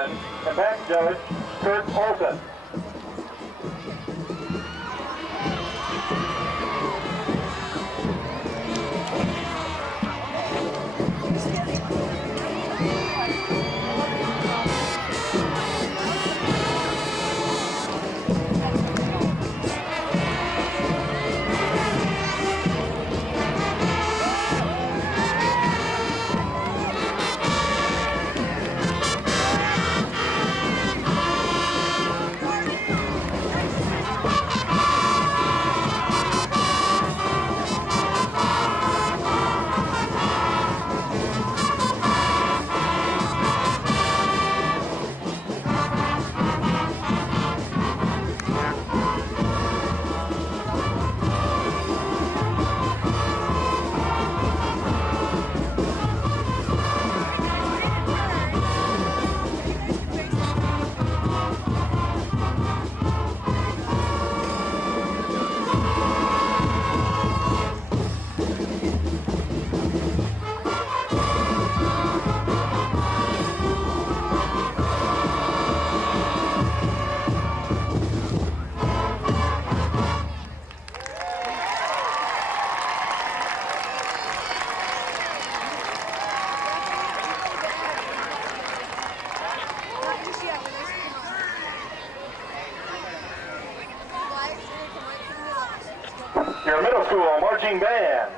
And back judge, Dirk Cool. Your middle school marching band.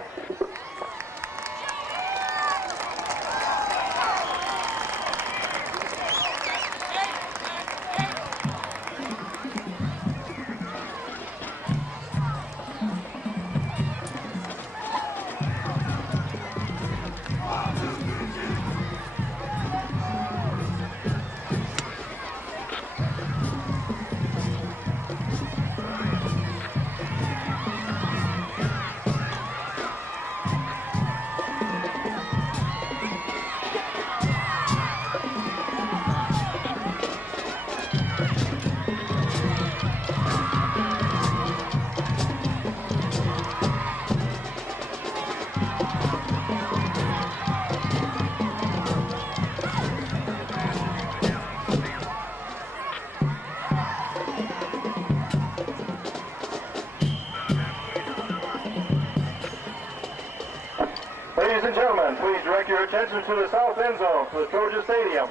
Ladies and gentlemen, please direct your attention to the south end zone for the Trojan Stadium.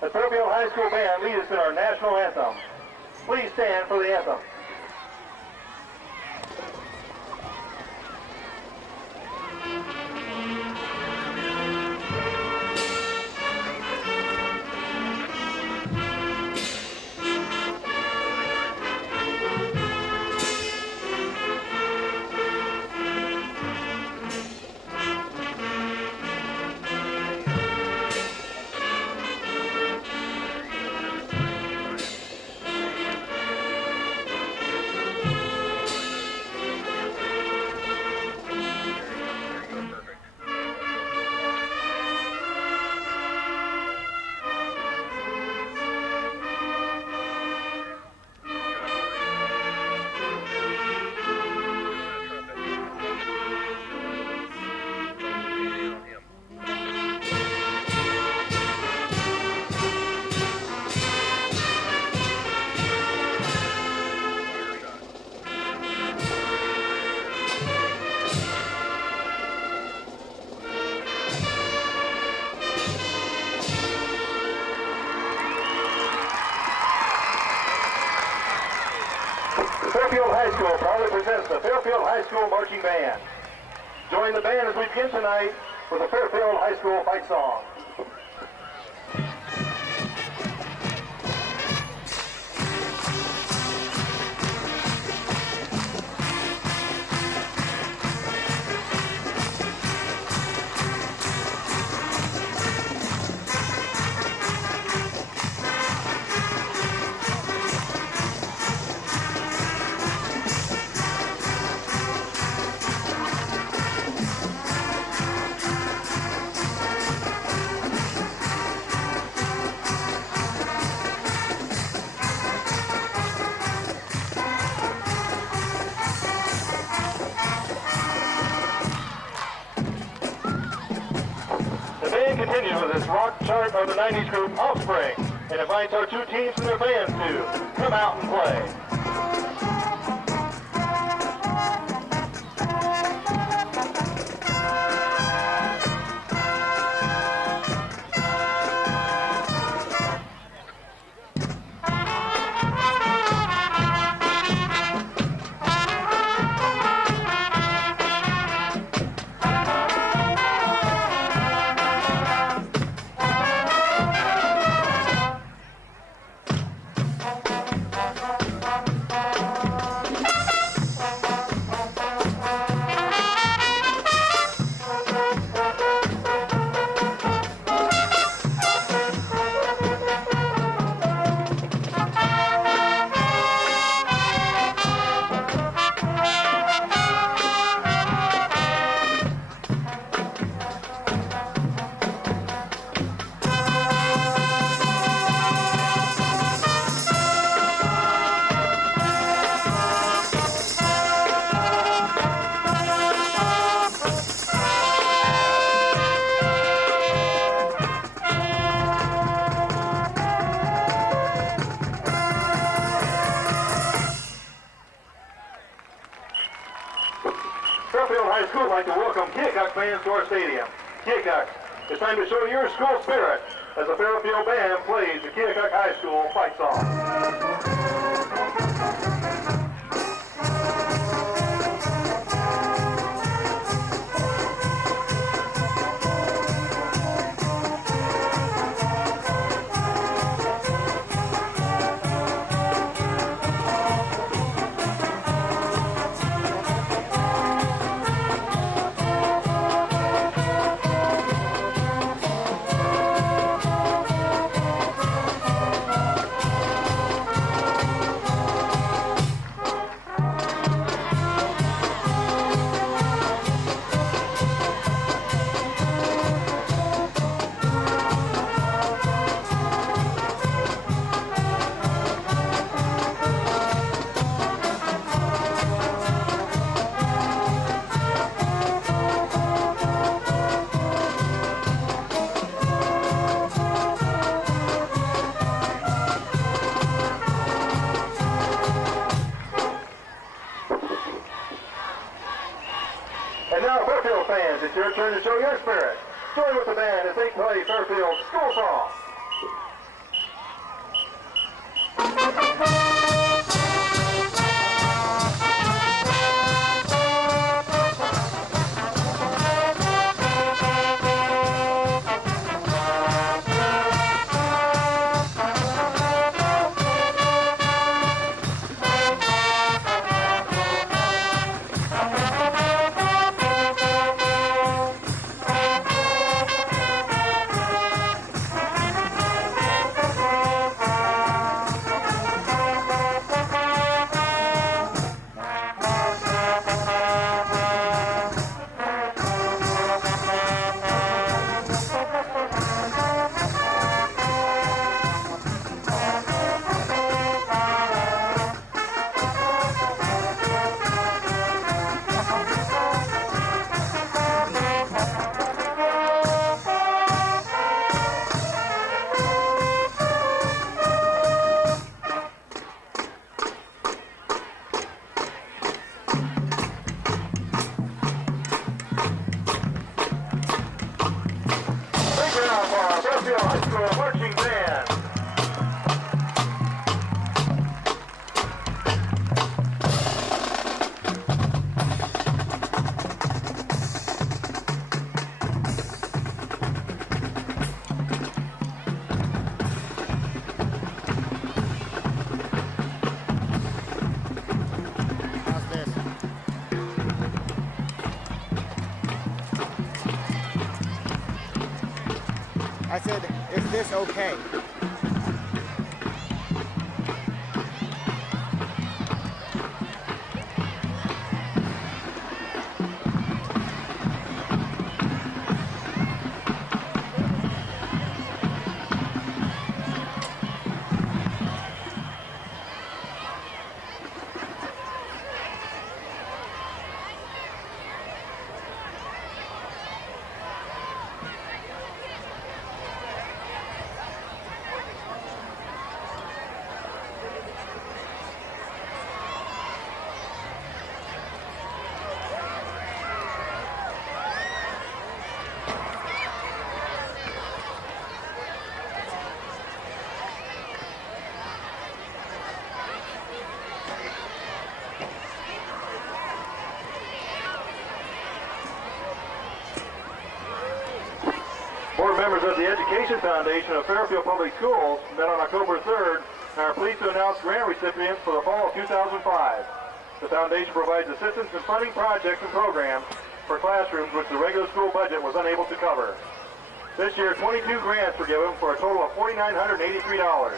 The Fairfield High School band lead us in our national anthem. Please stand for the anthem. Fairfield High School proudly presents the Fairfield High School Marching Band. Join the band as we begin tonight with the Fairfield High School fight song. Continues with this rock chart of the 90s group Offspring. and invites our two teams and their fans to come out and play. Fairfield High School would like to welcome Keokuk fans to our stadium. Keokuk, it's time to show your school spirit as the Fairfield band plays the Keokuk High School fight song. And now, Fairfield fans, it's your turn to show your spirit. Join with the band as they play Fairfield's school song. I said, is this okay? members of the Education Foundation of Fairfield Public Schools met on October 3rd and are pleased to announce grant recipients for the fall of 2005. The foundation provides assistance in funding projects and programs for classrooms which the regular school budget was unable to cover. This year, 22 grants were given for a total of $4,983.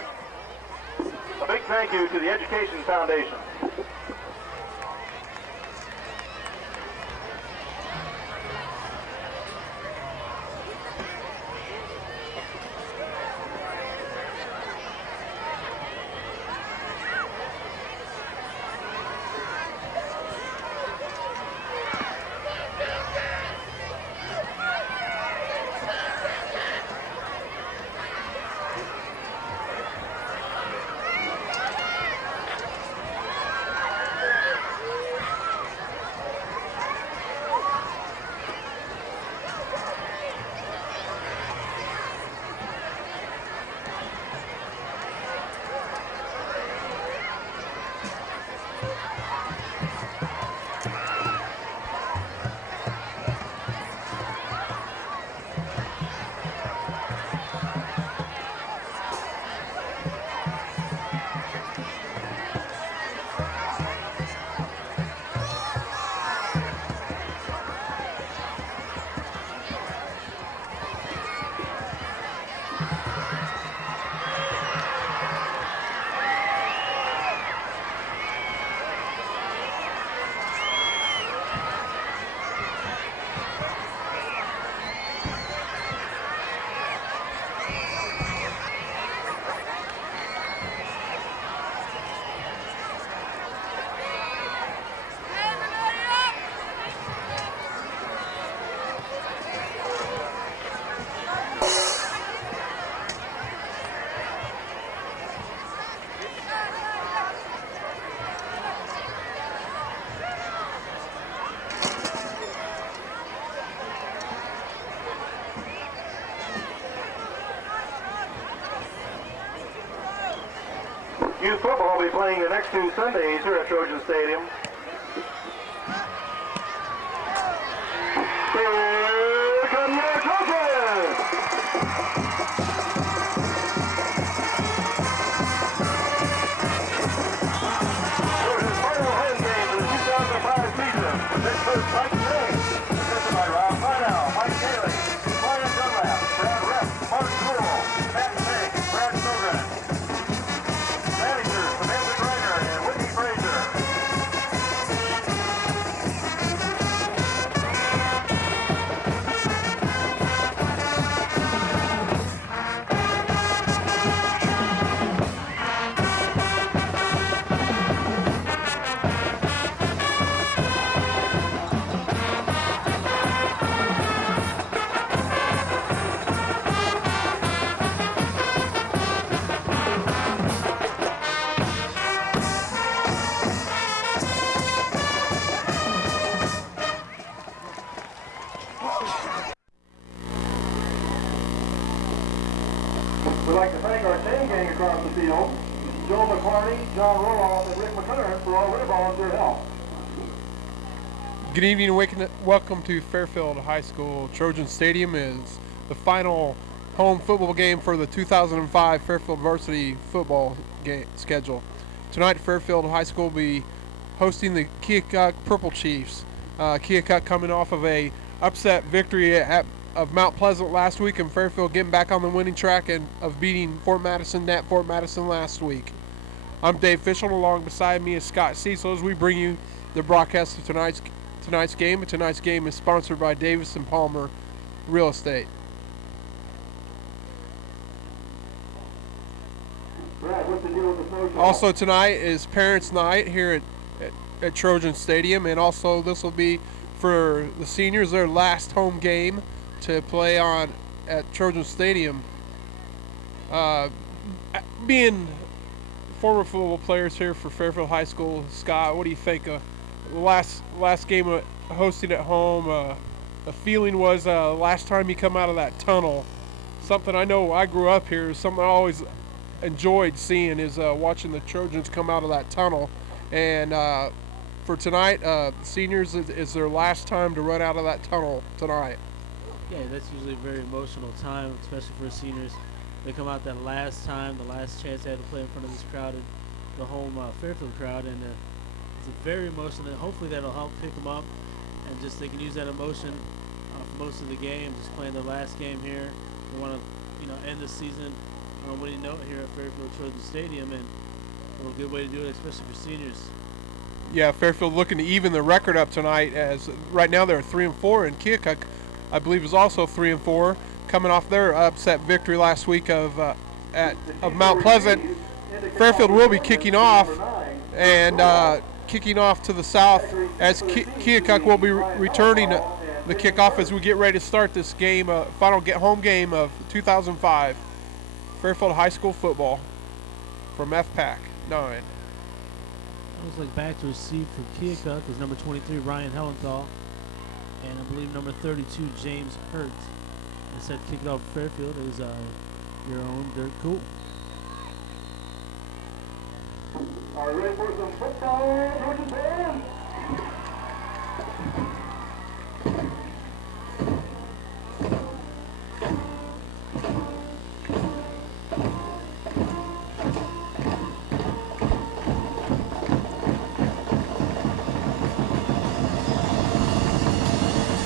A big thank you to the Education Foundation. Youth football will be playing the next two Sundays here at Trojan Stadium. Here come your Trojans! Trojans' final home game for the 2005 season. This first Mike Day, assisted by Rob Pinell, Mike Daly, Brian Dunlap, Brad Rep, Mark Cool, Matt Tank, Brad Sogan. Managers, Samantha Greiner and Whitney Fraser. We'd like to thank our chain gang across the field, Joe McCarney, John Rollout, and Rick McCurran for all their volunteer help. Good evening and welcome to Fairfield High School. Trojan Stadium is the final home football game for the 2005 Fairfield varsity football game schedule. Tonight, Fairfield High School will be hosting the Keokuk Purple Chiefs. Keokuk coming off of a upset victory of Mount Pleasant last week, and Fairfield getting back on the winning track and of beating Fort Madison last week. I'm Dave Fischel, along beside me is Scott Cecil as we bring you the broadcast of tonight's game. And tonight's game is sponsored by Davis & Palmer Real Estate. Brad, what's the deal with the social? Also tonight is Parents' Night here at Trojan Stadium, and also this will be for the seniors, their last home game to play on at Trojan Stadium. Being former football players here for Fairfield High School, Scott, what do you think of the last game hosting at home? The feeling was last time you come out of that tunnel, something I know I grew up here, something I always enjoyed seeing is watching the Trojans come out of that tunnel. And for tonight, seniors is their last time to run out of that tunnel tonight. Yeah, that's usually a very emotional time, especially for seniors. They come out that last time, the last chance they had to play in front of this crowded, the home Fairfield crowd, and it's a very emotional. And hopefully that'll help pick them up, and just they can use that emotion for most of the game. Just playing their last game here, they want to end the season on a winning note here at Fairfield Trojan Stadium, and a good way to do it, especially for seniors. Yeah, Fairfield looking to even the record up tonight, as right now they're 3-4, and Keokuk, I believe, is also 3-4, coming off their upset victory last week of Mount Pleasant. Fairfield will be kicking off, and kicking off to the south, as Keokuk will be returning the kickoff as we get ready to start this game, final home game of 2005 Fairfield High School football from FPAC 9. Looks like back to receive for Keokuk is number 23, Ryan Hellenthal, and I believe number 32, James Hurt. I said kick it off Fairfield is your own Dirk Cool. Are you ready for some football, Trojan fans?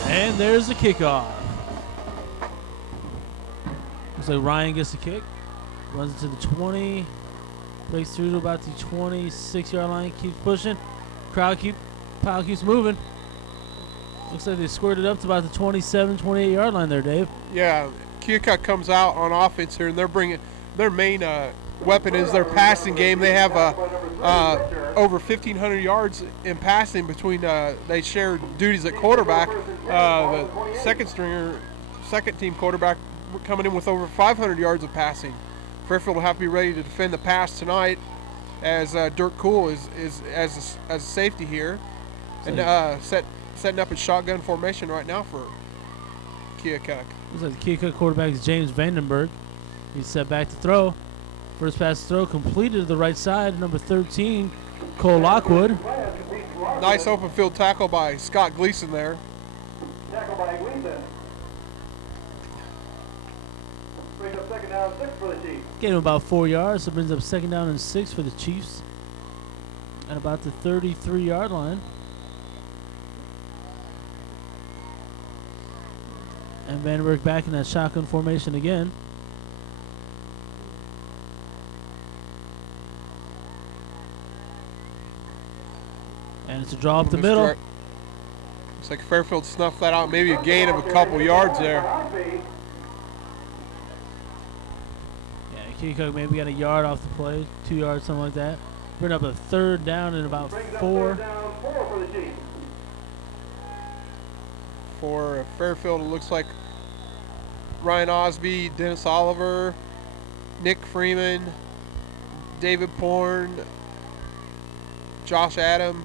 And there's the kickoff. Looks like Ryan gets the kick. Runs it to the 20. Breaks through to about the 26-yard line. Keeps pushing. Pile keeps moving. Looks like they squirted up to about the 27, 28-yard line there, Dave. Yeah, Keokuk comes out on offense here, and they're bringing their main weapon is their passing game. They have over 1,500 yards in passing between. They share duties at quarterback. The second team quarterback coming in with over 500 yards of passing. Fairfield will have to be ready to defend the pass tonight, as Dirk Cool is as a safety here, and setting up a shotgun formation right now for Keokuk. Looks like the Keokuk quarterback is James Vandenberg. He's set back to throw. First pass throw completed to the right side. Number 13, Cole Lockwood. Nice open field tackle by Scott Gleason there. Tackle by Gleason. Brings up second down and 6 for the Chiefs. Gave him about 4 yards, so brings up second down and 6 for the Chiefs. At about the 33-yard line. And Vandenberg back in that shotgun formation again. And it's a draw up the middle. Looks like Fairfield snuffed that out. Maybe a gain of a couple yards there. Yeah, Keokuk maybe got a yard off the play, 2 yards, something like that. Bring up a third down and about 4. For Fairfield, it looks like Ryan Osby, Dennis Oliver, Nick Freeman, David Pohren, Josh Adam,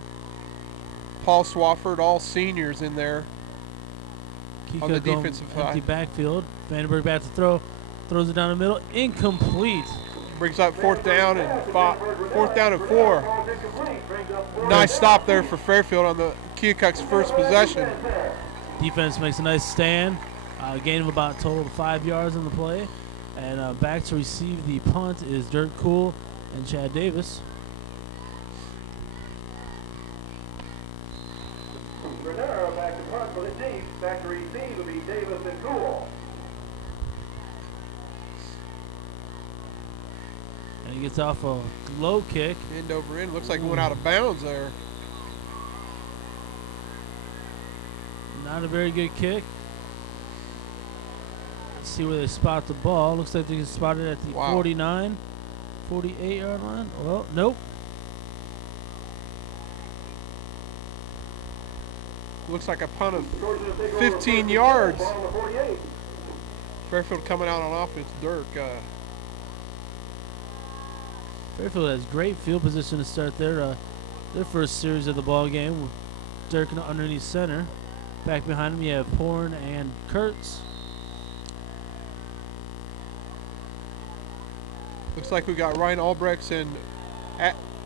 Paul Swafford, all seniors in there on the defensive side. Empty backfield. Vandenberg back to throw. Throws it down the middle. Incomplete. Brings up fourth down and 4. Nice stop there for Fairfield on the Keokuk's first possession. Defense makes a nice stand. Gain of about a total of 5 yards on the play. And back to receive the punt is Dirk Cool and Chad Davis. Back to punt for the Chiefs. Back to receive will be Davis and Cool. And he gets off a low kick. End over end. Looks like it went out of bounds there. Not a very good kick. Let's see where they spot the ball. Looks like they can spot it at the 49, 48-yard line. Well, nope. Looks like a punt of 15 yards. Fairfield coming out on offense. Dirk. Fairfield has great field position to start their first series of the ball game. Dirk underneath center. Back behind him, you have Pohren and Kurtz. Looks like we got Ryan Albrechts and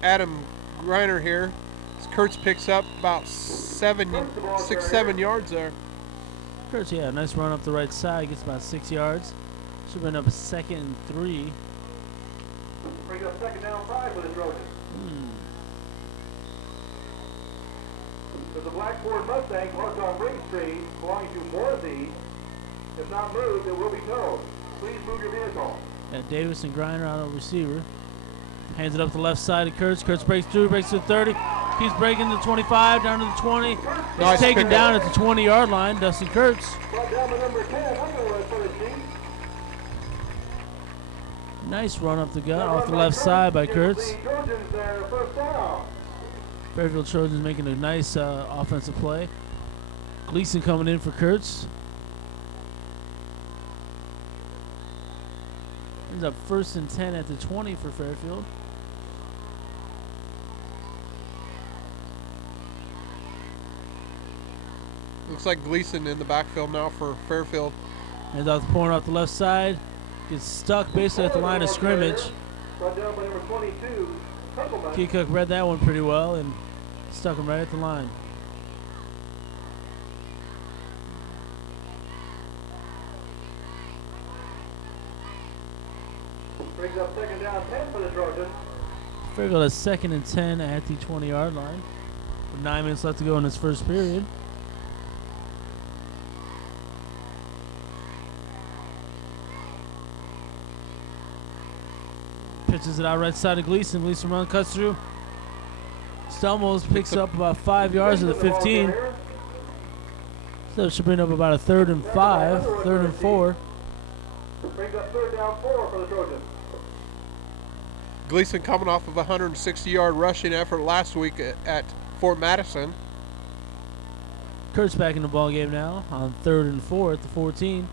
Adam Greiner here. Kurtz picks up about 6-7 yards there. Kurtz, yeah, nice run up the right side. Gets about 6 yards. Should bring up a 2nd and 3. Bring up 2nd down 5 for the Trojans. There's a black Ford Mustang parked on Ring Street belonging to Morsey. If not moved, it will be towed. Please move your vehicle. And Davis and Griner on a receiver. Hands it up the left side to Kurtz. Kurtz breaks through, breaks to the 30. Keeps breaking the 25, down to the 20. He's taken down at the 20-yard line. Dustin Kurtz. Brought down to number 10, Underwood for the Chiefs. Nice run up the gut off the left side by Kurtz. The Trojans their first down. Fairfield Trojans making a nice offensive play. Gleason coming in for Kurtz. Ends up 1st and 10 at the 20 for Fairfield. Looks like Gleason in the backfield now for Fairfield. Ends up pouring off the left side. Gets stuck basically at the line of scrimmage. Brought down by number 22, Huckleman. Keokuk read that one pretty well and stuck him right at the line. Brings up 2nd down 10 for the Trojans. Fairfield has 2nd and 10 at the 20-yard line. With 9 minutes left to go in this first period. Pitches it out right side of Gleason. Gleason run, cuts through. Stumbles, picks up about 5 yards to the 15. So it should bring up about a 3rd and 5, 3rd and 4. Brings up 3rd down 4 for the Trojans. Gleason coming off of a 160-yard rushing effort last week at Fort Madison. Kurtz back in the ball game now on 3rd and 4 at the 14.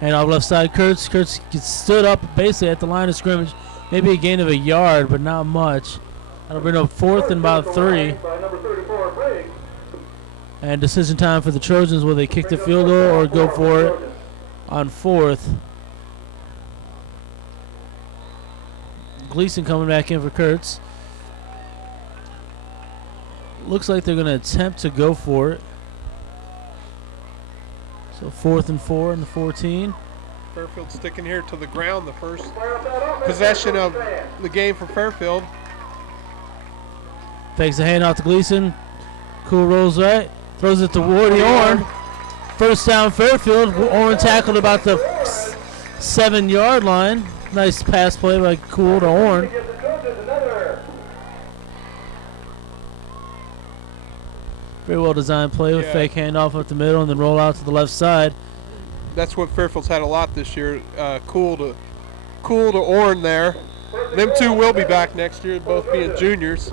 And off left side, Kurtz. Kurtz gets stood up basically at the line of scrimmage. Maybe a gain of a yard, but not much. That'll bring up 4th and about 3. By number 34, Briggs. And decision time for the Trojans. Will they kick the field goal or go for it on 4th? Gleason coming back in for Kurtz. Looks like they're going to attempt to go for it. So 4th and 4 and the 14. Fairfield sticking here to the ground, the first possession of the game for Fairfield. Fakes the handoff to Gleason. Cool rolls right. Throws it to Wardy Orn. First down Fairfield. Orn tackled about the 7-yard line. Nice pass play by Cool to Orn. Very well designed play with fake handoff up the middle and then roll out to the left side. That's what Fairfield's had a lot this year. Cool to Orn there. Them two will be back next year, both being juniors.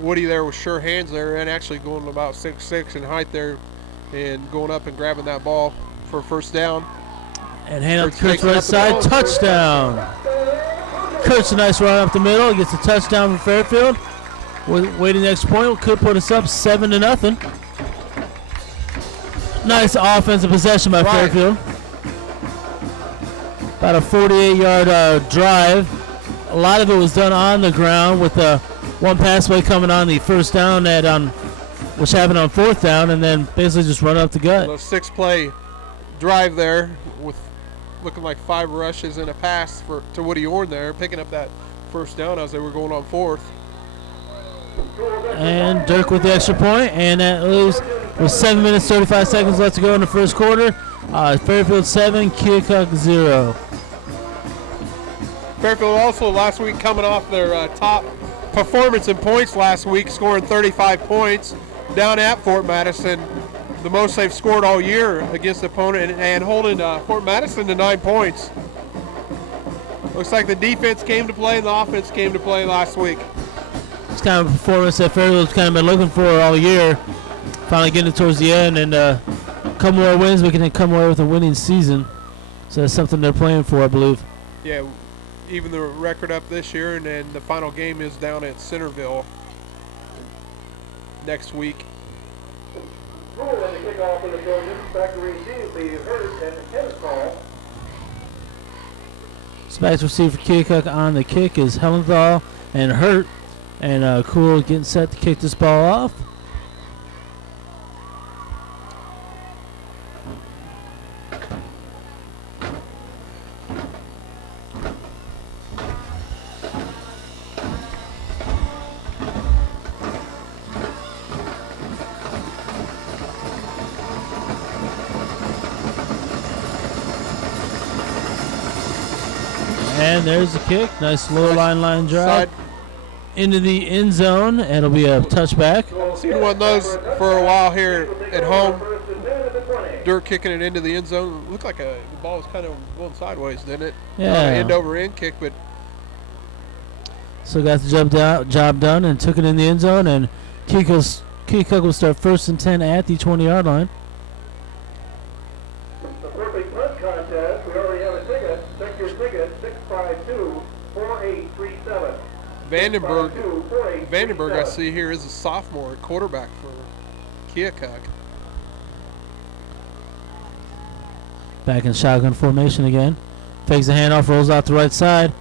Woody there with sure hands there and actually going about 6'6" in height there and going up and grabbing that ball for a first down. And hand up to Kurtz right side, touchdown. Kurtz a nice run up the middle, gets a touchdown for Fairfield. Waiting next point could put us up 7-0. Nice offensive possession by Fairfield. About a 48-yard drive. A lot of it was done on the ground with one pass play coming on the first down which happened on 4th down, and then basically just run up the gut. A 6-play drive there with looking like 5 rushes and a pass to Woody Orn there, picking up that first down as they were going on 4th. And Dirk with the extra point, and that leaves with 7 minutes 35 seconds left to go in the first quarter. Fairfield 7, Keokuk 0. Fairfield also last week coming off their top performance in points last week, scoring 35 points down at Fort Madison, the most they've scored all year against the opponent, and holding Fort Madison to 9 points. Looks like the defense came to play and the offense came to play last week. It's kind of a performance that Fairfield's kind of been looking for all year. Finally getting it towards the end, and a couple more wins, we can come away with a winning season. So that's something they're playing for, I believe. Yeah, even the record up this year, and then the final game is down at Centerville next week. Rule in the kickoff for the Trojans. Back to receive the hurt and the tennis ball. Back to receive for Keokuk on the kick is Hellenthal. and Hurt. And Cool getting set to kick this ball off. And there's the kick. Nice low line drive into the end zone. And it'll be a touchback. Seen one of those for a while here at home. Dirk kicking it into the end zone. Looked like the ball was kind of going sideways, didn't it? Yeah. End over end kick, but So got the job done and took it in the end zone. And Keokuk will start 1st and 10 at the 20-yard line. The perfect punt contest. We already have a ticket. Check your ticket. 652-4837. Vandenberg, I see here, is a sophomore quarterback for Keokuk. Back in shotgun formation again. Fakes the handoff, rolls out the right side.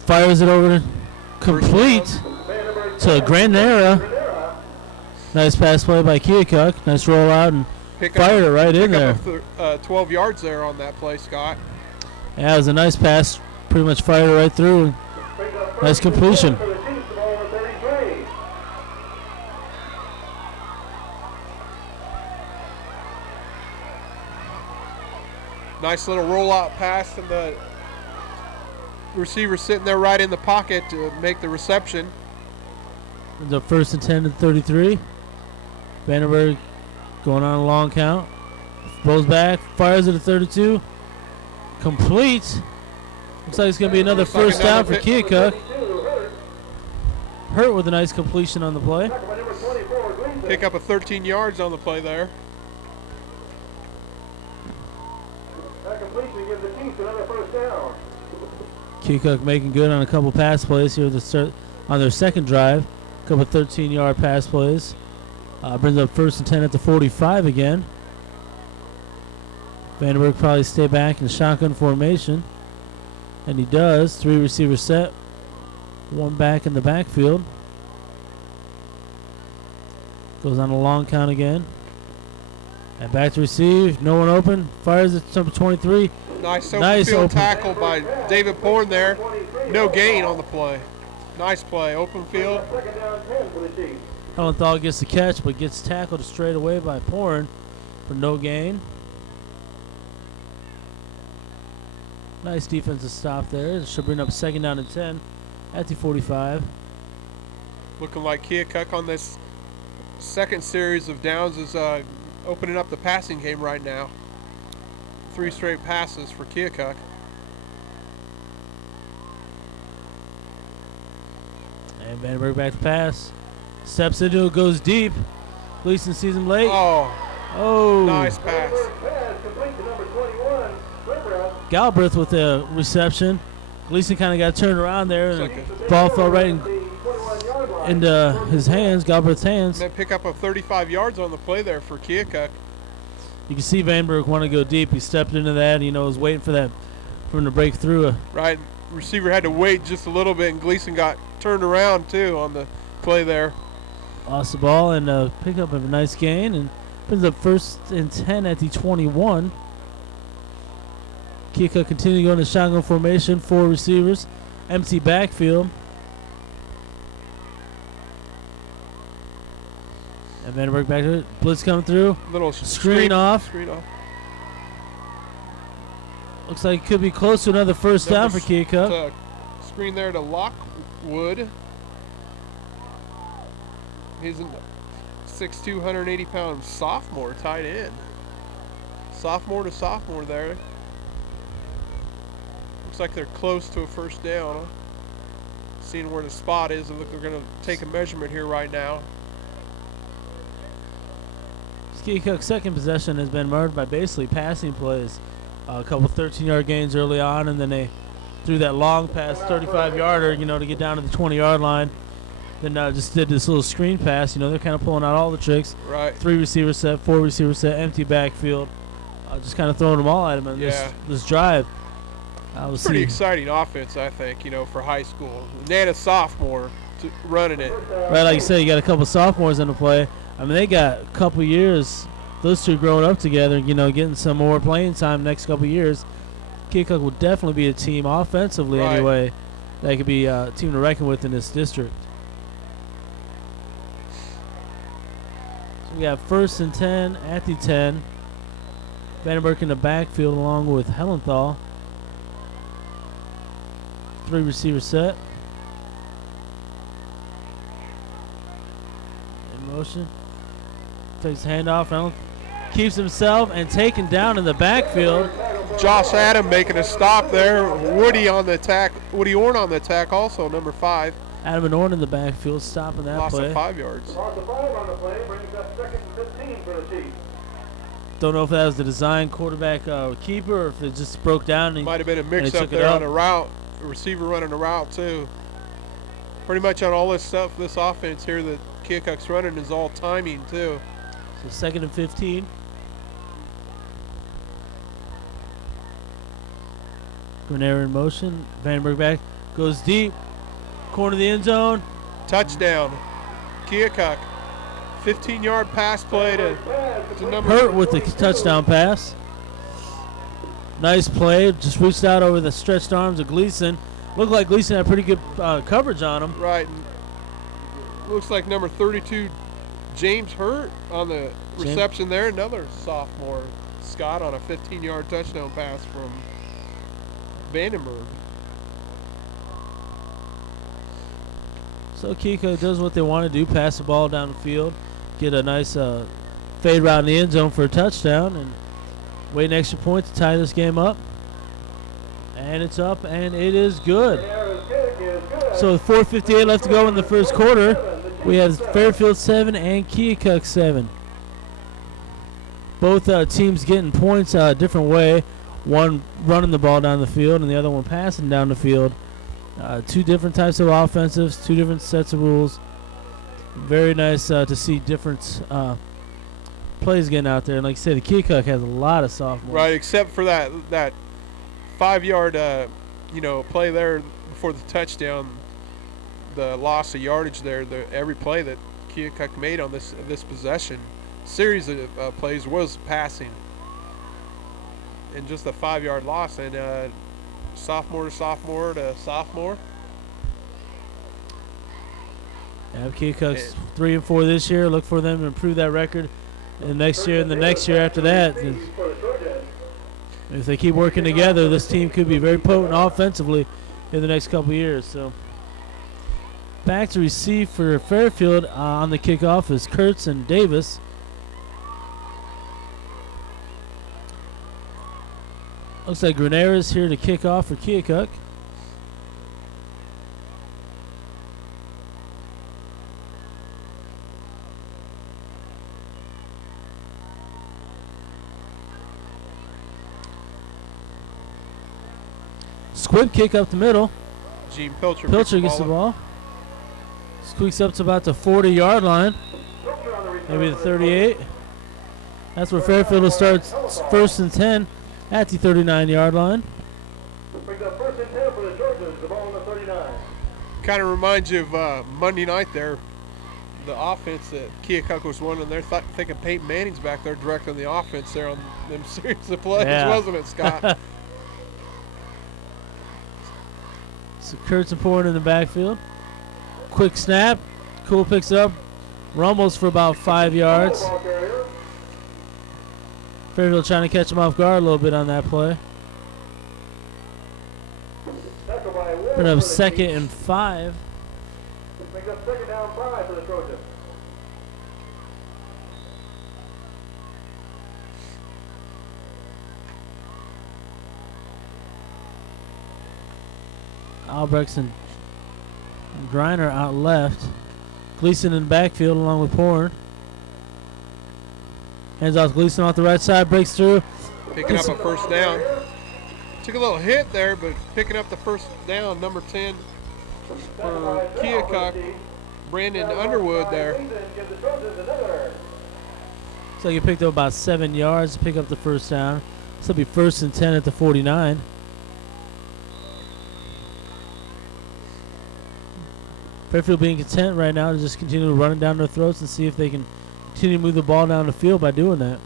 Fires it over to complete to Granera. Nice pass play by Keokuk. Nice rollout and fired it right in there. 12 yards there on that play, Scott. Yeah, it was a nice pass. Pretty much fired it right through. Nice completion. Nice little rollout pass, and the receiver sitting there right in the pocket to make the reception. The 1st and 10 to 33. Vandenberg going on a long count. Rolls back, fires it at 32. Complete. Looks like it's going to be another first down for Keokuk. Hurt with a nice completion on the play. Pick up a 13 yards on the play there. That completion gives the Chiefs another first down. Keokuk making good on a couple pass plays here on their second drive. A couple 13-yard pass plays. Brings up 1st and 10 at the 45 again. Vandenberg probably stay back in shotgun formation. And he does. 3 receiver set. 1 back in the backfield. Goes on a long count again. And back to receive. No one open. Fires at number 23. Nice open field tackle by David Pohren there. No gain on the play. Nice play. Open field. Hellenthal gets the catch, but gets tackled straight away by Pohren for no gain. Nice defensive stop there. It should bring up 2nd down and 10 at the 45. Looking like Keokuk on this second series of downs is opening up the passing game right now. 3 straight passes for Keokuk. And Vandenberg back to pass. Steps into it, goes deep. Gleason sees him late. Oh, nice pass. Galbraith with the reception. Gleason kind of got turned around there, and the ball fell right into his hands, Galbraith's hands. They pick up a 35 yards on the play there for Keokuk. You can see Vandenberg want to go deep. He stepped into that. Was waiting for that for him to break through. Right. Receiver had to wait just a little bit, and Gleason got turned around too on the play there. Lost the ball and pick up a nice gain and brings up 1st and 10 at the 21. Keokuk continuing on the shotgun formation. 4 receivers. Empty backfield. And Vandenberg back to it. Blitz coming through. Little screen off. Looks like it could be close to another first down for Keokuk. Screen there to Lockwood. He's a 6'2", 180-pound sophomore tight end. Sophomore to sophomore there. Looks like they're close to a first down. Huh? Seeing where the spot is, and look, we're going to take a measurement here right now. Keokuk's second possession has been marred by basically passing plays. A couple 13-yard gains early on, and then they threw that long pass, 35-yarder, to get down to the 20-yard line. Then just did this little screen pass. They're kind of pulling out all the tricks. Right. 3 receiver set, 4 receiver set, empty backfield. Just kind of throwing them all at him on this drive. I'll Pretty see. exciting offense, I think, for high school. Nana sophomore running it. Right, like you said, you got a couple sophomores in the play. I mean, they got a couple years, those two growing up together, getting some more playing time next couple years. Keokuk will definitely be a team offensively anyway that could be a team to reckon with in this district. So we got 1st and 10 at the 10. Vandenberg in the backfield along with Hellenthal. 3 receiver set. In motion. Takes a handoff. Allen keeps himself and taken down in the backfield. Josh Adam making a stop there. Woody on the attack. Woody Orn on the attack also, number 5. Adam and Orn in the backfield stopping that Lost play. of 5 yards. Loss of 5 on the play brings up 2nd and 15 for the Chiefs. Don't know if that was the design quarterback keeper or if it just broke down. Might have been a mix-up there on a route. A receiver running a route, too. Pretty much on all this stuff, this offense here that Keokuk's running is all timing, too. So 2nd and 15. Grenadier in motion. Vandenberg back. Goes deep. Corner of the end zone. Touchdown. Keokuk. 15-yard pass play to number. Hurt with the touchdown pass. Nice play. Just reached out over the stretched arms of Gleason. Looked like Gleason had pretty good coverage on him. Right. Looks like number 32, James Hurt on the reception there. Another sophomore, Scott, on a 15-yard touchdown pass from Vandenberg. So Keokuk does what they want to do, pass the ball down the field, get a nice fade route in the end zone for a touchdown, and wait an extra point to tie this game up. And it's up, and it is good. So with 4:58 left to go in the first quarter, we have Fairfield 7 and Keokuk 7. Both teams getting points a different way. One running the ball down the field and the other one passing down the field. 2 different types of offensives, 2 different sets of rules. Very nice to see different plays getting out there. And like I said, the Keokuk has a lot of sophomores. Right, except for that 5-yard play there before the touchdown, the loss of yardage there. Every play that Keokuk made on this possession series of plays was passing, and just a 5-yard loss, and sophomore to sophomore to sophomore. Yeah, Keokuk's 3 and 4 this year. Look for them to improve that record and next year and the next year after that. If they keep working together, this team could be very potent offensively in the next couple years. So back to receive for Fairfield on the kickoff is Kurtz and Davis. Looks like Grenadier is here to kick off for Keokuk. Squib kick up the middle. Gene Pilcher Gets the ball. Squeaks up to about the 40-yard line. Maybe the 38. That's where Fairfield will start 1st and 10 at the 39-yard line. Brings up 1st and 10 for the Trojans, the ball on the 39. Kind of reminds you of Monday night there. The offense that Keokuk was running there, thinking Peyton Manning's back there directing the offense there on them series of plays, wasn't it, Scott? So Kurtz and Pohren in the backfield. Quick snap. Cool picks it up. Rumbles for about 5 yards. Fairfield trying to catch him off guard a little bit on that play. Bring up 2nd and 5. Brings up 2nd down 5 for the Trojans. Albrechts and Griner out left. Gleason in the backfield along with Pohren. Hands off Gleason off the right side, breaks through. Picking up a 1st down. Took a little hit there, but picking up the 1st down, number 10 for Keokuk, Brandon Underwood there. So he picked up about 7 yards to pick up the 1st down. This will be 1st and 10 at the 49. Fairfield being content right now to just continue to run it down their throats and see if they can continue to move the ball down the field by doing that.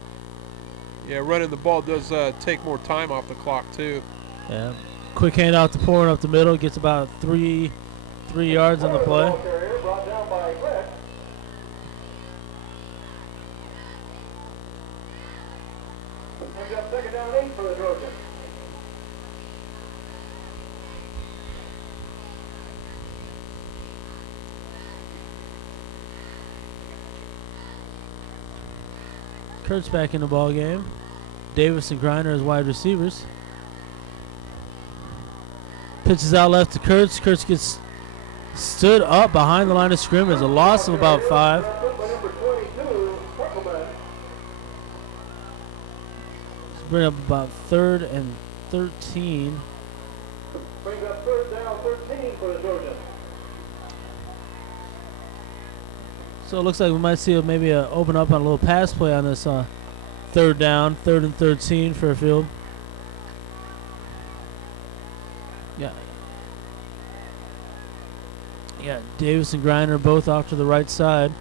Yeah, running the ball does take more time off the clock too. Yeah. Quick handout to Pohren up the middle. Gets about three yards on the play. Brought down by Quick. Brings up second down 8 for the Trojans. Kurtz back in the ball game. Davis and Griner as wide receivers. Pitches out left to Kurtz. Kurtz gets stood up behind the line of scrimmage. A loss of about 5. Let's bring up about 3rd and 13. Brings up third down 13 for the Trojans. So it looks like we might see maybe open up on a little pass play on this 3rd down, 3rd and 13 Fairfield. Yeah, Davis and Griner both off to the right side.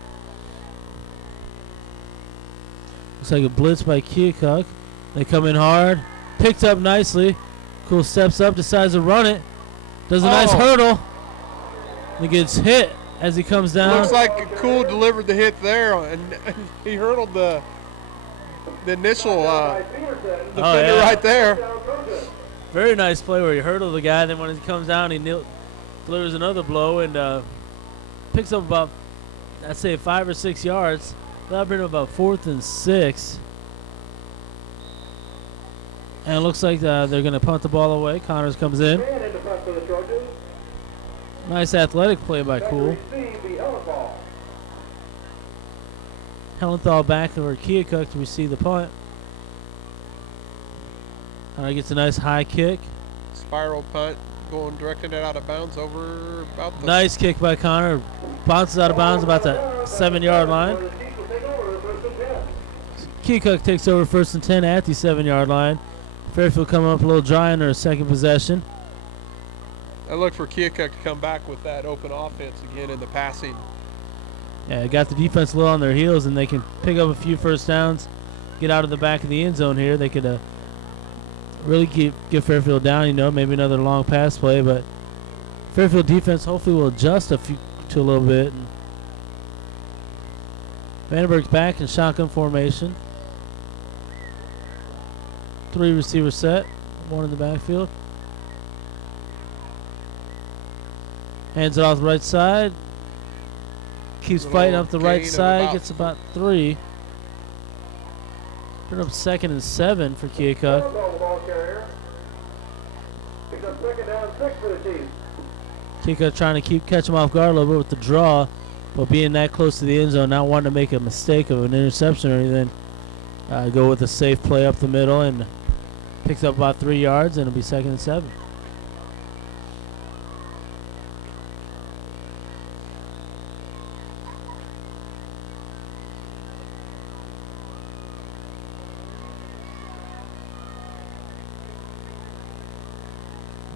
Looks like a blitz by Keokuk. They come in hard. Picked up nicely. Cool steps up, decides to run it. Does a nice hurdle. He gets hit as he comes down. Looks like Cool delivered the hit there, and he hurdled the initial defender right there. Very nice play where he hurdled the guy. Then when he comes down, he delivers another blow and picks up about, I'd say, 5 or 6 yards. That'll bring him about 4th and 6. And it looks like they're going to punt the ball away. Connors comes in. Nice athletic play by Cool. Hellenthal back over Keokuk to receive the punt. Connor gets a nice high kick. Spiral punt, going directed it out of bounds over about the... Nice kick by Connor. Bounces out of bounds about the 7-yard line. Keokuk takes over 1st and 10 at the 7-yard line. Fairfield coming up a little dry in their second possession. I look for Keokuk to come back with that open offense again in the passing. Yeah, got the defense a little on their heels, and they can pick up a few first downs, get out of the back of the end zone here. They could really get Fairfield down, maybe another long pass play, but Fairfield defense hopefully will adjust to a little bit. Vandenberg's back in shotgun formation. 3 receiver set, 1 in the backfield. Hands it off the right side. Keeps fighting up the right side, gets about 3. Put up 2nd and 7 for Keokuk. Keokuk trying to catch him off guard a little bit with the draw, but being that close to the end zone, not wanting to make a mistake of an interception or anything. Go with a safe play up the middle and picks up about 3 yards, and it'll be 2nd and 7.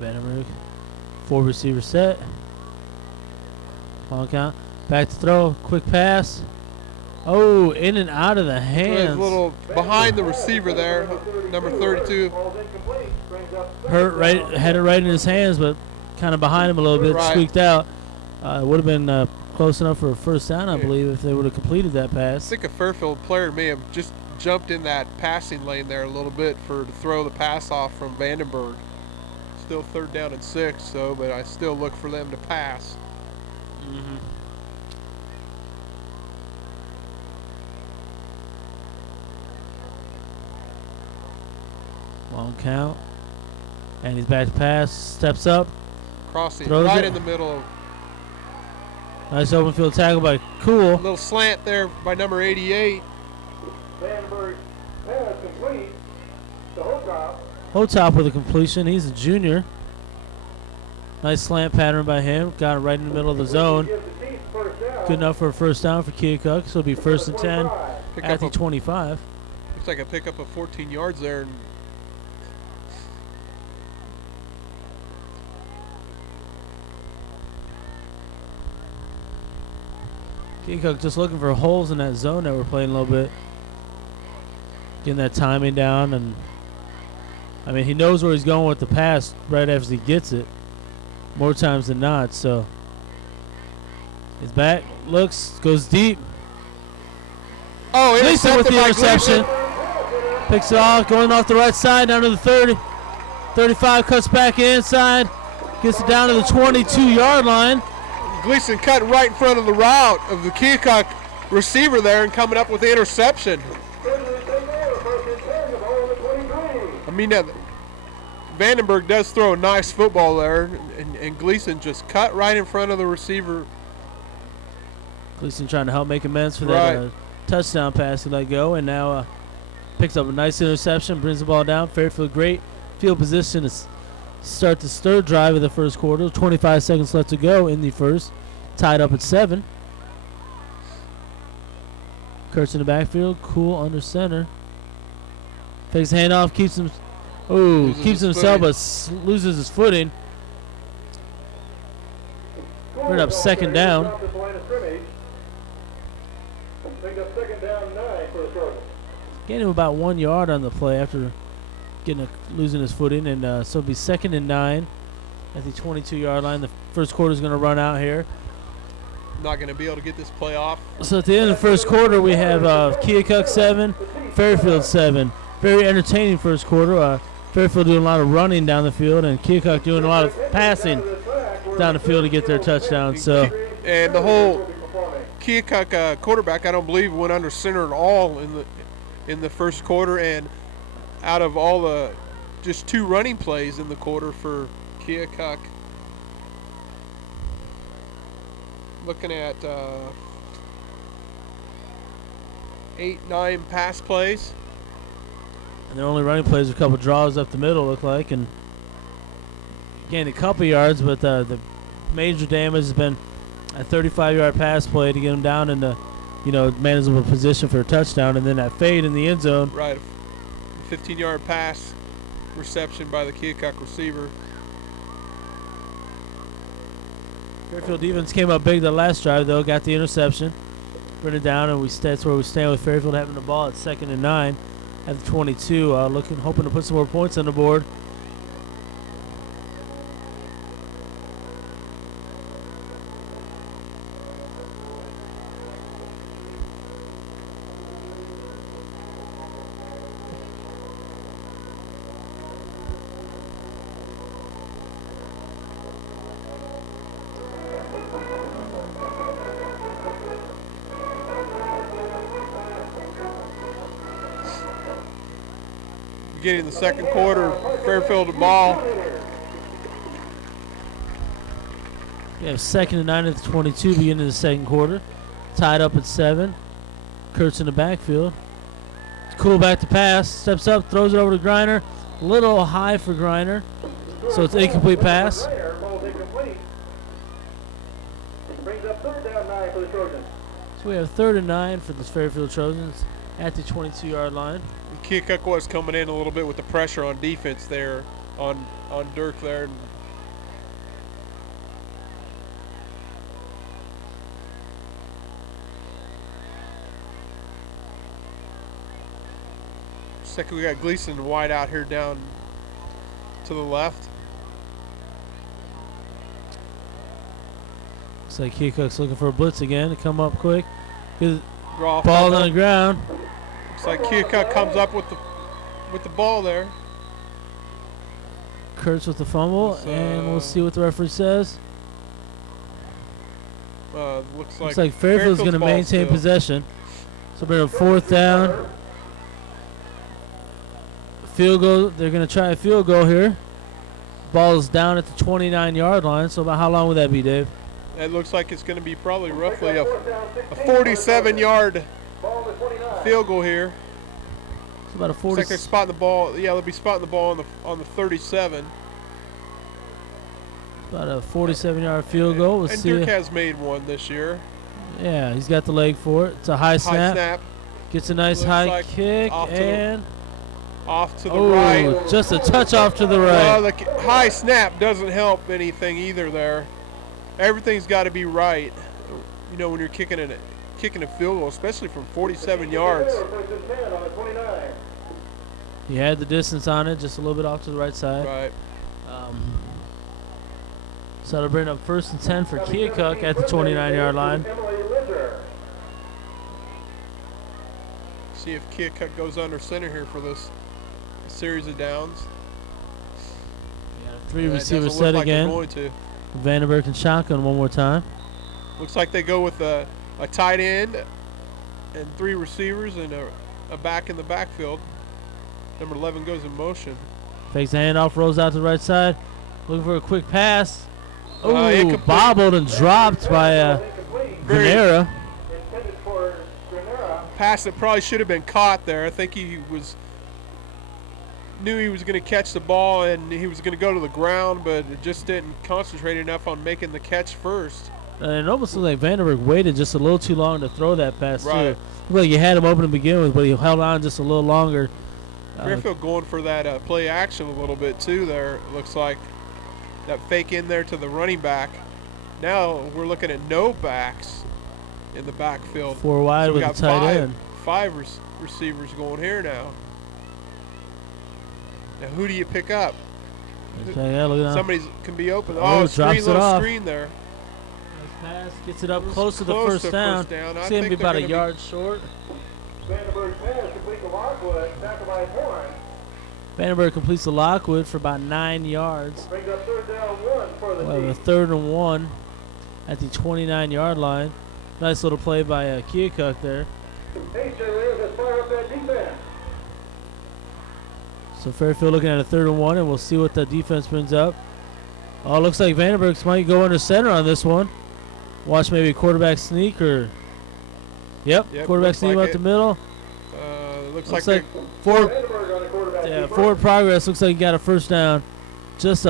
Vandenberg, 4 receiver set. Long count. Back to throw. Quick pass. Oh, in and out of the hands. A little behind the receiver there, number 32. Had it right in his hands, but kind of behind him a little bit, squeaked out. It would have been close enough for a first down, I believe, if they would have completed that pass. I think a Fairfield player may have just jumped in that passing lane there a little bit to throw the pass off from Vandenberg. Still 3rd down and 6, so, but I still look for them to pass. Mm-hmm. Long count. And he's back to pass. Steps up. Crossing right in the middle. Nice open field tackle by Cool. A little slant there by number 88. Vandenberg pass complete to Hotop. Hotop with a completion. He's a junior. Nice slant pattern by him. Got it right in the middle of the zone. Good enough for a first down for Keokuk. So it'll be 1st and 10 at the 25. Looks like a pickup of 14 yards there. Keokuk just looking for holes in that zone that we're playing a little bit. Getting that timing down, and I mean, he knows where he's going with the pass right after he gets it, more times than not. So he's back, looks, goes deep. Oh, Gleason with the interception. Picks it off, going off the right side down to the 30. 35, cuts back inside, gets it down to the 22-yard line. Gleason cut right in front of the route of the Keokuk receiver there and coming up with the interception. I mean, Vandenberg does throw a nice football there, and Gleason just cut right in front of the receiver. Gleason trying to help make amends for that touchdown pass he let go, and now picks up a nice interception, brings the ball down. Fairfield, great field position to start the third drive of the first quarter. 25 seconds left to go in the first. Tied up at 7. Kurtz in the backfield. Cool under center. Takes a handoff, keeps him. Oh, keeps himself, but loses his footing. Bring up second down. Gained him about 1 yard on the play after losing his footing, and so it'll be 2nd and 9 at the 22-yard line. The first quarter is going to run out here. Not going to be able to get this play off. So at the end of the first quarter, we have Keokuk 7, Fairfield 7. Very entertaining first quarter. Fairfield doing a lot of running down the field, and Keokuk doing a lot of passing down the field to get their touchdown. So, and the whole Keokuk quarterback, I don't believe, went under center at all in the first quarter, and out of all the just 2 running plays in the quarter for Keokuk. Looking at 8, 9 pass plays. And their only running plays are a couple draws up the middle, look like, and gained a couple yards, but the major damage has been a 35-yard pass play to get them down into, manageable position for a touchdown, and then that fade in the end zone. Right, a 15-yard pass reception by the Keokuk receiver. Fairfield defense came up big the last drive, though, got the interception. Bring it down, and that's where we stand with Fairfield having the ball at 2nd and 9 at the 22. Hoping to put some more points on the board. Beginning of the second quarter, Fairfield the ball. We have 2nd and 9 at the 22, beginning of the second quarter. Tied up at 7. Kurtz in the backfield. Cool back to pass. Steps up, throws it over to Griner. A little high for Griner, so it's an incomplete pass. So we have 3rd and 9 for the Fairfield Trojans at the 22-yard line. Keokuk was coming in a little bit with the pressure on defense there on Dirk there. Second, we got Gleason wide out here down to the left. Looks like Keokuk's looking for a blitz again to come up quick. Good Draw ball on the ground. Looks like Keokuk comes up with the ball there. Kurtz with the fumble, and we'll see what the referee says. Looks like Fairfield's going to maintain possession. So we're 4th down. Field goal. They're going to try a field goal here. Ball is down at the 29-yard line. So about how long would that be, Dave? It looks like it's going to be probably roughly a 47-yard field goal here. It's about a 40. Looks like they're spotting the ball. Yeah, they'll be spotting the ball on the 37. About a 47-yard field goal. We'll see. Dirk has made one this year. Yeah, he's got the leg for it. It's a high snap. Gets a nice high kick and off to the right. Just a touch off to the right. Well, the high snap doesn't help anything either there. Everything's got to be right. you know, when you're kicking a field goal, especially from 47 yards. He had the distance on it, just a little bit off to the right side. Right. So it'll bring up 1st and 10 for Keokuk at the 29-yard line. See if Keokuk goes under center here for this series of downs. Three receivers set again. Vandenberg and shotgun one more time. Looks like they go with a tight end and 3 receivers and a back in the backfield. Number 11 goes in motion. Fakes the handoff, rolls out to the right side. Looking for a quick pass. Oh, bobbled and dropped by Granera. Pass that probably should have been caught there. I think he knew he was going to catch the ball and he was going to go to the ground, but it just didn't concentrate enough on making the catch first. And it almost looked like Vandenberg waited just a little too long to throw that pass, right. too. Looked like he had him open to begin with, but he held on just a little longer. Fairfield going for that play action a little bit, too, there. It looks like that fake in there to the running back. Now we're looking at no backs in the backfield. 4 wide so with the tight end. 5 receivers going here now. Now who do you pick up? Okay, yeah, look at that. Somebody can be open. Drops it off. Screen there. Nice pass, gets it up close to the first down. It's going to be about a yard short. Vandenberg pass complete to Lockwood, tackled by Pohren. Vandenberg completes the Lockwood for about 9 yards. Brings up 3rd down 1 for the team. A 3rd and 1 at the 29-yard line. Nice little play by Keokuk there. Hey, cheerleaders, let's fire up that defense. So Fairfield looking at a 3rd and 1, and we'll see what the defense brings up. Oh, it looks like Vandenberg might go under center on this one. Watch maybe a quarterback sneak or. Yep, quarterback sneak up the middle. Looks like Forward progress. Looks like he got a 1st down, just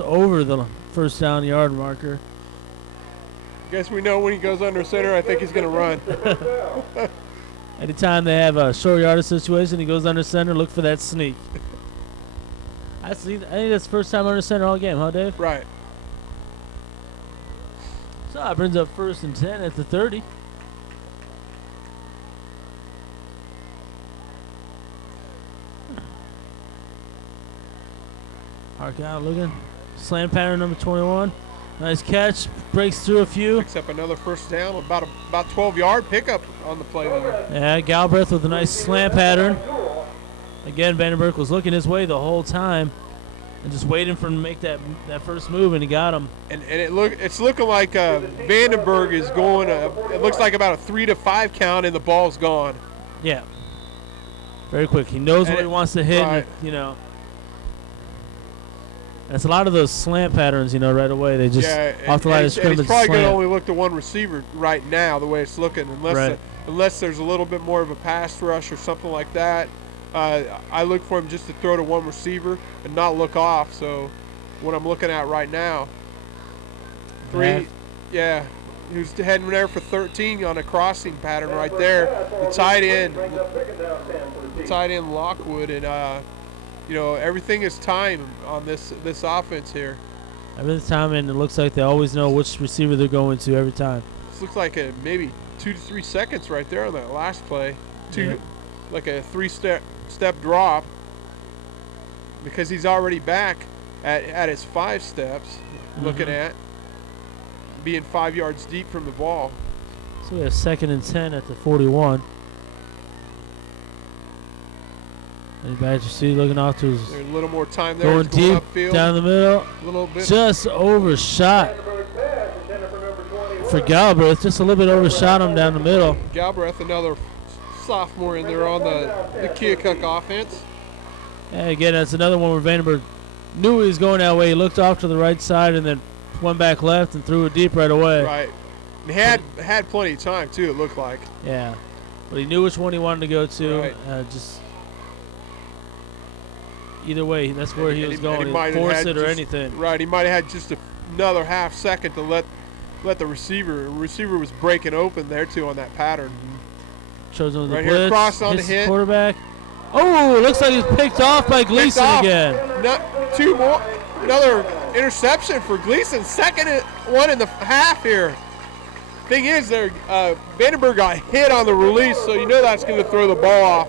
over the 1st down yard marker. Guess we know when he goes under center, I think he's going to run. Anytime they have a short yardage situation, he goes under center. Look for that sneak. I think that's the first time under center all game, huh, Dave? Right. So it brings up 1st and 10 at the 30. Archival looking. Slant pattern number 21. Nice catch. Breaks through a few. Picks up another 1st down. About 12-yard pickup on the play there. Yeah, Galbraith with a nice slant pattern. Again, Vandenberg was looking his way the whole time and just waiting for him to make that first move, and he got him. And it's looking like Vandenberg is going. It looks like about a 3 to 5 count, and the ball's gone. Yeah. Very quick. He knows what he wants to hit. Right. And, that's a lot of those slant patterns, right away. They just off the line of scrimmage. He's probably going to only look to one receiver right now, the way it's looking, unless there's a little bit more of a pass rush or something like that. I look for him just to throw to one receiver and not look off. So what I'm looking at right now, 3, who's heading there for 13 on a crossing pattern right there. The tight end Lockwood, and everything is timed on this offense here. Every time, and it looks like they always know which receiver they're going to every time. This looks like maybe 2 to 3 seconds right there on that last play. Like a 3-step drop, because he's already back at his 5 steps, looking at being 5 yards deep from the ball. So we have 2nd and 10 at the 41. And Badger looking off to his. There's a little more time there. Going deep upfield. Down the middle. A little bit. Just overshot for Galbraith. Just a little bit overshot him down the middle. Galbraith, another sophomore in there on the Keokuk offense. And again, that's another one where Vandenberg knew he was going that way. He looked off to the right side and then went back left and threw it deep right away. Right. He had plenty of time too, it looked like. Yeah. But he knew which one he wanted to go to. Right. Just either way, that's where he was going. He force it or anything. Right. He might have had just another half second to let the receiver. The receiver was breaking open there too on that pattern. Chosen with right the blitz. Here, cross on the hit. Quarterback. Oh, it looks like he's picked off by Gleason again. Two more. Another interception for Gleason. Second one in the half here. Thing is, Vandenberg got hit on the release, so you know that's going to throw the ball off.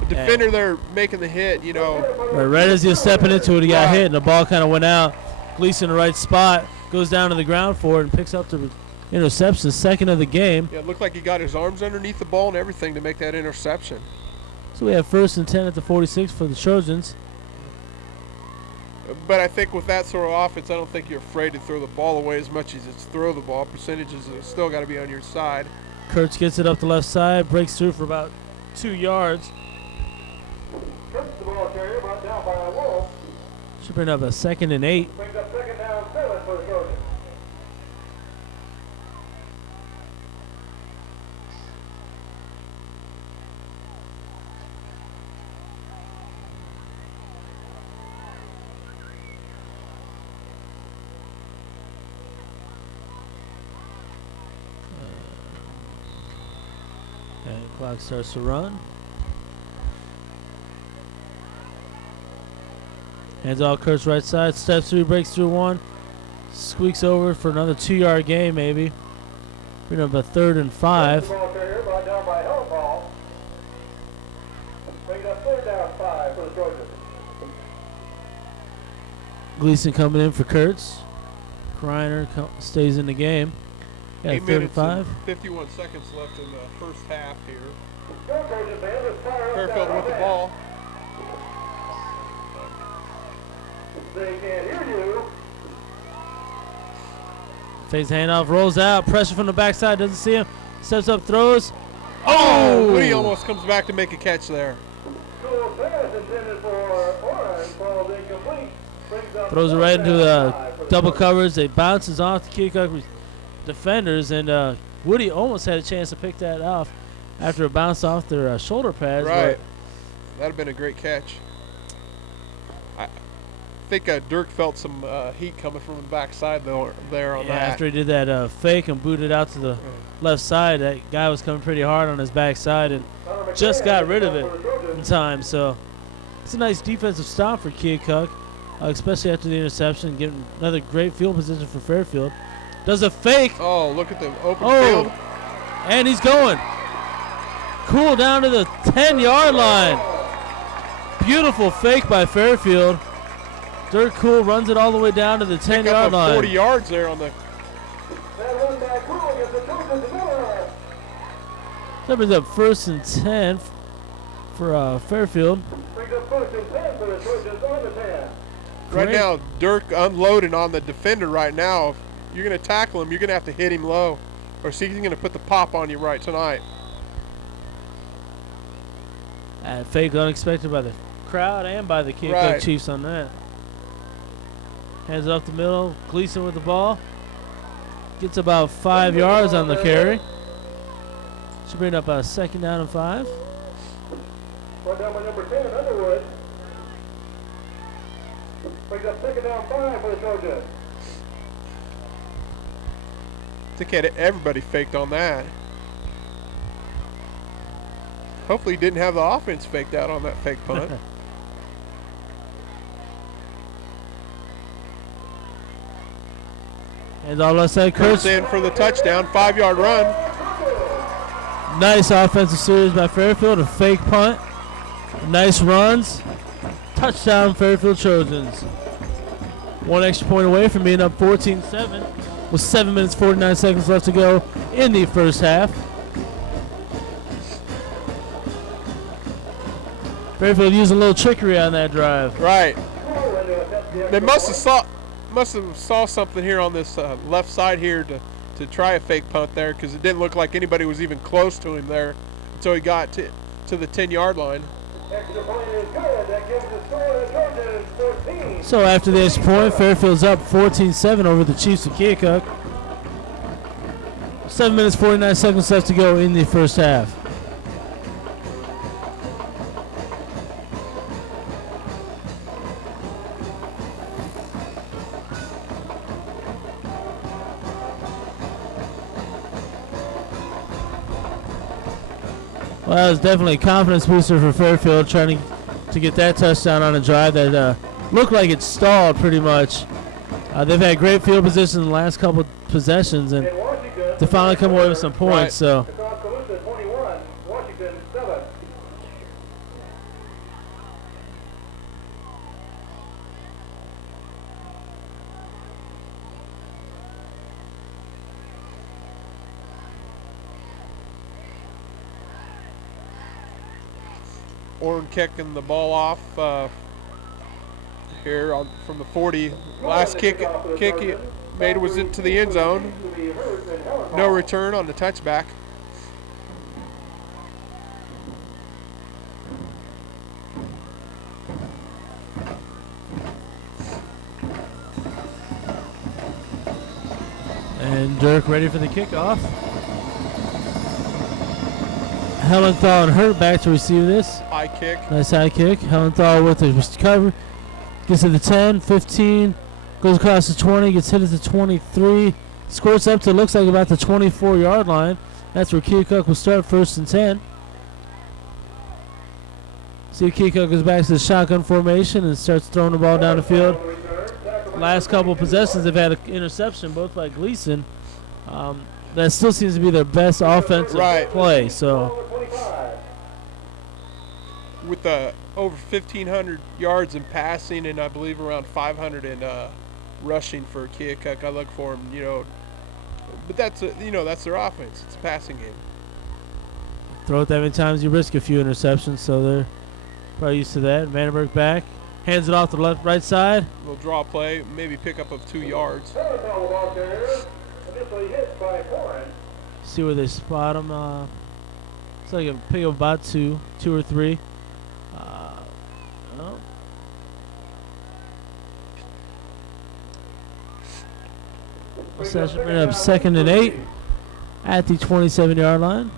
The defender there making the hit, you know. Right as he was stepping into it, he got hit, and the ball kind of went out. Gleason in the right spot, goes down to the ground for it, and picks up the interception, second of the game. Yeah, it looked like he got his arms underneath the ball and everything to make that interception. So we have 1st and 10 at the 46 for the Trojans. But I think with that sort of offense, I don't think you're afraid to throw the ball away as much as it's throw the ball. Percentages have still got to be on your side. Kurtz gets it up the left side, breaks through for about 2 yards. Kurtz, the ball carrier, brought down by a Wolf. Should bring up a 2nd and 8. Brings up 2nd down 7 for the Trojans. And clock starts to run. Hands off Kurtz right side, steps through, breaks through 1, squeaks over for another 2-yard gain maybe. Bring up a 3rd and 5. Ball carrier brought down by Hellball. Brings up 3rd down 5 for the Trojans. Gleason coming in for Kurtz. Kreiner stays in the game. Got 8 3rd and minutes 5. and 51 seconds left in the first half here. Go Trojans, man. Let's fire up Fairfield that with the offense. ball. They can't hear you. Fakes handoff, rolls out, pressure from the backside, doesn't see him. Steps up, throws. Oh! Woody almost comes back to make a catch there. Cool pass intended for Pohren, falls incomplete. Brings up Throws it right into 3rd down 5 for the double Trojans. coverage. It bounces off the Keokuk defenders, and Woody almost had a chance to pick that off after it bounced off their shoulder pads. Right. That'd have been a great catch. I think Dirk felt some heat coming from the backside there on Yeah, that. after he did that fake and booted out to the left side, that guy was coming pretty hard on his backside and just got rid of it in time. So it's a nice defensive stop for Keokuk, especially after the interception, getting another great field position for Fairfield. Does a fake. Oh, look at the open field. And he's going. Cool down to the 10-yard line. Beautiful fake by Fairfield. Dirk Cool runs it all the way down to the 10-yard line. 40 yards there on the. That run by Cool gets the Trojans the middle line. That brings up 1st and 10 for Fairfield. Brings up 1st and 10 for the Trojans on the 10. Right Great. now, Dirk unloading on the defender right now. If you're going to tackle him, you're going to have to hit him low, or see he's going to put the pop on you right tonight. Fake unexpected by the crowd and by the Keokuk Chiefs on that. Hands it up the middle. Gleason with the ball. Gets about 5 yards on the carry. Should bring up a 2nd down and 5. Brought down by number 10, Underwood. Brings up 2nd down 5 for the Trojans. I think everybody faked on that. Hopefully he didn't have the offense faked out on that fake punt. And all left side, Kurtz Kurtz. in for the touchdown, 5-yard run. Nice offensive series by Fairfield. A fake punt. Nice runs. Touchdown, Fairfield Trojans. 1 extra point away from being up 14-7 with 7 minutes 49 seconds left to go in the first half. Fairfield used a little trickery on that drive. Right. They must have saw something here on this left side here to try a fake punt there, because it didn't look like anybody was even close to him there until he got to the 10-yard line. Extra point is good. That gives the score to the Trojans 14. So after the extra point, Fairfield's up 14-7 over the Chiefs of Keokuk. 7 minutes 49 seconds left to go in the first half. Well, that was definitely a confidence booster for Fairfield, trying to get that touchdown on a drive that looked like it stalled pretty much. They've had great field position in the last couple of possessions, and to finally come away with some points. Right. So Tuscaloosa 21, Washington 7. Orn kicking the ball off here from the 40. Last kick he made was into the end zone. No return on the touchback. and Dirk ready for the kickoff. Hellenthal and Hurt back to receive this. High kick. Nice high kick. Hellenthal with the recovery. Gets to the 10, 15. Goes across the 20. Gets hit at the 23. Squirts up to looks like about the 24-yard line. That's where Keokuk will start, 1st and 10. See if Keokuk goes back to the shotgun formation and starts throwing the ball down the field. Last couple of possessions, they've had an interception, both by Gleason. That still seems to be their best offensive play. So, with over 1,500 yards in passing and I believe around 500 in rushing for Keokuk, I look for them. But that's that's their offense. It's a passing game. throw it that many times, you risk a few interceptions. So they're probably used to that. Vandenberg back, hands it off to the right side. We'll draw a play, maybe pick up of 2 yards. See where they spot him. It's like a pick up about two or three. Oh. Session bring up 2nd and 8 at the 27-yard line.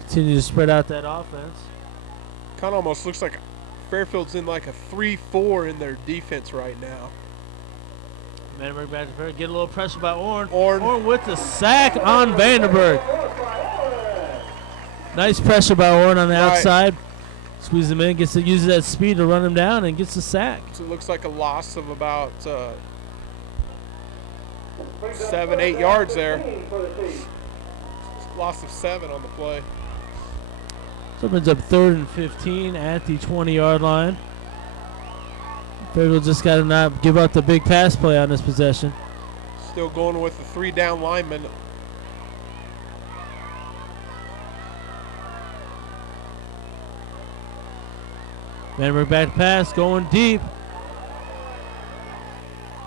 Continue to spread out that offense. Kind of almost looks like Fairfield's in like a 3-4 in their defense right now. Vandenberg back to fair. Get a little pressure by Orn. Orn with the sack on Vandenberg. Nice pressure by Orn on the outside. Squeezes him in, uses that speed to run him down, and gets the sack. So it looks like a loss of about 7-8 yards there. Loss of 7 on the play. So it brings up 3rd and 15 at the 20-yard line. Fairfield just got to not give up the big pass play on this possession. Still going with the 3 down linemen. Vandenberg back to pass, going deep.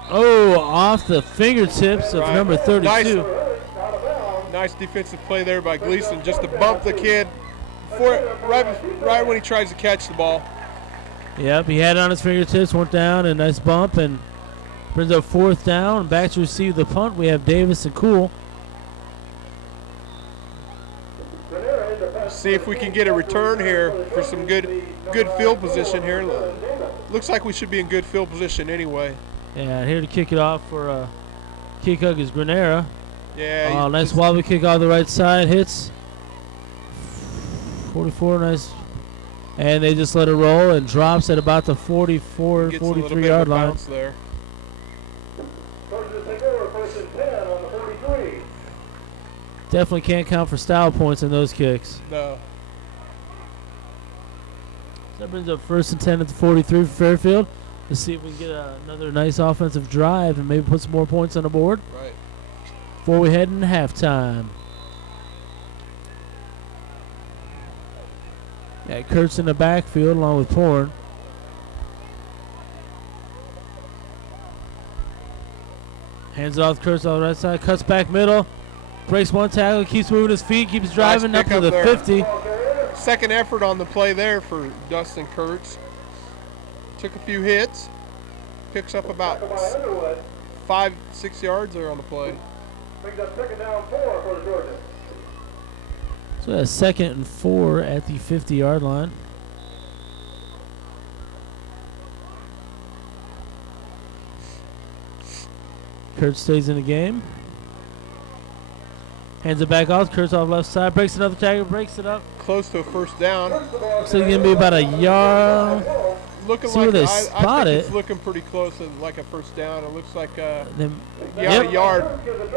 Oh, off the fingertips of number 32. Nice defensive play there by Gleason, just to bump the kid right when he tries to catch the ball. Yep, he had it on his fingertips, went down, and nice bump, and brings up 4th down. Back to receive the punt, we have Davis and Cool. See if we can get a return here for some good field position here. Looks like we should be in good field position anyway. Yeah, here to kick it off for Keokuk is Granera. Yeah. Nice wobbly kick off the right side, hits. 44, nice. And they just let it roll and drops at about the 44, 43-yard line. There. Definitely can't count for style points in those kicks. No. So that brings up 1st and 10 at the 43 for Fairfield. Let's see if we can get another nice offensive drive and maybe put some more points on the board. Right. Before we head into halftime. Yeah, Kurtz in the backfield along with Pohren. Hands it off to Kurtz on the right side. Cuts back middle. Breaks one tackle. Keeps moving his feet. Keeps driving nice up to the there. 50. Second effort on the play there for Dustin Kurtz. Took a few hits. Picks up about 5-6 yards there on the play. Brings up 2nd down 4 for the Trojans. So that's 2nd and 4 at the 50-yard line. Kurtz stays in the game. Hands it back off. Kurtz off left side. Breaks another tackle. Breaks it up. Close to a 1st down. So it's going to be about a yard. looking See like where they I spot think it. it's looking pretty close and like a first down. It looks like a Yep. yard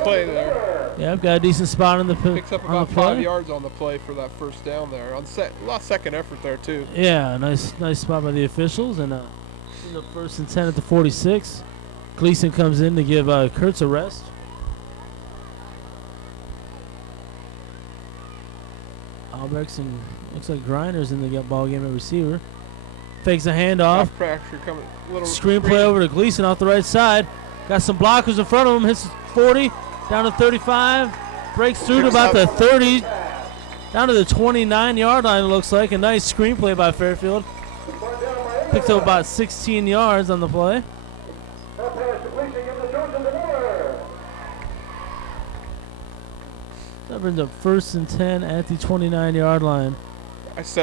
play there. Yeah, I've got a decent spot on the Picks up on the about play. 5 yards on the play for that first down there. On a lot of second effort there too. Yeah, nice spot by the officials, and in the 1st and 10 at the 46. Gleason comes in to give Kurtz a rest. Albrechts and looks like Grinder's in the ball game at receiver. Fakes a handoff. Off pressure coming. Little Screen play over to Gleason off the right side. Got some blockers in front of him. Hits 40, down to 35. Breaks through to about the 30. Down to the 29-yard line, it looks like. A nice screen play by Fairfield. Picks up about 16 yards on the play. That brings up 1st and 10 at the 29-yard line. That's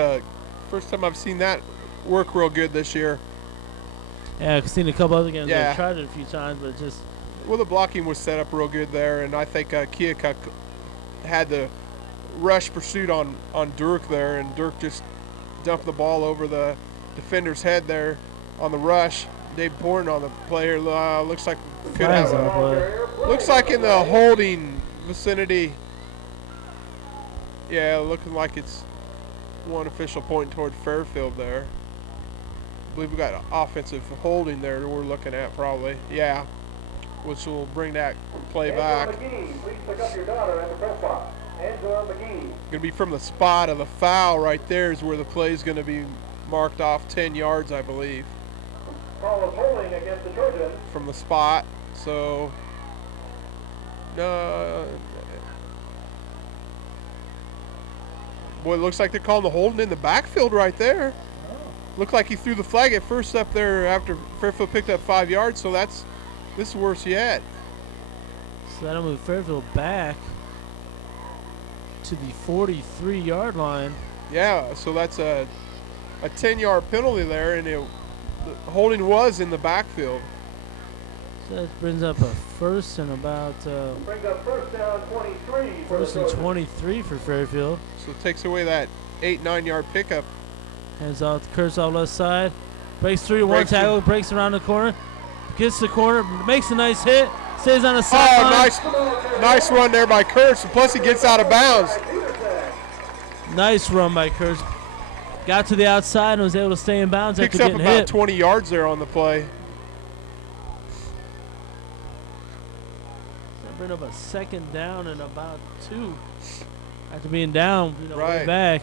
first time I've seen that work real good this year. Yeah, I've seen a couple other games. Yeah. I've tried it a few times, but just... Well, the blocking was set up real good there, and I think Keokuk had the rush pursuit on Dirk there, and Dirk just dumped the ball over the defender's head there on the rush. Dave Pohren on the player looks like could Flags have on the play. looks like in the holding vicinity. Yeah, looking like it's one official pointing toward Fairfield there. I believe we got offensive holding there that we're looking at probably. Yeah, which will bring that play back. McGee, please pick up your daughter at the press box. Angela McGee. Going to be from the spot of the foul right there is where the play is going to be marked off 10 yards, I believe. Call is holding against the Trojans. From the spot, so boy, it looks like they're calling the holding in the backfield right there. Looked like he threw the flag at first up there after Fairfield picked up 5 yards, so this is worse yet. So that'll move Fairfield back to the 43-yard line. Yeah, so that's a 10-yard penalty there, and the holding was in the backfield. So that brings up a 1st and about Brings up 1st down 23. 1st and 23 for Fairfield. So it takes away that 8-9 yard pickup. Hands off to Kurtz on the left side. Breaks through one Breaks tackle, breaks around the corner. Gets the corner, makes a nice hit. Stays on the sideline. Nice run there by Kurtz, and plus he gets out of bounds. Nice run by Kurtz. Got to the outside and was able to stay in bounds Picks after up getting about hit. 20 yards there on the play. So bring up a 2nd down and about 2 after being down, way Right. back.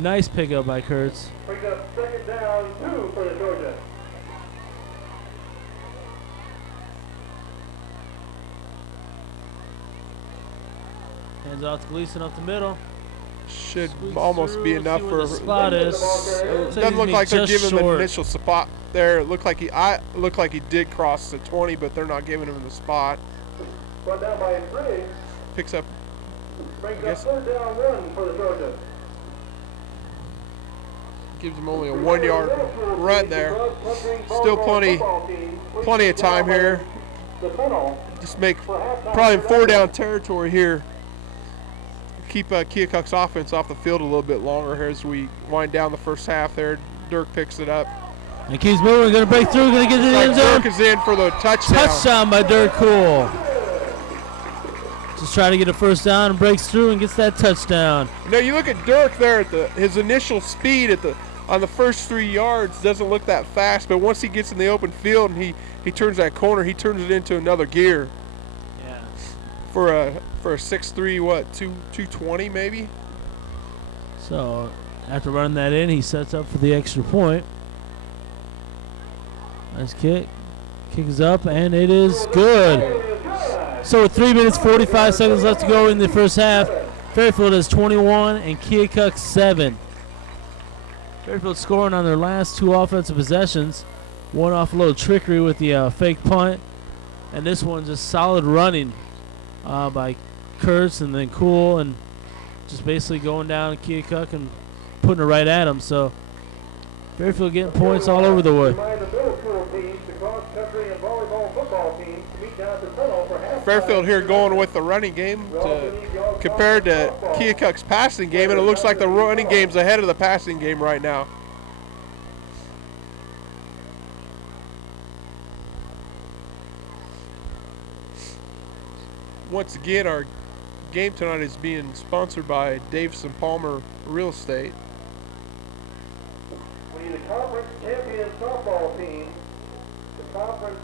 Nice pickup by Kurtz. Brings up 2nd down 2 for the Trojans. Hands off to Gleason up the middle. Should Squeaks almost through, be see enough where for. the spot is. Doesn't look like they're just giving the short. initial spot there. It looked like he did cross the 20, but they're not giving him the spot. Brought down by 3. Picks up. Brings up Yes. 3rd down 1 for the Trojans. Gives him only a 1 yard run there. Still plenty of time here. The tunnel. Just make probably in 4 down territory here. Keep Keokuk's offense off the field a little bit longer here as we wind down the first half there. Dirk picks it up. And keeps moving, gonna break through, gonna get to the end zone. Dirk is in for the touchdown. Touchdown by Dirk Cool. Just trying to get a 1st down and breaks through and gets that touchdown. Now you look at Dirk there at his initial speed on the first 3 yards doesn't look that fast, but once he gets in the open field and he turns that corner, he turns it into another gear. Yeah. For a 6'3", 220 maybe? So after running that in, he sets up for the extra point. Nice kick. Kick is up, and it is good. So with 3 minutes, 45 seconds left to go in the first half, Fairfield has 21 and Keokuk 7. Fairfield scoring on their last 2 offensive possessions. One off a little trickery with the fake punt, and this one just solid running by Kurtz and then Cool, and just basically going down Keokuk and putting it right at him. So Fairfield getting points all over the way. Fairfield here going with the running game compared to Keokuk's passing game, and it looks like the running game's ahead of the passing game right now. once again, our game tonight is being sponsored by Davison Palmer Real Estate. We need a conference champion softball team. The conference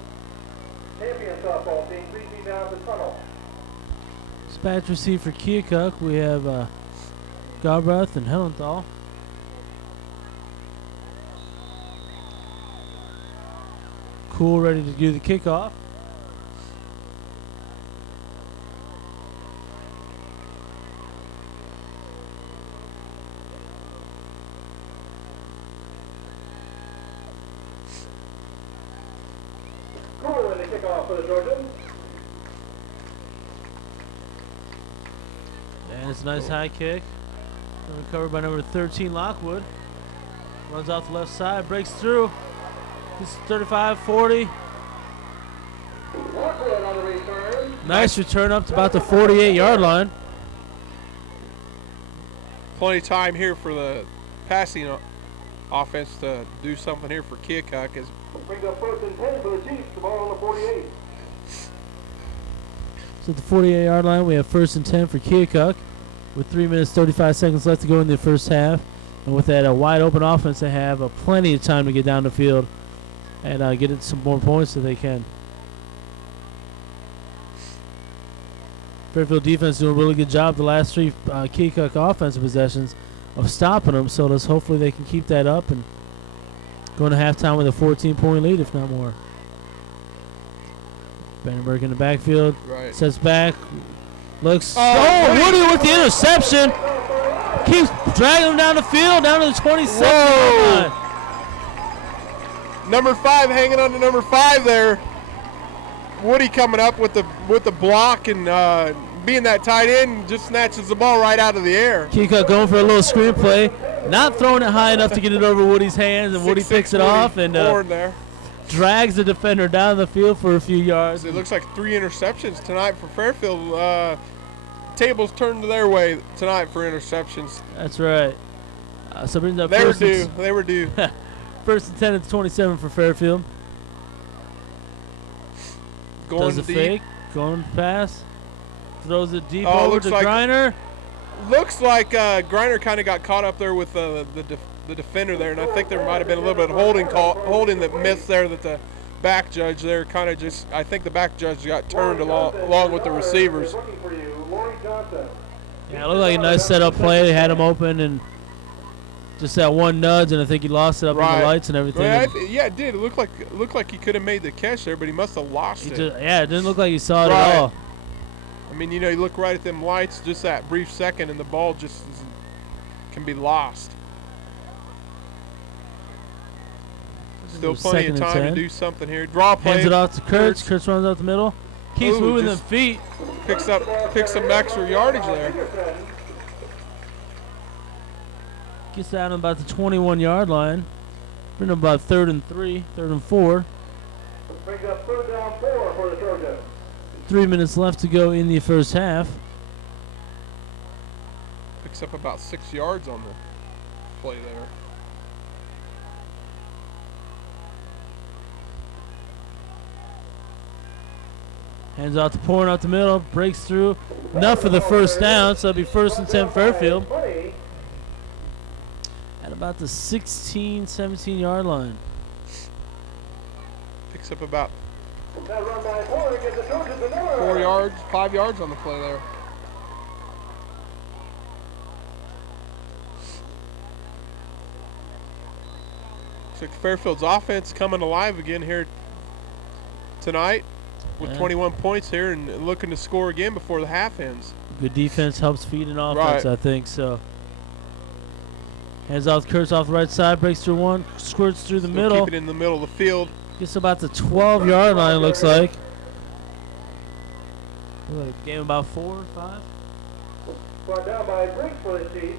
champion softball team, please be down the tunnel. Dispatch received for Keokuk. We have Galbraith and Hellenthal. Cool, ready to do the kickoff. Cool in the kickoff for the Trojans. And it's a nice high kick. Recovered by number 13, Lockwood. Runs off the left side, breaks through. This is 35, 40. Lockwood on the return. Nice return up to about the 48-yard line. Plenty of time here for the passing offense to do something here for Keokuk. As Brings up 1st and 10 for the Chiefs. The ball on the 48. So at the 48-yard line, we have 1st and 10 for Keokuk with 3 minutes, 35 seconds left to go in the first half. And with that wide open offense, they have plenty of time to get down the field and get it some more points if they can. Fairfield defense doing a really good job the last 3 Keokuk offensive possessions of stopping them. So let's hopefully they can keep that up and go into halftime with a 14-point lead, if not more. Vandenberg in the backfield. Right. Sets back. Looks. Woody with the interception. Keeps dragging him down the field, down to the 27-yard line. Number 5 hanging on to number 5 there. Woody coming up with the block and being that tight end just snatches the ball right out of the air. Keokuk going for a little screen play, not throwing it high enough to get it over Woody's hands, and Woody picks it off and there. drags the defender down the field for a few yards. It looks like 3 interceptions tonight for Fairfield. Tables turned their way tonight for interceptions. That's right. So brings up They were due. 1st and 10 at the 27 for Fairfield. Going Does a deep. fake, going pass, throws it deep Oh, over looks to like- Griner. Looks like Griner kind of got caught up there with the defender there, and I think there might have been a little bit of holding that missed there that the back judge there kind of just, I think the back judge got turned along with the receivers. Looking for you, Laurie Johnson. Yeah, it looked like a nice setup play. They had him open and just that one nudge, and I think he lost it up in the lights and everything. Yeah, it did. It looked like he could have made the catch there, but he must have lost it. Yeah, it didn't look like he saw it at all. I mean, you look right at them lights, just that brief second, and the ball just can be lost. Still plenty of time to do something here. Draw play. Hands it off to Kurtz. Kurtz runs out the middle. Keeps moving them feet. Picks some extra yardage there. Gets down to about the 21-yard line. Bring them about 3rd and 3, 3rd and 4. Brings up 3rd down 4 for the Trojans. 3 minutes left to go in the first half. Picks up about 6 yards on the play there. Hands off to Pohren out the middle. Breaks through. Enough for the first down, so it'll be 1st and 10 Fairfield. At about the 16, 17-yard line. Picks up about That run by Pohren gives the Trojans another. 4 yards, 5 yards on the play there. Looks like Fairfield's offense coming alive again here tonight with 21 points here and looking to score again before the half ends. Good defense helps feed an offense, I think so. Hands off Kurtz off the right side, breaks through one, squirts through the middle. Keep it in the middle of the field. Gets about the 12-yard line, looks like. Game about 4 or 5. Brought down by Briggs for the Chiefs.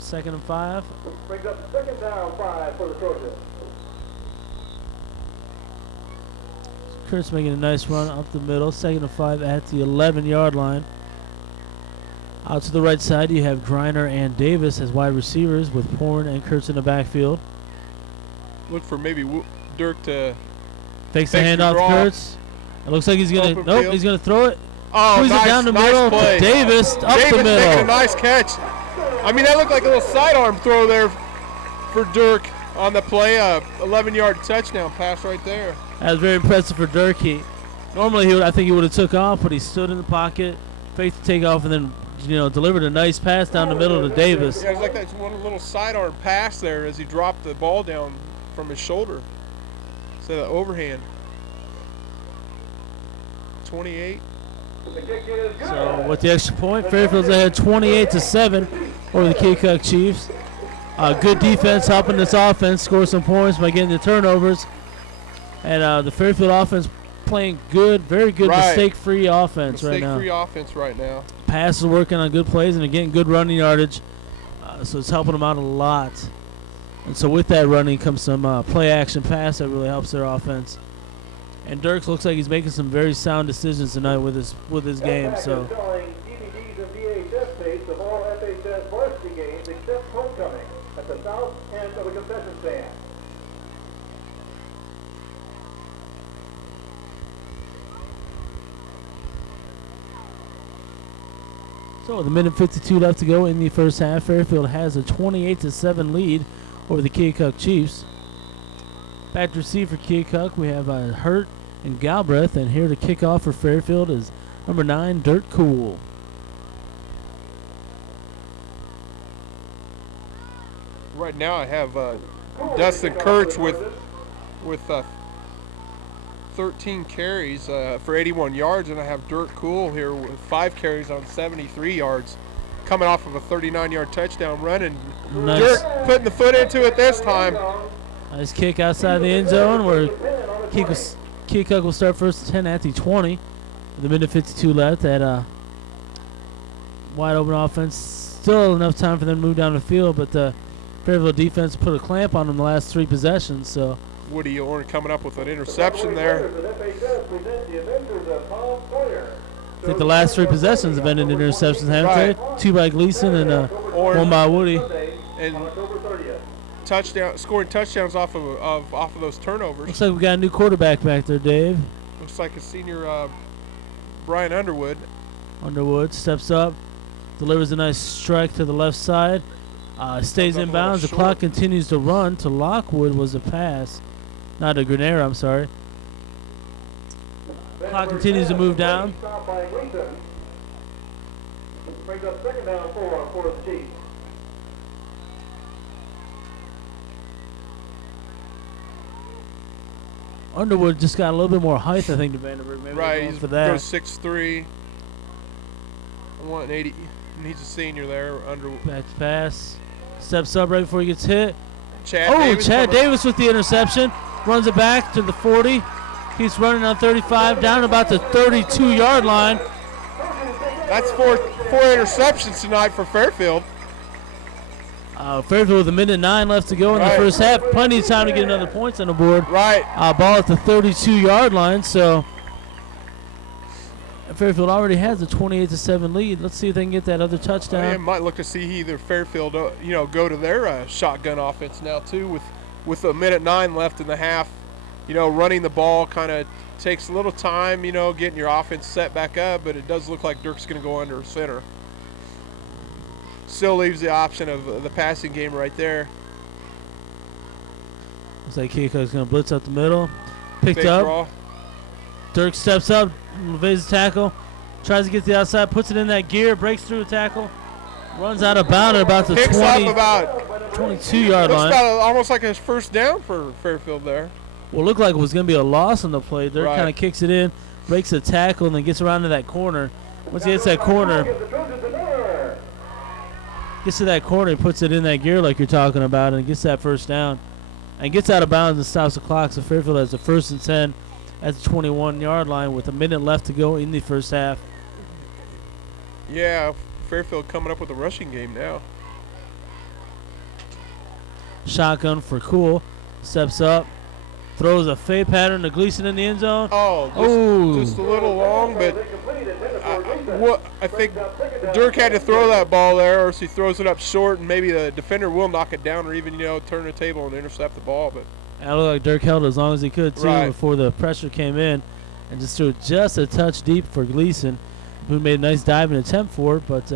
2nd and 5. Brings up 2nd down 5 for the Trojans. Kurtz making a nice run up the middle. 2nd and 5 at the 11-yard line. Out to the right side, you have Griner and Davis as wide receivers with Pohren and Kurtz in the backfield. Look for maybe Dirk to fakes the handoff to Kurtz. It looks like he's gonna. Nope, he's gonna throw it. Oh, Squeeze nice, it down the nice middle play. to Davis, up Davis the middle. making a nice catch. I mean, that looked like a little sidearm throw there for Dirk on the play. 11-yard touchdown pass right there. That was very impressive for Dirk. Normally, I think he would have took off, but he stood in the pocket, faked the takeoff, and then delivered a nice pass down the middle to Davis. Yeah, it was like that one little sidearm pass there as he dropped the ball down from his shoulder. So the overhand. 28. So with the extra point, Fairfield's ahead 28-7 over the Keokuk Chiefs. Good defense helping this offense score some points by getting the turnovers. And the Fairfield offense playing good, very good mistake-free offense right now. Mistake-free offense right now. Passes are working on good plays and they're getting good running yardage. So it's helping them out a lot. And so with that running comes some play-action pass that really helps their offense. And Dirk looks like he's making some very sound decisions tonight with his game. So. DVDs and VHS tapes of all FHS varsity games except homecoming at the south end of the concession stand. So with a minute 52 left to go in the first half, Fairfield has a 28-7 lead over the Keokuk Chiefs. Back to receive for Keokuk, we have Hurt and Galbraith, and here to kick off for Fairfield is number 9, Dirk Cool. Right now I have Dustin Kurtz with 13 carries for 81 yards, and I have Dirk Cool here with 5 carries on 73 yards, coming off of a 39-yard touchdown run, and Nice. Dirk putting the foot into it this time. Nice kick outside the end zone where Keokuk will start first and 10 at the 20. With a minute 52 left, that wide open offense. Still enough time for them to move down the field, but the Fairfield defense put a clamp on them the last 3 possessions. So Woody Orn coming up with an interception there. I think the last 3 possessions have been interceptions, haven't they? 2 by Gleason and 1 by Woody. And scoring touchdowns off of those turnovers. Looks like we got a new quarterback back there, Dave. Looks like a senior Brian Underwood. Underwood steps up, delivers a nice strike to the left side. Stays in bounds. The clock continues to run to Lockwood. Was a pass. Not a Grenera, I'm sorry. Clock continues to move down. Brings up second down for the Chiefs. Underwood just got a little bit more height, I think, to Vandenberg. Maybe Right, for that. goes 6'3", 180, and he's a senior there. Underwood. Back to pass. Steps up right before he gets hit. Chad Davis with the interception. Runs it back to the 40. Keeps running on 35, down about the 32-yard line. That's four interceptions tonight for Fairfield. Fairfield with a minute 9 left to go in the first half. Plenty of time to get another points on the board. Right. Ball at the 32-yard line, so Fairfield already has a 28-7 lead. Let's see if they can get that other touchdown. It might look to see either Fairfield, go to their shotgun offense now too, with a minute 9 left in the half. Running the ball kind of takes a little time, getting your offense set back up, but it does look like Dirk's going to go under center. Still leaves the option of the passing game right there. Looks like Keokuk's going to blitz up the middle. Picked Fake up. draw. Dirk steps up, evades the tackle, tries to get to the outside, puts it in that gear, breaks through a tackle, runs out of bounds at about the 22-yard line. Looks about almost like a first down for Fairfield there. Well, it looked like it was going to be a loss on the play. Dirk kind of kicks it in, breaks a tackle, and then gets around to that corner. Once he hits that corner, he puts it in that gear like you're talking about, and gets that first down. And gets out of bounds and stops the clock, so Fairfield has the 1st and 10 at the 21-yard line with a minute left to go in the first half. Yeah, Fairfield coming up with a rushing game now. Shotgun for Cool. Steps up. Throws a fade pattern to Gleason in the end zone. Just a little long, but I think Dirk had to throw that ball there, or else he throws it up short, and maybe the defender will knock it down, or even turn the table and intercept the ball. But it looked like Dirk held it as long as he could too before the pressure came in, and just threw it just a touch deep for Gleason. who made a nice diving attempt for it, but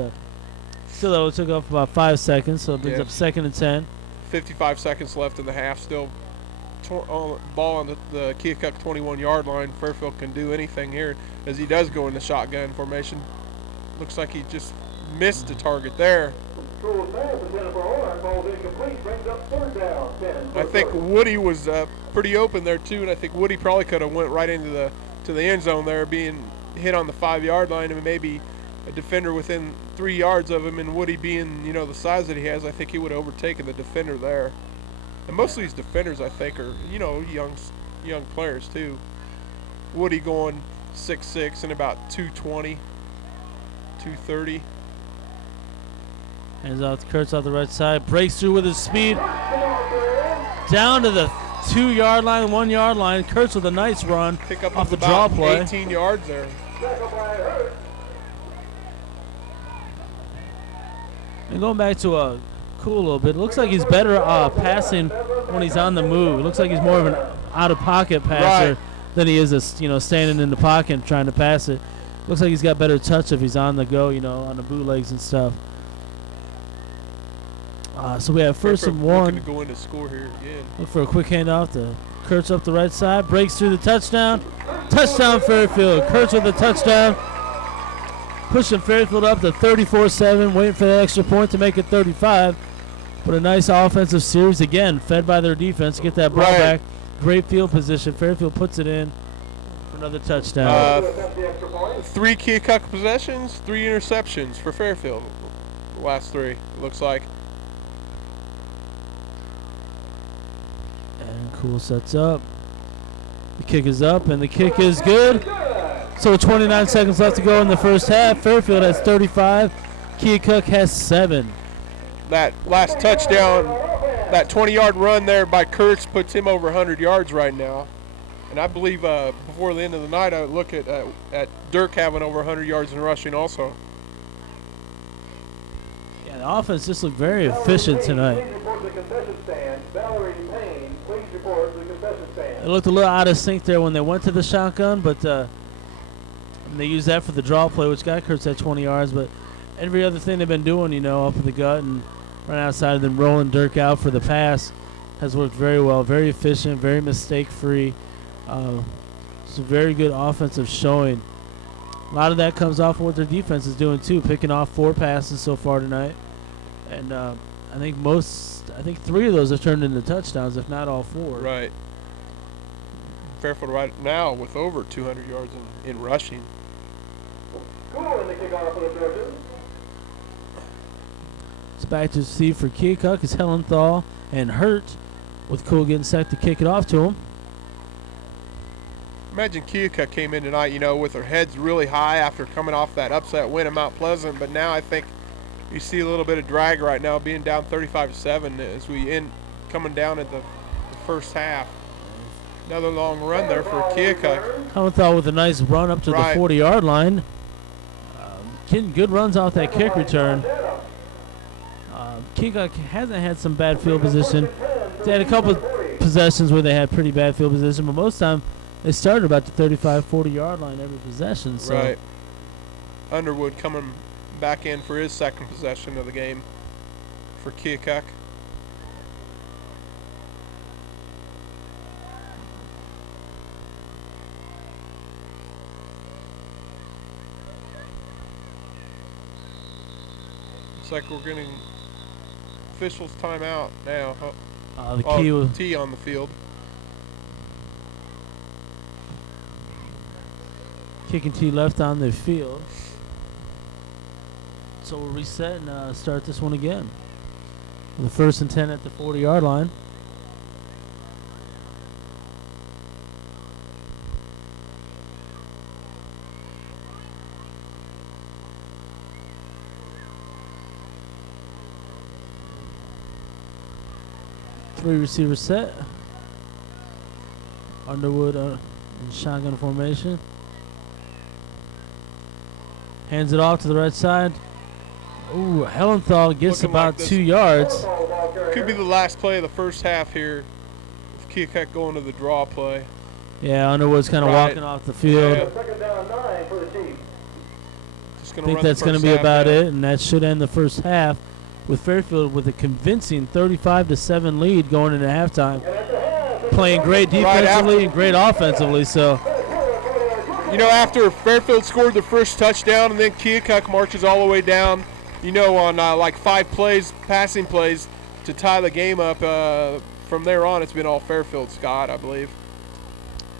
still, though, it took off about 5 seconds, so it brings up 2nd and 10. 55 seconds left in the half. Still ball on the Keokuk 21-yard line. Fairfield can do anything here as he does go into shotgun formation. Looks like he just missed the target there. I think Woody was pretty open there too, and I think Woody probably could have went right into the end zone there, being hit on the 5-yard line, and maybe a defender within 3 yards of him, and Woody being, you know, the size that he has, I think he would have overtaken the defender there. And most of these defenders, I think, are, you know, young players too. Woody going 6'6" and about 220, 230. Hands off to Kurtz off the right side. Breaks through with his speed. Down to the 2-yard line, 1-yard line. Kurtz with a nice run off the draw play. 18 yards there. And going back to Cool a little bit, looks like he's better passing when he's on the move. It looks like he's more of an out-of-pocket passer than he is, standing in the pocket and trying to pass it. Looks like he's got better touch if he's on the go, on the bootlegs and stuff. So we have 1st and 1. Looking to go in to score here again. Look for a quick handoff to Kurtz up the right side. Breaks through the touchdown. Touchdown Fairfield. Kurtz with the touchdown. Pushing Fairfield up to 34-7. Waiting for that extra point to make it 35. But a nice offensive series again, fed by their defense. Get that ball back. Great field position. Fairfield puts it in for another touchdown. 3 Keokuk possessions, 3 interceptions for Fairfield. The last 3, looks like. And Cool sets up. The kick is up, and the kick is good. So 29 seconds left to go in the first half. Fairfield has 35. Keokuk has 7. That last touchdown, that 20-yard run there by Kurtz puts him over 100 yards right now. And I believe before the end of the night, I would look at Dirk having over 100 yards in rushing also. Yeah, the offense just looked very efficient tonight. It looked a little out of sync there when they went to the shotgun, but they used that for the draw play, which got Kurtz at 20 yards. But every other thing they've been doing, up in the gut and right outside of them, rolling Dirk out for the pass, has worked very well. Very efficient, very mistake-free. It's a very good offensive showing. A lot of that comes off of what their defense is doing too, picking off 4 passes so far tonight. And I think 3 of those have turned into touchdowns, if not all 4. Right. Fairfield right now with over 200 yards in rushing. Cool in the kickoff for the Trojans. It's back to receive for Keokuk. It's Hellenthal and Hurt, with Cool getting set to kick it off to him. Imagine Keokuk came in tonight, with their heads really high after coming off that upset win at Mount Pleasant, but now I think you see a little bit of drag right now, being down 35-7 as we coming down at the first half. Another long run there for Keokuk. Hellenthal with a nice run up to the 40-yard line. Getting good runs off that kick return. Keokuk hasn't had some bad field position. They had a couple of possessions where they had pretty bad field position, but most of the time they started about the 35, 40-yard line every possession. So. Right. Underwood coming back in for his 2nd possession of the game for Keokuk. Looks like we're getting Fischel's timeout now. The T on the field. Kick and tee left on the field. So we'll reset and start this one again. The 1st and 10 at the 40-yard line. Three receiver set. Underwood in shotgun formation. Hands it off to the right side. Ooh, Hellenthal gets about 2 yards. Could be the last play of the first half here. With Keokuk going to the draw play. Yeah, Underwood's kind of walking off the field. Second down 9 for the Chiefs. just going I to think that's going to be about it, and that should end the first half with Fairfield with a convincing 35-7 lead going into halftime. Playing great defensively and great offensively. So, you know, after Fairfield scored the first touchdown and then Keokuk marches all the way down, you know, on like 5 plays, passing plays to tie the game up, from there on it's been all Fairfield, Scott, I believe.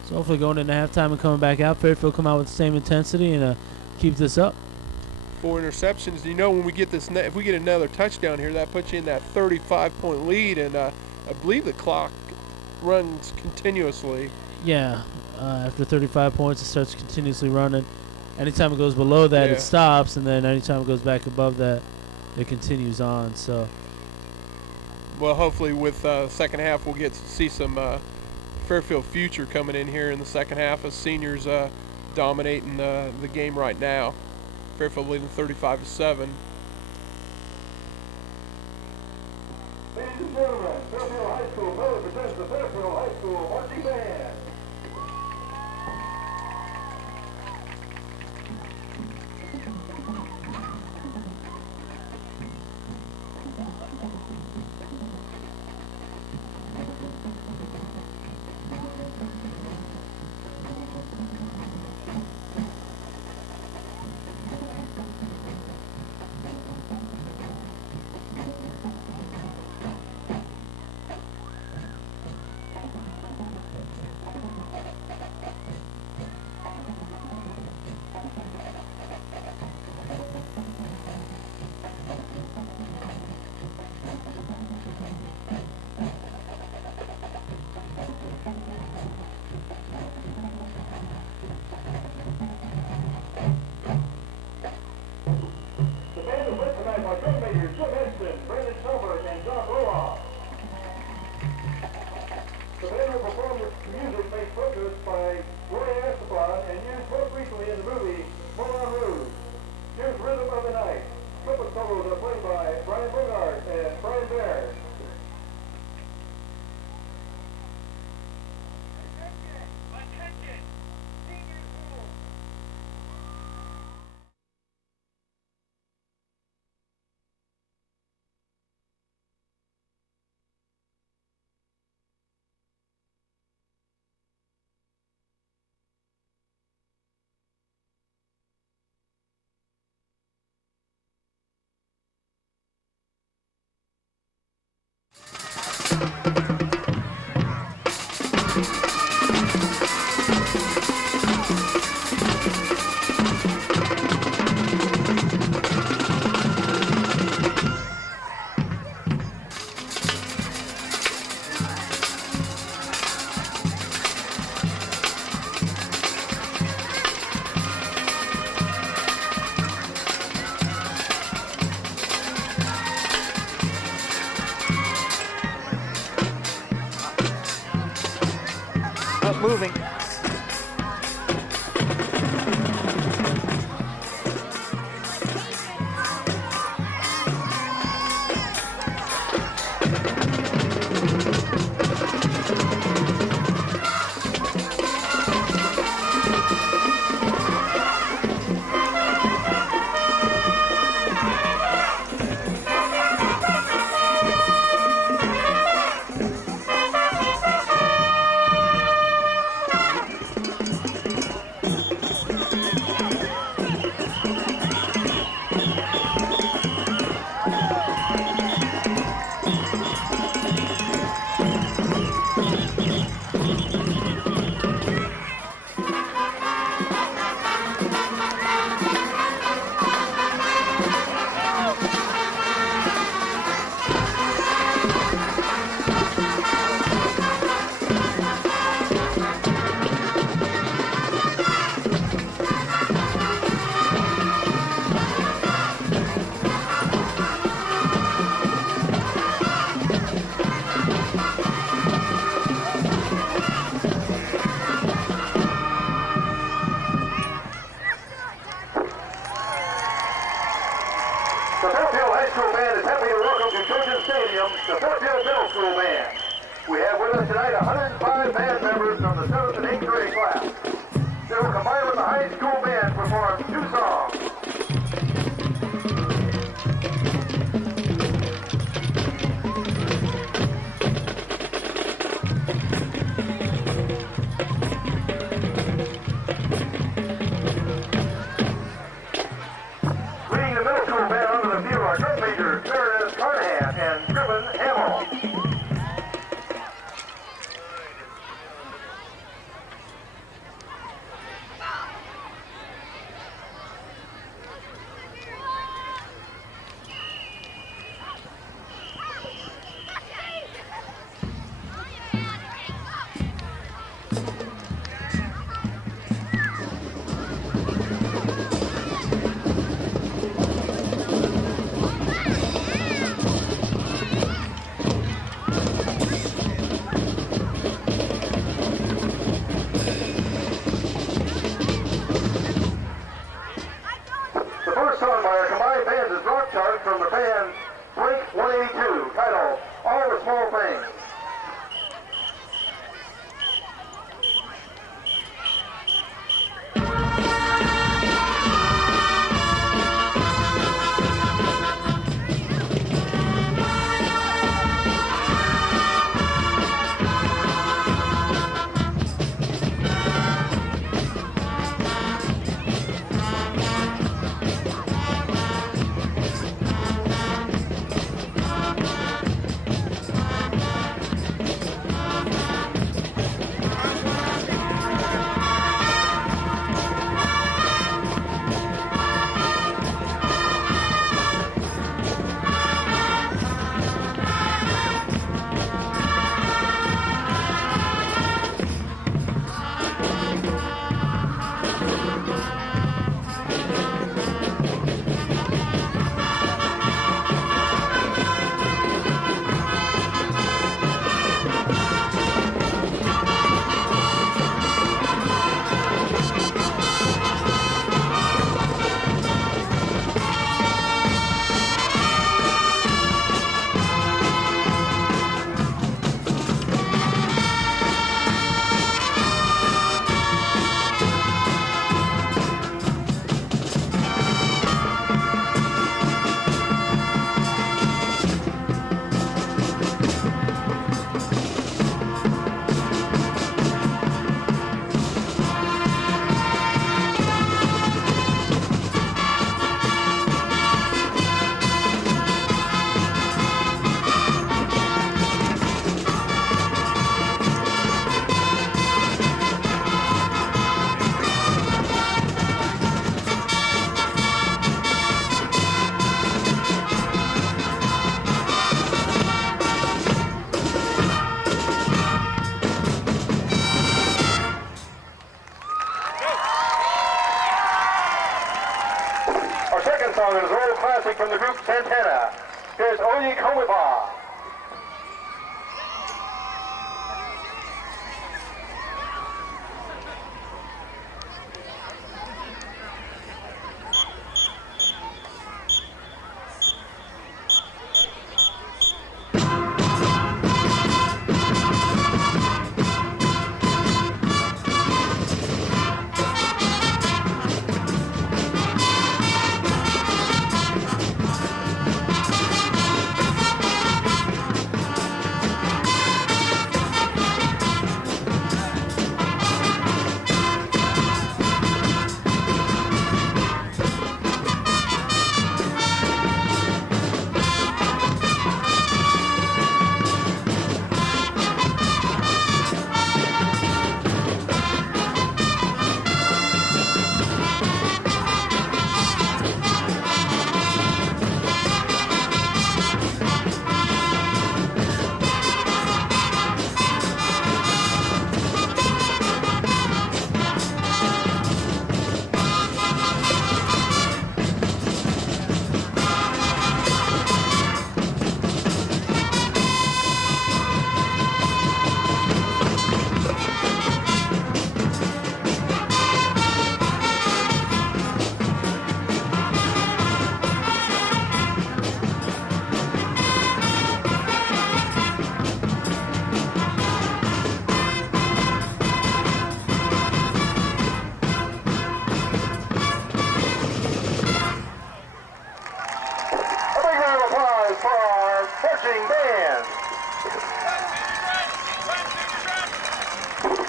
So hopefully going into halftime and coming back out, Fairfield come out with the same intensity and keep this up. 4 interceptions. You know, when we get this, if we get another touchdown here, that puts you in that 35-point lead, and I believe the clock runs continuously. Yeah, after 35 points, it starts continuously running. Anytime it goes below that, it stops, and then anytime it goes back above that, it continues on. So, well, hopefully with second half, we'll get to see some Fairfield future coming in here in the second half as seniors dominating the game right now. Fairfield leading 35-7. Ladies and gentlemen, Fairfield High School proudly presents the Fairfield High School Marching Band. Moving. The Fairfield High School Band is happy to welcome to Trojan Stadium the Fairfield Middle School Band. We have with us tonight 105 band members from the 7th and 8th grade class. They will combine with the high school band perform 2 songs. song is an old classic from the group Santana. Here's Oye Komiba.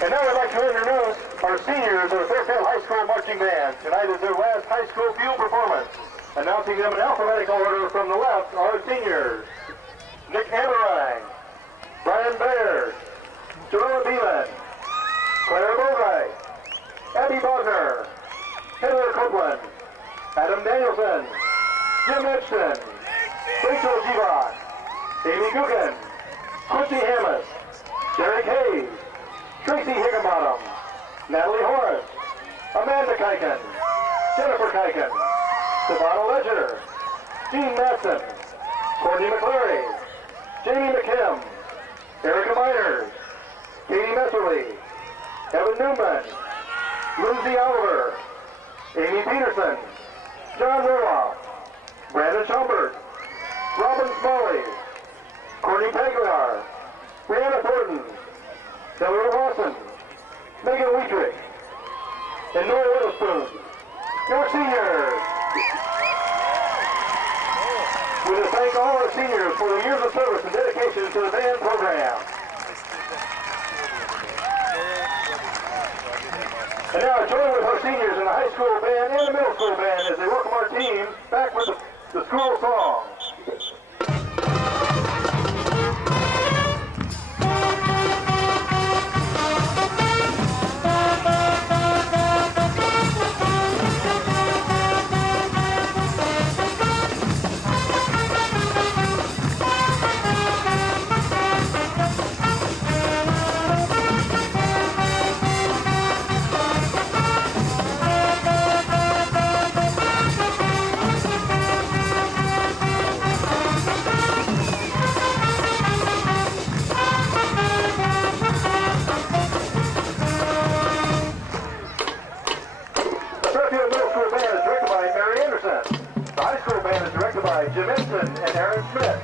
And now I'd like to introduce our seniors of the Fairfield High School Marching Band. Tonight is their last high school field performance. Announcing them in alphabetical order from the left are seniors. Nick Amberine, Brian Baird, Joella Beeman, Claire Bogey, Abby Bogner, Heather Copeland, Adam Danielson, Jim Edson, Rachel Givak, Amy Guggen, Quincy Hammond, Derek Hayes, Tracy Higginbottom, Natalie Horace, Amanda Kiken, Jennifer Kiken, Savannah Ledger, Dean Matson, Courtney McCleary, Jamie McKim, Erica Miners, Katie Messerly, Evan Newman, Lindsay Oliver, Amy Peterson, John Roloff, Brandon Schaumburg, Robin Smalley, Courtney Pagliar, Brianna Thornton, Taylor Lawson, Megan Wietrich, and Noah Witherspoon, your seniors. We want to thank all our seniors for their years of service and dedication to the band program. And now join with our seniors in the high school band and the middle school band as they welcome our team back with the school song. Jim Ensign and Aaron Smith.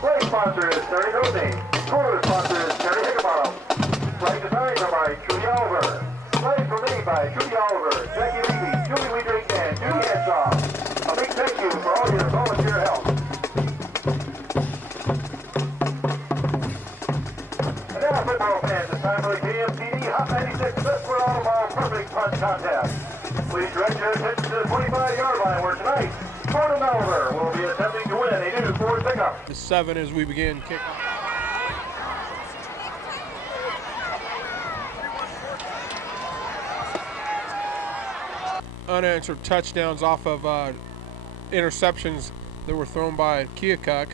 Flag sponsor is Terry Doty. Corner sponsor is Terry Higginbottom. Flag designed by Trudy Oliver. Flag made by Trudy Oliver, Jackie Levy, Julie Weidrich, and Judy Henshaw. A big thank you for all your volunteer help. And now, football fans, it's time for the KMTD Hot 96 Best for Automobile Perfect Punch Contest. Please direct your attention to the 25-yard line where tonight, Gordon Oliver will be attempting to win a new Ford pickup. The 7 as we begin kickoff. Unanswered touchdowns off of interceptions that were thrown by Keokuk.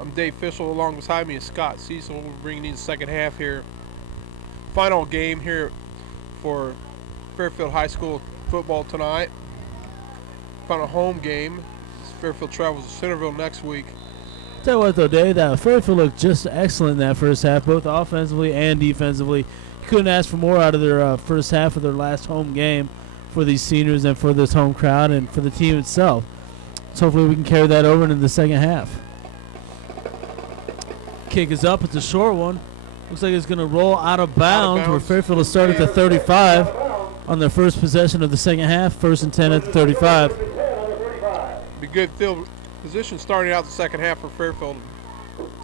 I'm Dave Fischel. Along beside me is Scott Cecil. We're bringing you the second half here. Final game here for Fairfield High School football tonight. final home game. Fairfield travels to Centerville next week. Tell you what, though, Dave, that Fairfield looked just excellent in that first half, both offensively and defensively. You couldn't ask for more out of their first half of their last home game for these seniors and for this home crowd and for the team itself. So hopefully we can carry that over into the second half. Kick is up. It's a short one. Looks like it's going to roll out of bounds, where Fairfield will start at the 35 on their first possession of the second half. 1st and 10 at the 35. Be good field position starting out the second half for Fairfield.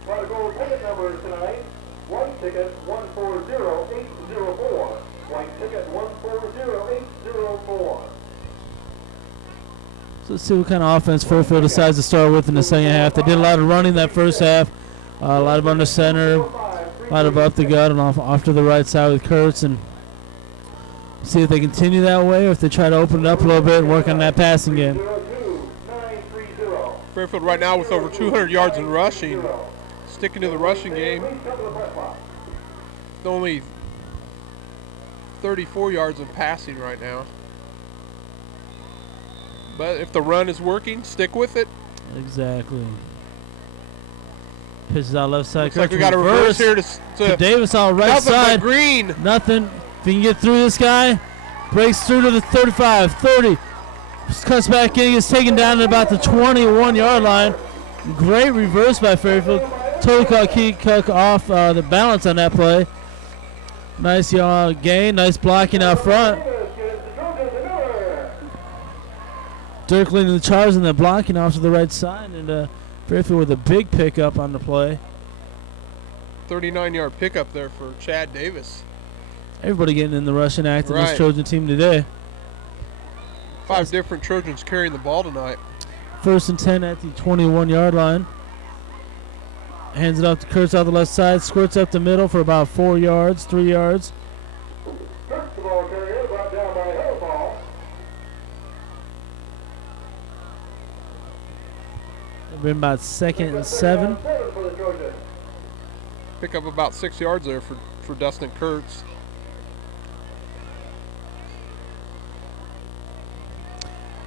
Prodigal ticket number tonight, white ticket 140804. White ticket 140804. So let's see what kind of offense Fairfield decides to start with in the second half. They did a lot of running that first half, a lot of under center, a lot of up the gut and off to the right side with Kurtz, and see if they continue that way or if they try to open it up a little bit and work on that passing game. Fairfield right now with over 200 yards in rushing, sticking to the rushing game. Only 34 yards in passing right now. But if the run is working, stick with it. Exactly. Pitches out left side. Looks like we got a reverse here to Davis on right side. Green. Nothing. If he can get through this guy, breaks through to the 35, 30. Cuts back in, gets taken down at about the 21-yard line. Great reverse by Fairfield. Totally caught Keokuk off the balance on that play. Nice gain, nice blocking out front. Dirk leading the charge and then blocking off to the right side. And Fairfield with a big pickup on the play. 39-yard pickup there for Chad Davis. Everybody getting in the rushing act in Right. this Trojan team today. 5 different Trojans carrying the ball tonight. 1st and 10 at the 21-yard line. Hands it off to Kurtz out the left side. Squirts up the middle for about 4 yards, 3 yards. First of all, carrier brought down by Hellball. They've been about 2nd and 7. For the Trojans. Pick up about 6 yards there for Dustin Kurtz.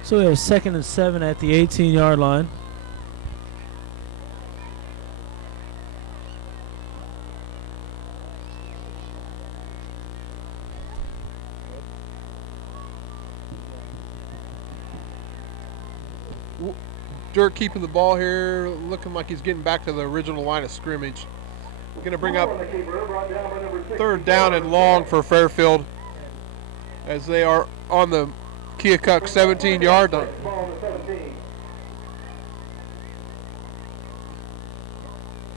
So we have 2nd and 7 at the 18-yard line. Dirk keeping the ball here, looking like he's getting back to the original line of scrimmage. We're going to bring up 3rd down and long for Fairfield as they are on the Keokuk 17-yard line.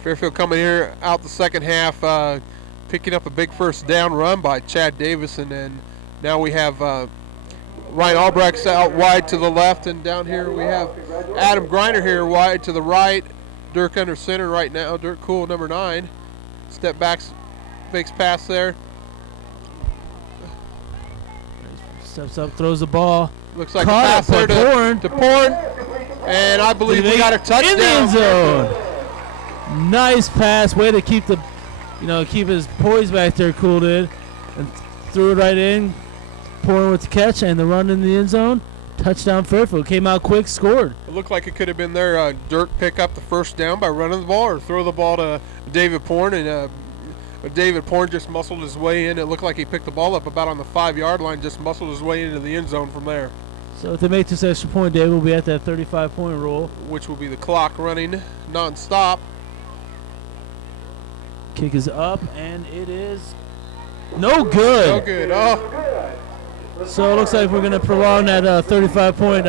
Fairfield coming here out the second half, picking up a big first down run by Chad Davis, and then now we have Ryan Albrecht's out wide to the left, and down here we have Adam Griner here wide to the right. Dirk under center right now. Dirk Cool, number 9. Step backs, fakes pass there. Steps up, throws the ball. Looks like Caught a pass there Pohren. to Pohren. And I believe we got a touchdown. In the end zone. Nice pass. Way to keep the, keep his poise back there, Cool did. And threw it right in. Pohren with the catch and the run in the end zone. Touchdown Fairfield. Came out quick, scored. It looked like it could have been there. Dirk pick up the first down by running the ball or throw the ball to David Pohren. And David Pohren just muscled his way in. It looked like he picked the ball up about on the 5-yard line, just muscled his way into the end zone from there. So if they make this extra point, Dave will be at that 35-point rule. Which will be the clock running non-stop. Kick is up, and it is no good. No good. Oh. So it looks like we're going to prolong that 35-point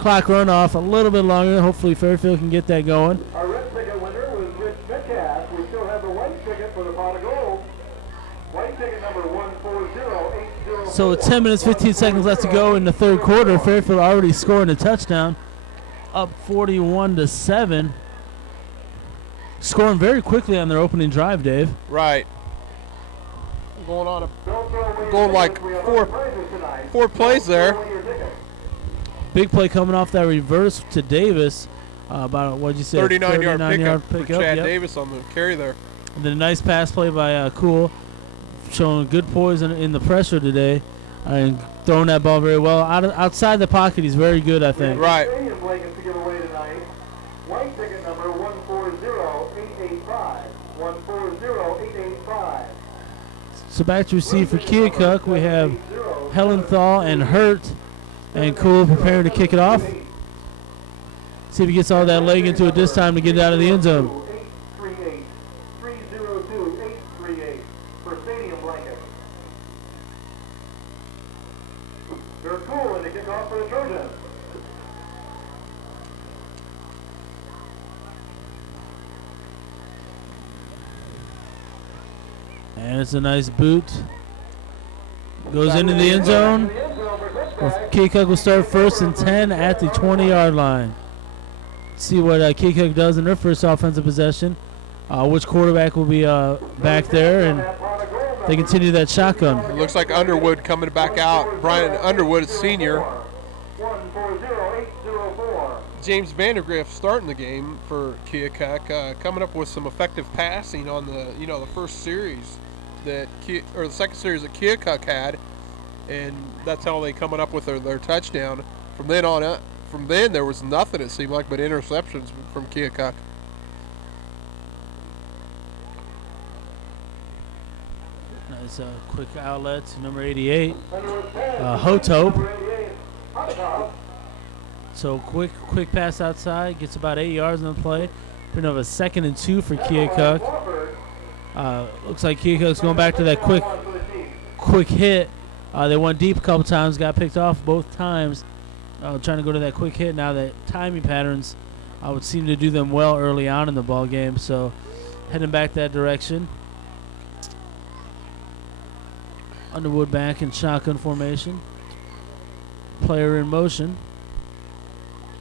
clock runoff a little bit longer. Hopefully Fairfield can get that going. Our red ticket winner was Rich Metcalf. We still have the white ticket for the pot of gold. White ticket number 140804. So 10 minutes, 15 seconds left to go in the third quarter. Fairfield already scoring a touchdown, up 41-7. Scoring very quickly on their opening drive, Dave. Right. Going like four plays there. Big play coming off that reverse to Davis. About, what'd you say? 39-yard pickup for Chad yep. Davis on the carry there. And then a nice pass play by Cool, showing good poise in the pressure today. and throwing that ball very well. Outside the pocket, he's very good, I think. Right. Stadium blankets to give away tonight. White ticket number 140885. 140885. So back to receive for Keokuk, we have Hellenthal and Hurt and Cool preparing to kick it off. See if he gets all that leg into it this time to get it out of the end zone. 838. 302-838 for stadium blanket. Dirk Cool in the kickoff for the Trojans. And it's a nice boot. Goes into the end zone. Keokuk will start 1st and 10 at the 20-yard line. See what Keokuk does in their first offensive possession. Which quarterback will be back there, and they continue that shotgun. It looks like Underwood coming back out. Brian Underwood is senior. 140804. James Vandergriff starting the game for Keokuk, coming up with some effective passing on the the first series the second series that Keokuk had, and that's how they coming up with their touchdown. From then there was nothing, it seemed like, but interceptions from Keokuk. Nice quick outlet to number 88, Hotope. So quick pass outside, gets about 8 yards on the play. Bring up a 2nd and 2 for Keokuk. Looks like Keokuk's going back to that quick hit. They went deep a couple times, got picked off both times. Trying to go to that quick hit. Now that timing patterns would seem to do them well early on in the ball game. So heading back that direction. Underwood back in shotgun formation. Player in motion.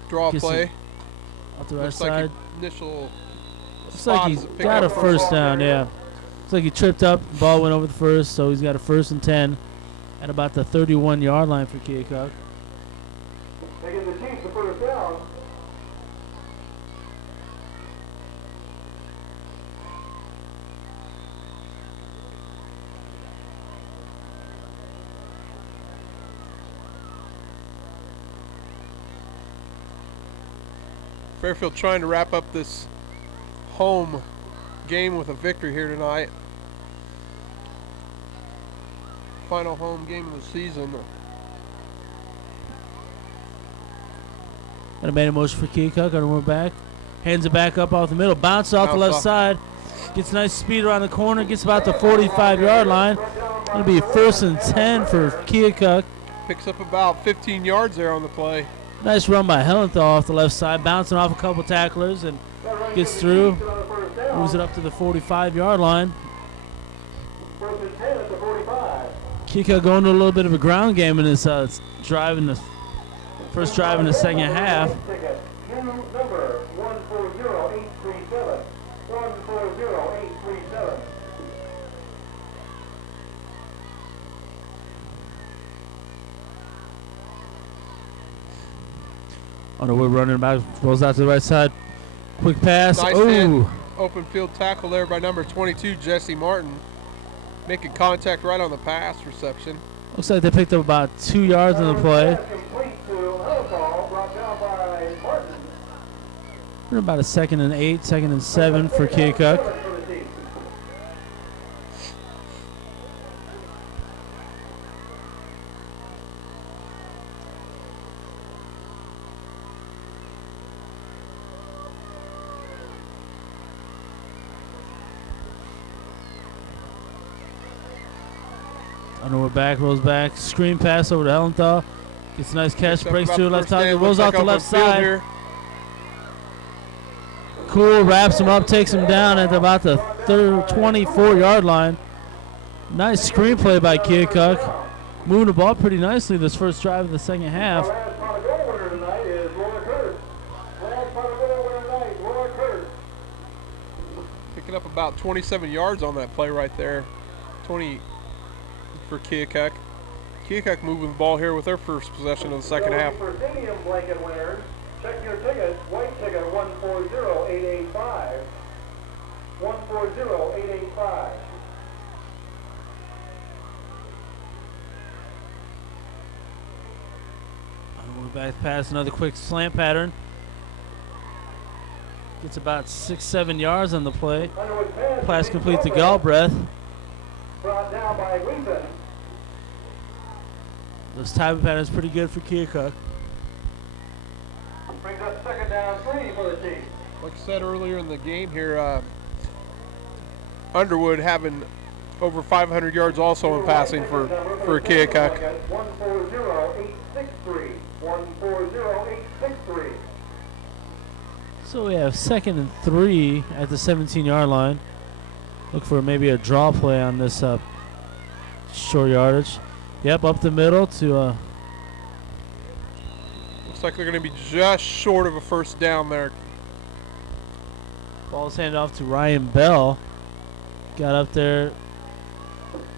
Draw play. Off the right Looks side. like initial Looks like he's got a first down, yeah. Looks like he tripped up, ball went over the first, so he's got a 1st and 10 at about the 31-yard line for Keokuk. They give the Chiefs the first down. Fairfield trying to wrap up this home game with a victory here tonight. Final home game of the season. Got a man in motion for Keokuk. Got to move back. Hands it back up off the middle. Bounces off the left side. Gets a nice speed around the corner. Gets about the 45-yard line. It'll be 1st and 10 for Keokuk. Picks up about 15 yards there on the play. Nice run by Hellenthal off the left side. Bouncing off a couple tacklers and gets through. Moves it up to the 45-yard line. Keokuk going to a little bit of a ground game in this first drive in the second half. Number 140837. 140837. Underwood running back, rolls out to the right side. Quick pass. Nice Ooh. Open field tackle there by number 22, Jesse Martin. Making contact right on the pass reception. Looks like they picked up about 2 yards on the play. We're about a 2nd and 8, 2nd and 7 for Keokuk. Underwood back, rolls back, screen pass over to Hellenthal. Gets a nice catch, breaks through left tackle, rolls off the left side. Here. Cool wraps him up, takes him down at about the 24-yard line. Nice screenplay by Keokuk. Moving the ball pretty nicely this first drive of the second half. Picking up about 27 yards on that play right there. 20 for Keokuk. Keokuk moving the ball here with their first possession of the second half. For stadium blanket winners, check your ticket. White ticket 140885. 140885. Quarterback pass, another quick slant pattern. Gets about 6-7 yards on the play. Pass complete to Galbraith. Brought down by Gleason. This type of pattern is pretty good for Keokuk. Brings up second down 3 for the Chiefs. Like I said earlier in the game here, Underwood having over 500 yards also in passing for Keokuk. 140863. 140863. So we have 2nd and 3 at the 17-yard line. Look for maybe a draw play on this short yardage. Yep, up the middle to Looks like they're going to be just short of a first down there. ball's handed off to Ryan Bell. Got up there.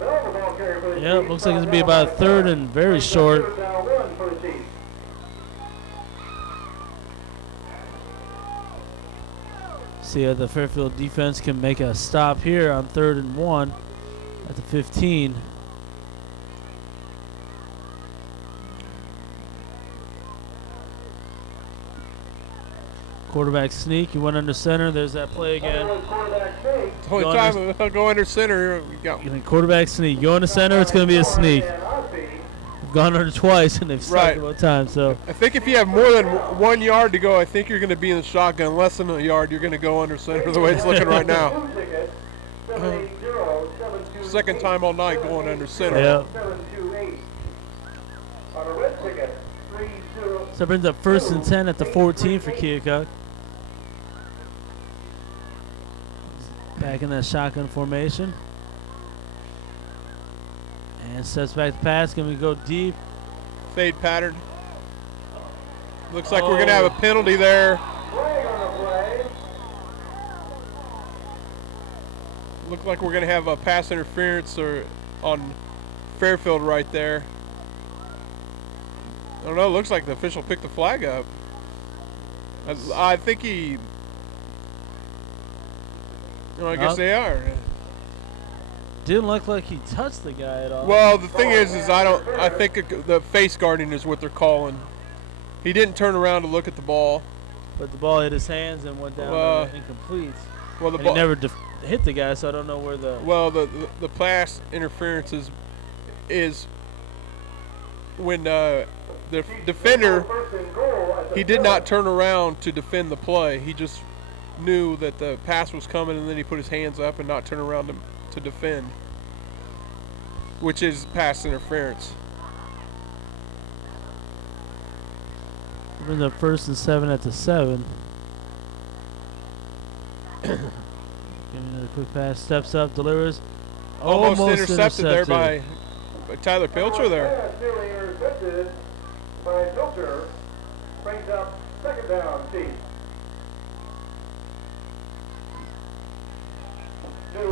Yep, looks like it's going to be about 3rd and very short. See how the Fairfield defense can make a stop here on 3rd and 1 at the 15. Quarterback sneak. He went under center. There's that play again. The only time they'll go under center. We got quarterback sneak. Go into center. It's going to be a sneak. We've gone under twice, and they've stuck it both times. So I think if you have more than 1 yard to go, I think you're going to be in the shotgun. Less than a yard, you're going to go under center the way it's looking right now. Second time all night going under center. Yeah. So it brings up 1st and 10 at the 14 for Keokuk. Back in that shotgun formation. And steps back to pass. Going to go deep. Fade pattern. Looks like we're going to have a penalty there. Look like we're going to have a pass interference on Fairfield right there. I don't know. It looks like the official picked the flag up. I think he. I guess they are. Didn't look like he touched the guy at all. Well, the thing is I think the face guarding is what they're calling. He didn't turn around to look at the ball. But the ball hit his hands and went down incomplete. Well, the ball never hit the guy, so I don't know where the. Well, the pass interference is when the defender, he did not turn around to defend the play. He just knew that the pass was coming, and then he put his hands up and not turn around to defend, which is pass interference. Brings up 1st and 7 at the 7. Give another quick pass. Steps up, delivers. Almost intercepted there by Tyler Pilcher there. Intercepted by Pilcher. Brings up 2nd down, Chiefs. So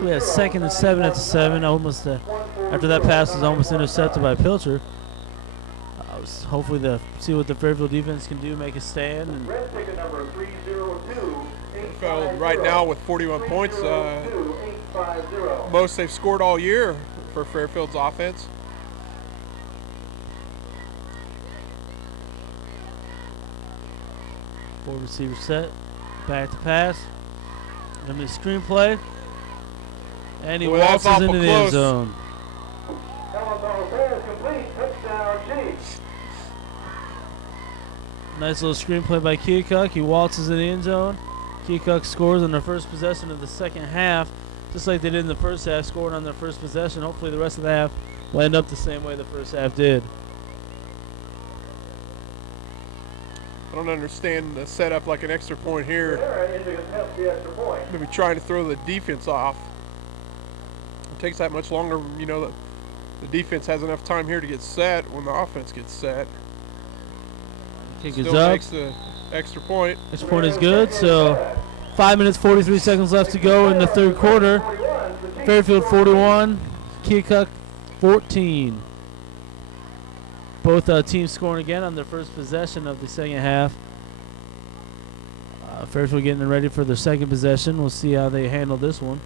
we had 2nd and 7 at the 7. Almost after that pass was almost intercepted by Pilcher. Hopefully see what the Fairfield defense can do, make a stand. And Fairfield right now with 41 points. Most they've scored all year for Fairfield's offense. Four receiver set. Back to pass. Gonna be a screenplay. And he waltzes into the end zone. Nice little screenplay by Keokuk. He waltzes in the end zone. Keokuk scores on their first possession of the second half, just like they did in the first half, scoring on their first possession. Hopefully the rest of the half will end up the same way the first half did. I don't understand the setup like an extra point here. Maybe trying to throw the defense off. It takes that much longer, the defense has enough time here to get set when the offense gets set. Kick is Still up. makes the extra point. Extra point is good, so 5 minutes, 43 seconds left to go in the third quarter. Fairfield 41, Keokuk 14. Both teams scoring again on their first possession of the second half. Fairfield getting ready for their second possession. We'll see how they handle this one.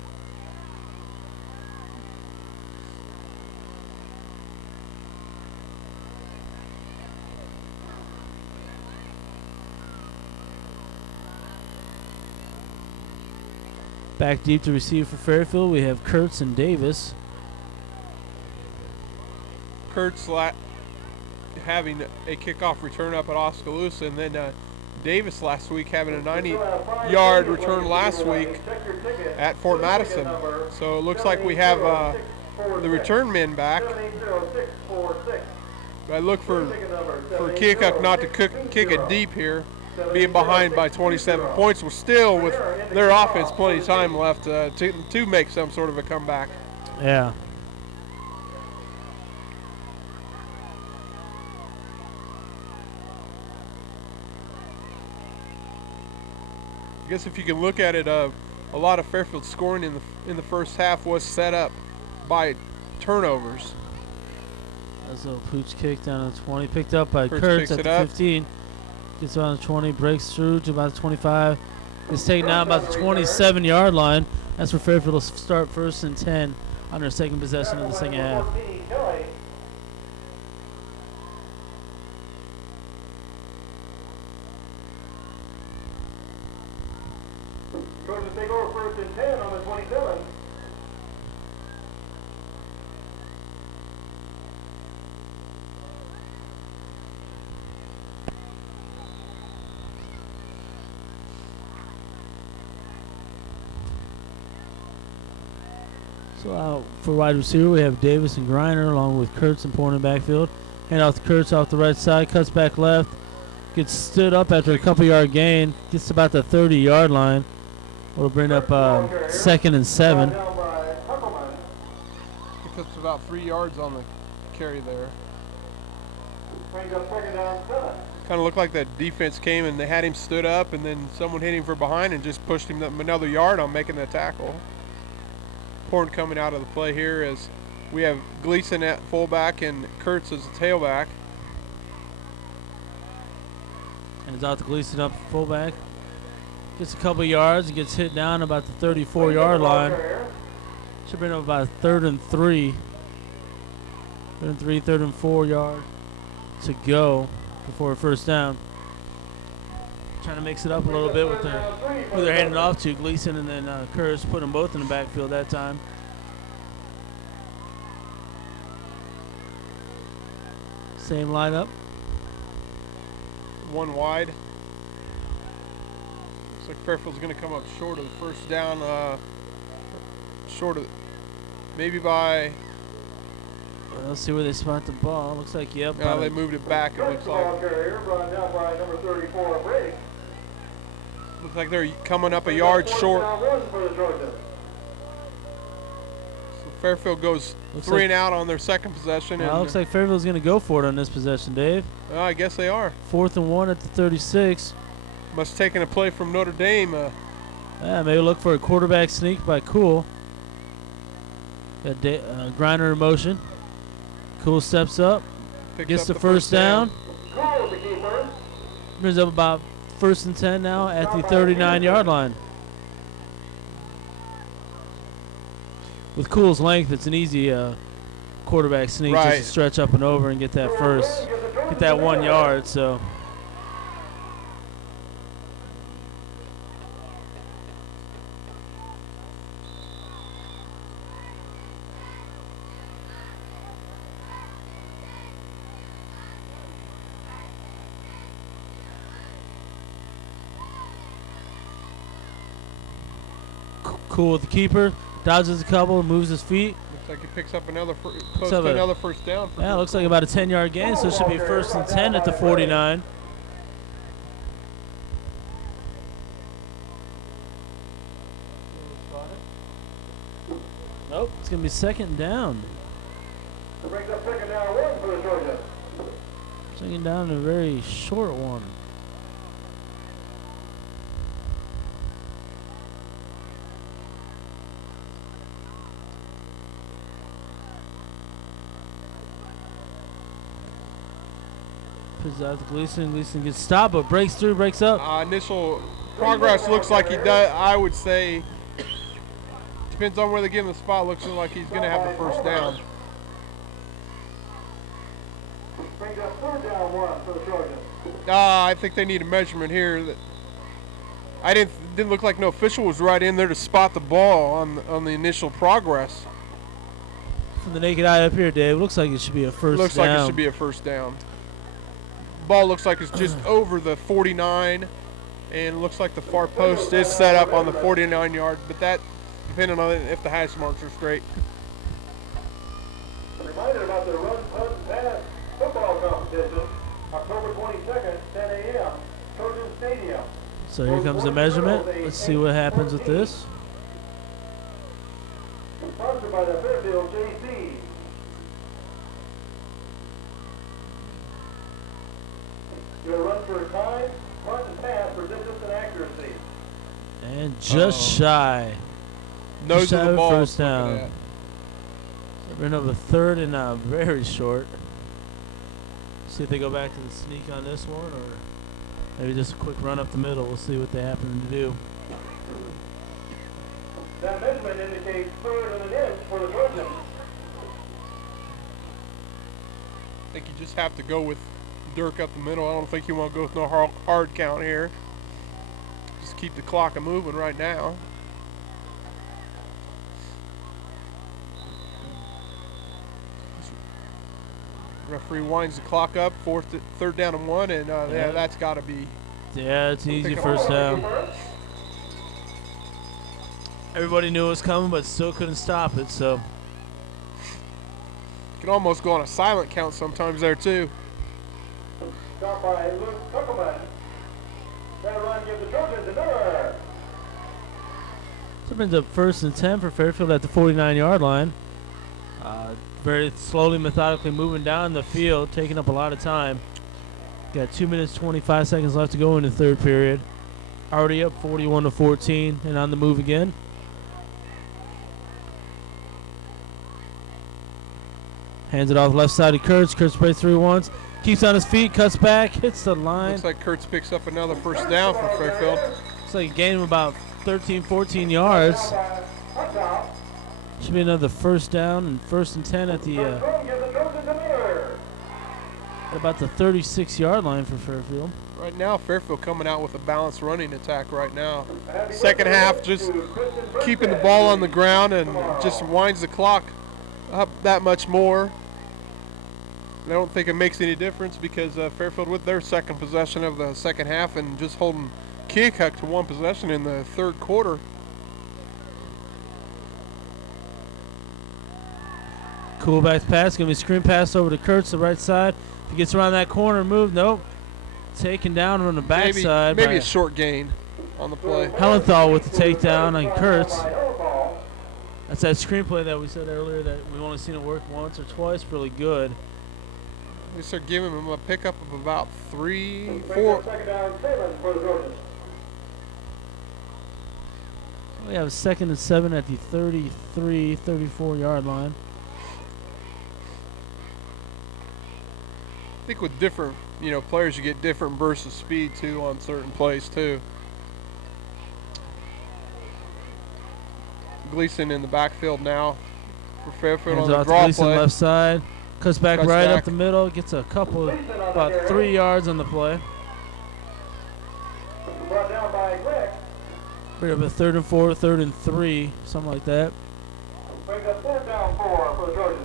Back deep to receive for Fairfield, we have Kurtz and Davis. Kurtz having a kickoff return up at Oskaloosa, and then Davis last week having a 90-yard return last week at Fort Madison. So it looks like we have the return men back. I look for Keokuk not to kick it deep here, being behind by 27 points. We're still, with their offense, plenty of time left to make some sort of a comeback. Yeah. I guess if you can look at it, a lot of Fairfield scoring in the first half was set up by turnovers. That's a pooch kick down to 20, picked up by Kurtz Kurtz picks at it the up. 15. Gets on the 20, breaks through to about the 25. Gets taken down about the 27-yard line. That's where Fairfield will start 1st and 10 on their second possession of the second half. Trojans take over 1st and 10 on the 27. So for wide receiver, we have Davis and Griner along with Kurtz and Pohren in backfield. Hand off to Kurtz off the right side, cuts back left, gets stood up after a couple yard gain, gets to about the 30-yard line. We'll bring up 2nd and 7. He puts about 3 yards on the carry there. Brings up 2nd down 7. Kind of looked like that defense came and they had him stood up, and then someone hit him from behind and just pushed him another yard on making the tackle. Pohren coming out of the play here as we have Gleason at fullback and Kurtz as a tailback. And it's out to Gleason up fullback. Gets a couple yards, gets hit down about the 34-yard line. Should bring up about 3rd and 3. 3rd and 3, 3rd and 4 yard to go before a 1st down. Trying to mix it up a little bit with who they're handing off to, Gleason and then Kurtz, putting them both in the backfield that time. Same lineup. One wide. Looks like Fairfield's going to come up short of the 1st down, short of maybe by. Let's see where they spot the ball. Looks like, yep. No, they moved it back, it looks like. Carrier brought down by number 34, Briggs. Looks like they're coming up a yard short. So Fairfield goes Looks 3 like- and out on their second possession. Well, And looks like Fairfield's going to go for it on this possession, Dave. I guess they are. 4th and 1 at the 36. Must have taken a play from Notre Dame. Yeah, maybe look for a quarterback sneak by Cool. Got Griner in motion. Cool steps up, Picks gets up the the first down. Cool, the keeper. Brings up about 1st and 10 now at the 39-yard line. With Cool's length, it's an easy quarterback sneak just Right. to stretch up and over and get that first, get that 1 yard. So Cool with the keeper, dodges a couple, moves his feet. Looks like he picks up another close So to another 1st down. Yeah, looks like about a 10-yard gain, so it should be 1st and 10 at the 49. Nope, it's going to be 2nd down. Brings up 2nd down 1 for the Trojans. 2nd down, a very short one. Puts it out to Gleason. Gleason gets stopped, but breaks through, breaks up. Initial progress looks like he does. I would say depends on where they give him the spot. Looks like he's going to have the 1st down. Brings up 3rd down 1 for the Trojans. I think they need a measurement here. I didn't. didn't look like no official was right in there to spot the ball on the initial progress. From the naked eye up here, Dave, looks like it should be a first down. Looks like it should be a first down. Ball looks like it's just over the 49, and looks like the far post is set up on the 49-yard, but that, depending on if the hash marks are straight. Reminder about the Run, Punt, Pass football competition, October 22nd, 10 a.m., Trojan Stadium. So here comes the measurement. Let's see what happens with this. Sponsored by the Fairfield JC. Your run for time, punt and pass for distance and accuracy. And just shy. Nose of the ball. First down. Ran over third and very short. See if they go back to the sneak on this one, or maybe just a quick run up the middle. We'll see what they happen to do. That measurement indicates third and an inch for the Trojans. I think you just have to go with Dirk up the middle. I don't think you want to go with no hard count here. Just keep the clock a moving right now. Referee winds the clock up, third down and 1, and yeah, that's got to be. Yeah, it's easy first down. Everybody knew it was coming, but still couldn't stop it. So you can almost go on a silent count sometimes there too. Stop by Luke Kuckelman. That run gives the Trojans another. So it brings up 1st and 10 for Fairfield at the 49-yard line. Very slowly, methodically moving down the field, taking up a lot of time. Got 2 minutes, 25 seconds left to go in the third period. Already up 41-14 and on the move again. Hands it off left side to Kurtz. Kurtz breaks through once. Keeps on his feet, cuts back, hits the line. Looks like Kurtz picks up another first down for Fairfield. Looks like he gained him about 13, 14 yards. Should be another first down and 1st and 10 at the at about the 36-yard line for Fairfield. Right now, Fairfield coming out with a balanced running attack right now. Second half, just keeping the ball on the ground and just winds the clock up that much more. I don't think it makes any difference because Fairfield with their second possession of the second half and just holding Keokuk to one possession in the third quarter. Cool back pass, gonna be screen pass over to Kurtz, the right side. If he gets around that corner, move, nope. Taken down on the backside. Maybe a short gain on the play. Hellenthal with the takedown on Kurtz. That's that screenplay that we said earlier that we've only seen it work once or twice. Really good. We start giving him a pickup of about 3, 4. We have a 2nd and 7 at the 33, 34-yard line. I think with different, players, you get different bursts of speed too on certain plays too. Gleason in the backfield now for Fairfield on the draw Gleason play. Left side, cuts back up the middle, gets a couple, about 3 yards on the play. Brought down by Rick. Bring up a 3rd and 4, 3rd and 3, something like that. Brings up 4th down 4 for the Trojans.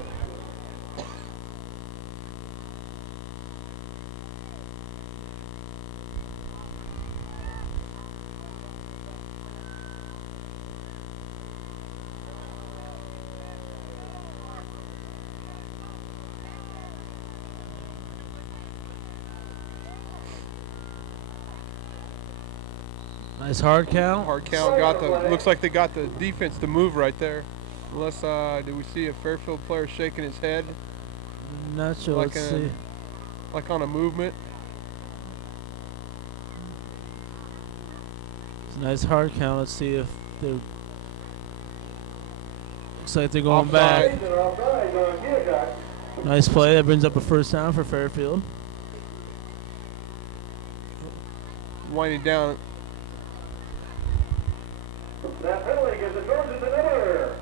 Nice hard count. Hard count looks like they got the defense to move right there. Unless, do we see a Fairfield player shaking his head? Not sure, let's see. Like on a movement. It's a nice hard count. Let's see if they're. Looks like they're going back. Nice play. That brings up a first down for Fairfield. Winding down. That penalty gives the Trojans another.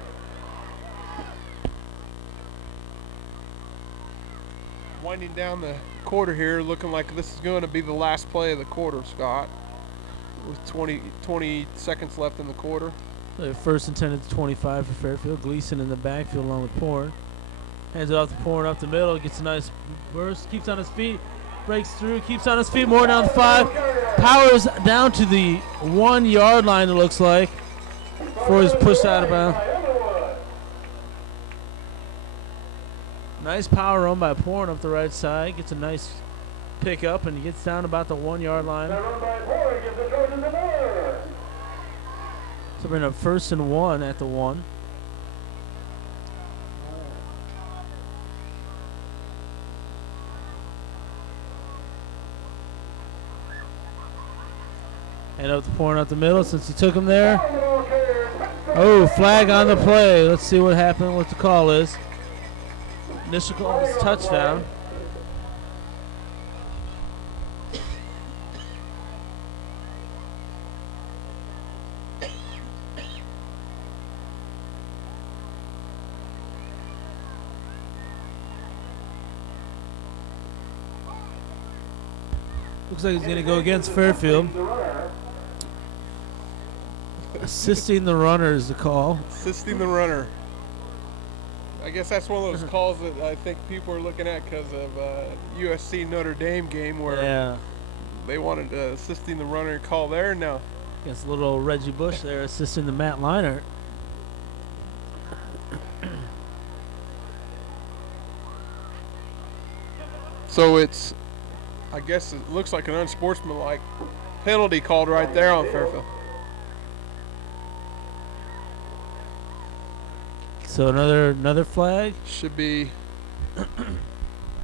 Winding down the quarter here, looking like this is going to be the last play of the quarter, Scott. with 20 seconds left in the quarter. First and 10 at the 25 for Fairfield. Gleason in the backfield along with Pohren. Hands it off to Pohren up the middle. Gets a nice burst. Keeps on his feet. Breaks through. Keeps on his feet. More down the 5. Powers down to the 1 yard line, it looks like, before he's pushed out of bounds. Nice power run by Pohren up the right side. Gets a nice pick up and he gets down about the 1 yard line. So we're in a 1st and 1 at the 1. And up to Pohren up the middle since he took him there. Oh, flag on the play. Let's see what happened, what the call is. Initial call is touchdown. Looks like he's going to go against Fairfield. Assisting the runner is the call. Assisting the runner. I guess that's one of those calls that I think people are looking at because of USC Notre Dame game where they wanted assisting the runner call there. Now against little Reggie Bush there assisting the Matt Leinart. So it's, I guess it looks like an unsportsmanlike penalty called right there on Fairfield. So another flag? Should be.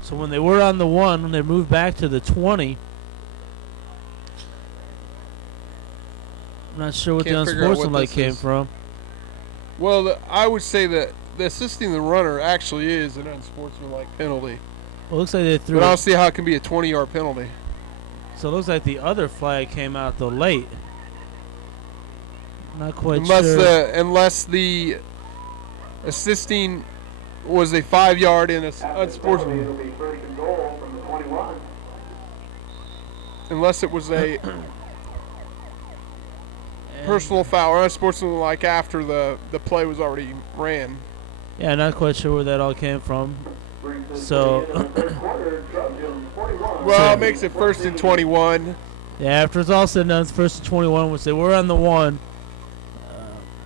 So when they were on the 1, when they moved back to the 20, I'm not sure what the unsportsmanlike came from. Well, I would say that the assisting the runner actually is an unsportsmanlike penalty. Well, it looks like they threw. But I don't see how it can be a 20-yard penalty. So it looks like the other flag came out though late. Not quite sure. Unless the assisting was a 5-yard and unsportsmanlike. Unless it was a personal foul or unsportsmanlike after the play was already ran. Yeah, not quite sure where that all came from. So, well, it makes it 1st and 21. Yeah, after it's all said and done, it's 1st and 21, which they were on the 1.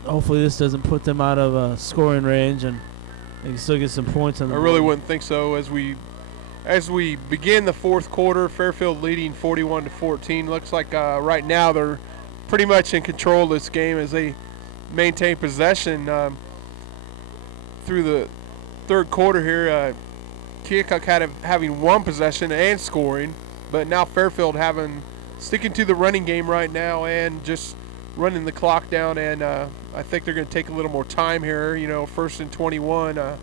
Hopefully this doesn't put them out of scoring range and they can still get some points on the board. I really wouldn't think so. As we begin the 4th quarter, Fairfield leading 41-14. Looks like right now they're pretty much in control of this game as they maintain possession through the 3rd quarter here. Keokuk having 1 possession and scoring, but now Fairfield sticking to the running game right now and just running the clock down, and I think they're going to take a little more time here, 1st and 21 to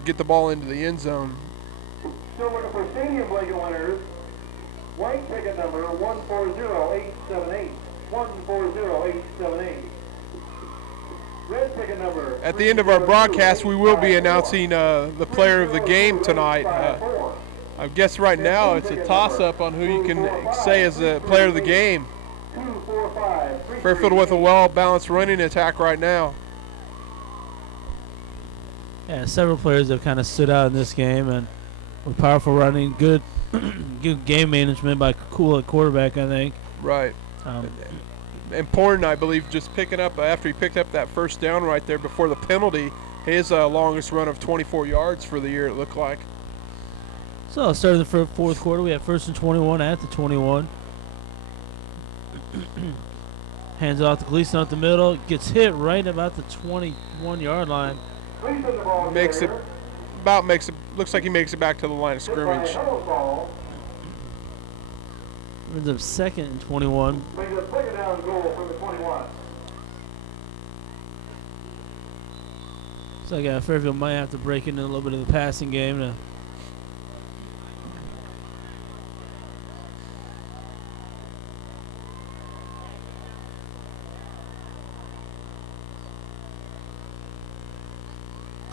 get the ball into the end zone. Still looking for stadium blanket winners. White ticket number 140878. 140878. Red ticket number. At the end of our broadcast, we will be announcing the player of the game tonight. I guess right now it's a toss-up on who you can say is the player of the game. Fairfield with a well-balanced running attack right now. Yeah, several players have kind of stood out in this game, and with powerful running, good game management by Cool at quarterback, I think. Right. And Pohren, I believe, just picking up after he picked up that first down right there before the penalty, his longest run of 24 yards for the year, it looked like. So starting the 4th quarter, we have 1st and 21 at the 21. Hands it off to Gleason up the middle. Gets hit right about the 21-yard line. Looks like he makes it back to the line of scrimmage. Ends up 2nd and 21. So yeah, Fairfield might have to break into a little bit of the passing game to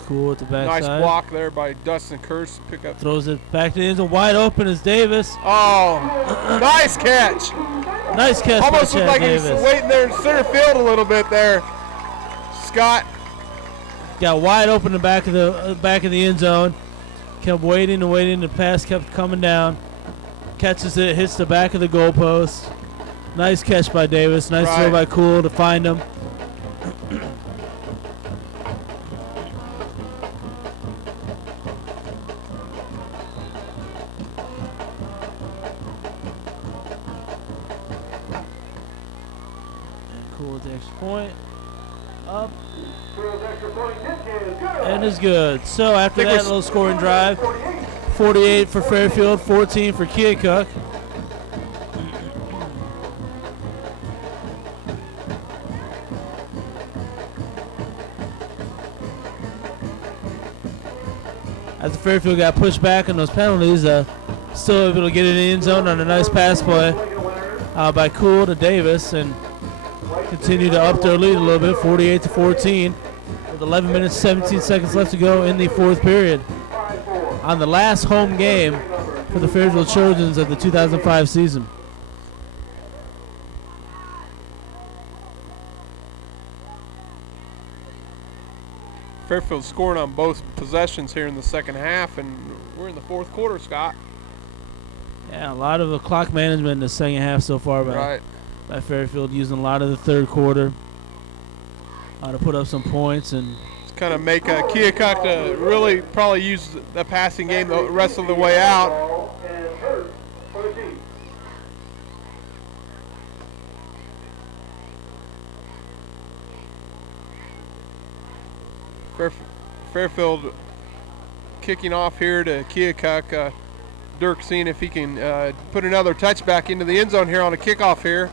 Cool at the backside. Nice block there by Dustin Kurtz. Pick up. Throws it back to the end zone. Wide open is Davis. Oh, nice catch. Nice catch. Almost by looked Chad like he was Davis. waiting there in center field a little bit there. Scott. Got wide open in the back of the end zone. Kept waiting and waiting. The pass kept coming down. Catches it, hits the back of the goalpost. Nice catch by Davis. Nice throw by Cool to find him. Cool with the extra point. Up. And is good. So after that little scoring drive, 48 for Fairfield, 14 for Keokuk. After Fairfield got pushed back on those penalties, still able to get in the end zone on a nice pass play by Cool to Davis, and continue to up their lead a little bit, 48-14, with 11 minutes 17 seconds left to go in the fourth period. On the last home game for the Fairfield Trojans of the 2005 season. Fairfield scoring on both possessions here in the second half, and we're in the fourth quarter, Scott. Yeah, a lot of the clock management in the second half so far by Fairfield, using a lot of the third quarter to put up some points and kind of make Keokuk to really probably use the passing game the rest of the way out. Fairfield kicking off here to Keokuk. Dirk seeing if he can put another touchback into the end zone here on a kickoff here.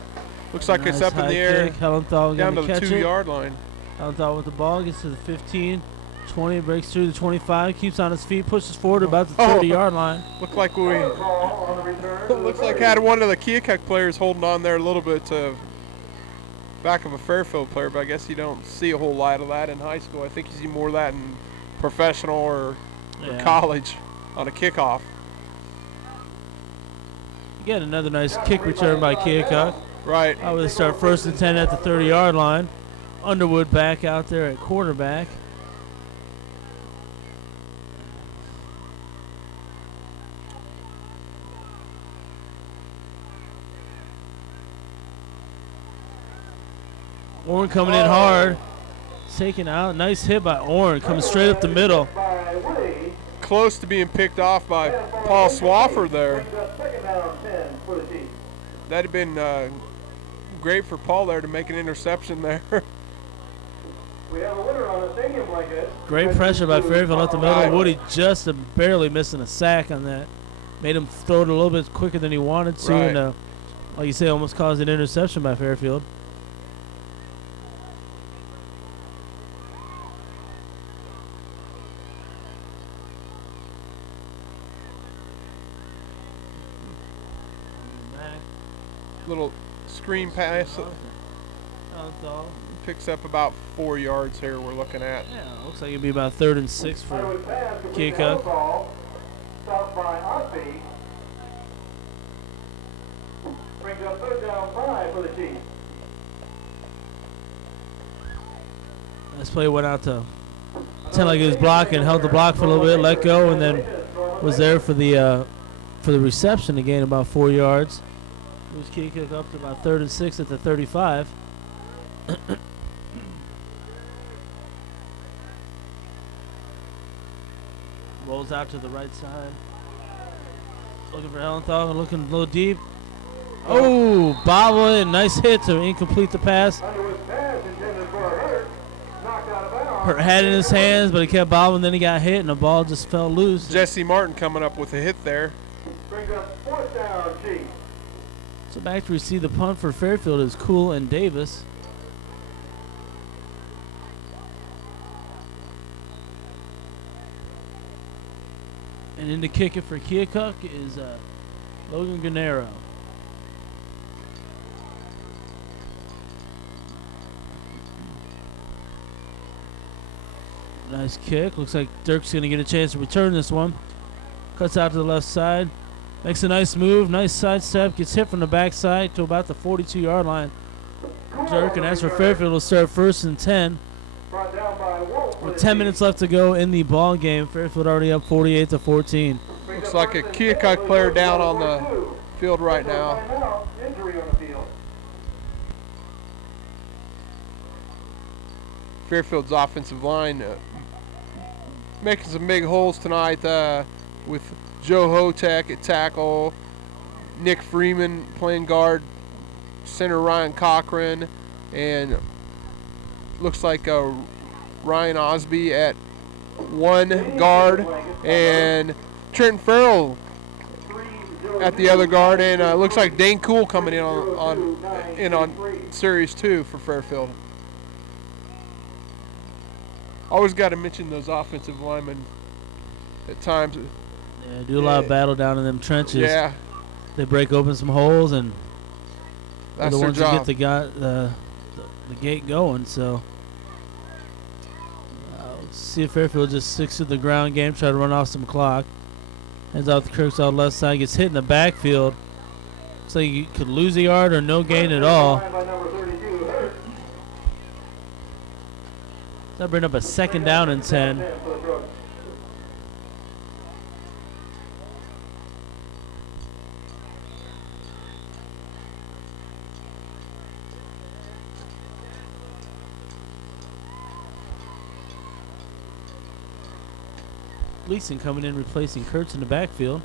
Looks like it's up in the air down to the 2-yard line. Helenthal with the ball, gets to the 15, 20, breaks through the 25, keeps on his feet, pushes forward about the 30-yard line. Looks like had one of the Keokuk players holding on there a little bit to back of a Fairfield player, but I guess you don't see a whole lot of that in high school. I think you see more of that in professional or college on a kickoff. Again, another nice kick return by Keokuk. Right. I would start 1st and 10 at the 30-yard line. Underwood back out there at quarterback. Orn coming in hard. Taken out. Nice hit by Orn. Coming straight up the middle. Close to being picked off by Paul Swafford there. That had been great for Paul there to make an interception there. Great pressure by Fairfield up the middle. Woody just barely missing a sack on that. Made him throw it a little bit quicker than he wanted to. And like you say, almost caused an interception by Fairfield. Little screen pass. Picks up about 4 yards here we're looking at. Yeah, looks like it'd be about 3rd and 6 for Keokuk. Stopped by Osby. Brings up 3rd down 5 for the Chiefs. This play went out to pretend like he was blocking, held the block for a little bit, let go, and then was there for the reception to gain about 4 yards. Moves Keokuk up to about 3rd and 6 at the 35. Rolls out to the right side. Looking for Helenthal, looking a little deep. Oh, bobbling, nice hit to incomplete the pass. Hurt had it in his hands, but he kept bobbling, then he got hit, and the ball just fell loose. Jesse Martin coming up with a hit there. Brings up 4th down, Chiefs. So back to receive the punt for Fairfield is Cool and Davis. And in to kick it for Keokuk is Logan Gennaro. Nice kick. Looks like Dirk's going to get a chance to return this one. Cuts out to the left side. Makes a nice move, nice sidestep, gets hit from the backside to about the 42-yard line. Dirk, and as for Fairfield, will start 1st and 10. With 10 minutes left to go in the ball game. Fairfield already up 48-14. Looks like a Keokuk player down on the field right now. Fairfield's offensive line making some big holes tonight with Joe Hotek at tackle, Nick Freeman playing guard, center Ryan Cochran, and looks like Ryan Osby at one guard, and Trenton Farrell at the other guard, and looks like Dane Cool coming in on Series 2 for Fairfield. Always got to mention those offensive linemen at times. Yeah, do a lot of battle down in them trenches. Yeah. They break open some holes, and they're That's the their ones job. that get the gate going. So let's see if Fairfield just sticks to the ground game, try to run off some clock. Hands off the Kirksall left side, gets hit in the backfield. Looks like you could lose a yard or no gain at all. That'll bring up a 2nd down and 10. Gleason coming in, replacing Kurtz in the backfield.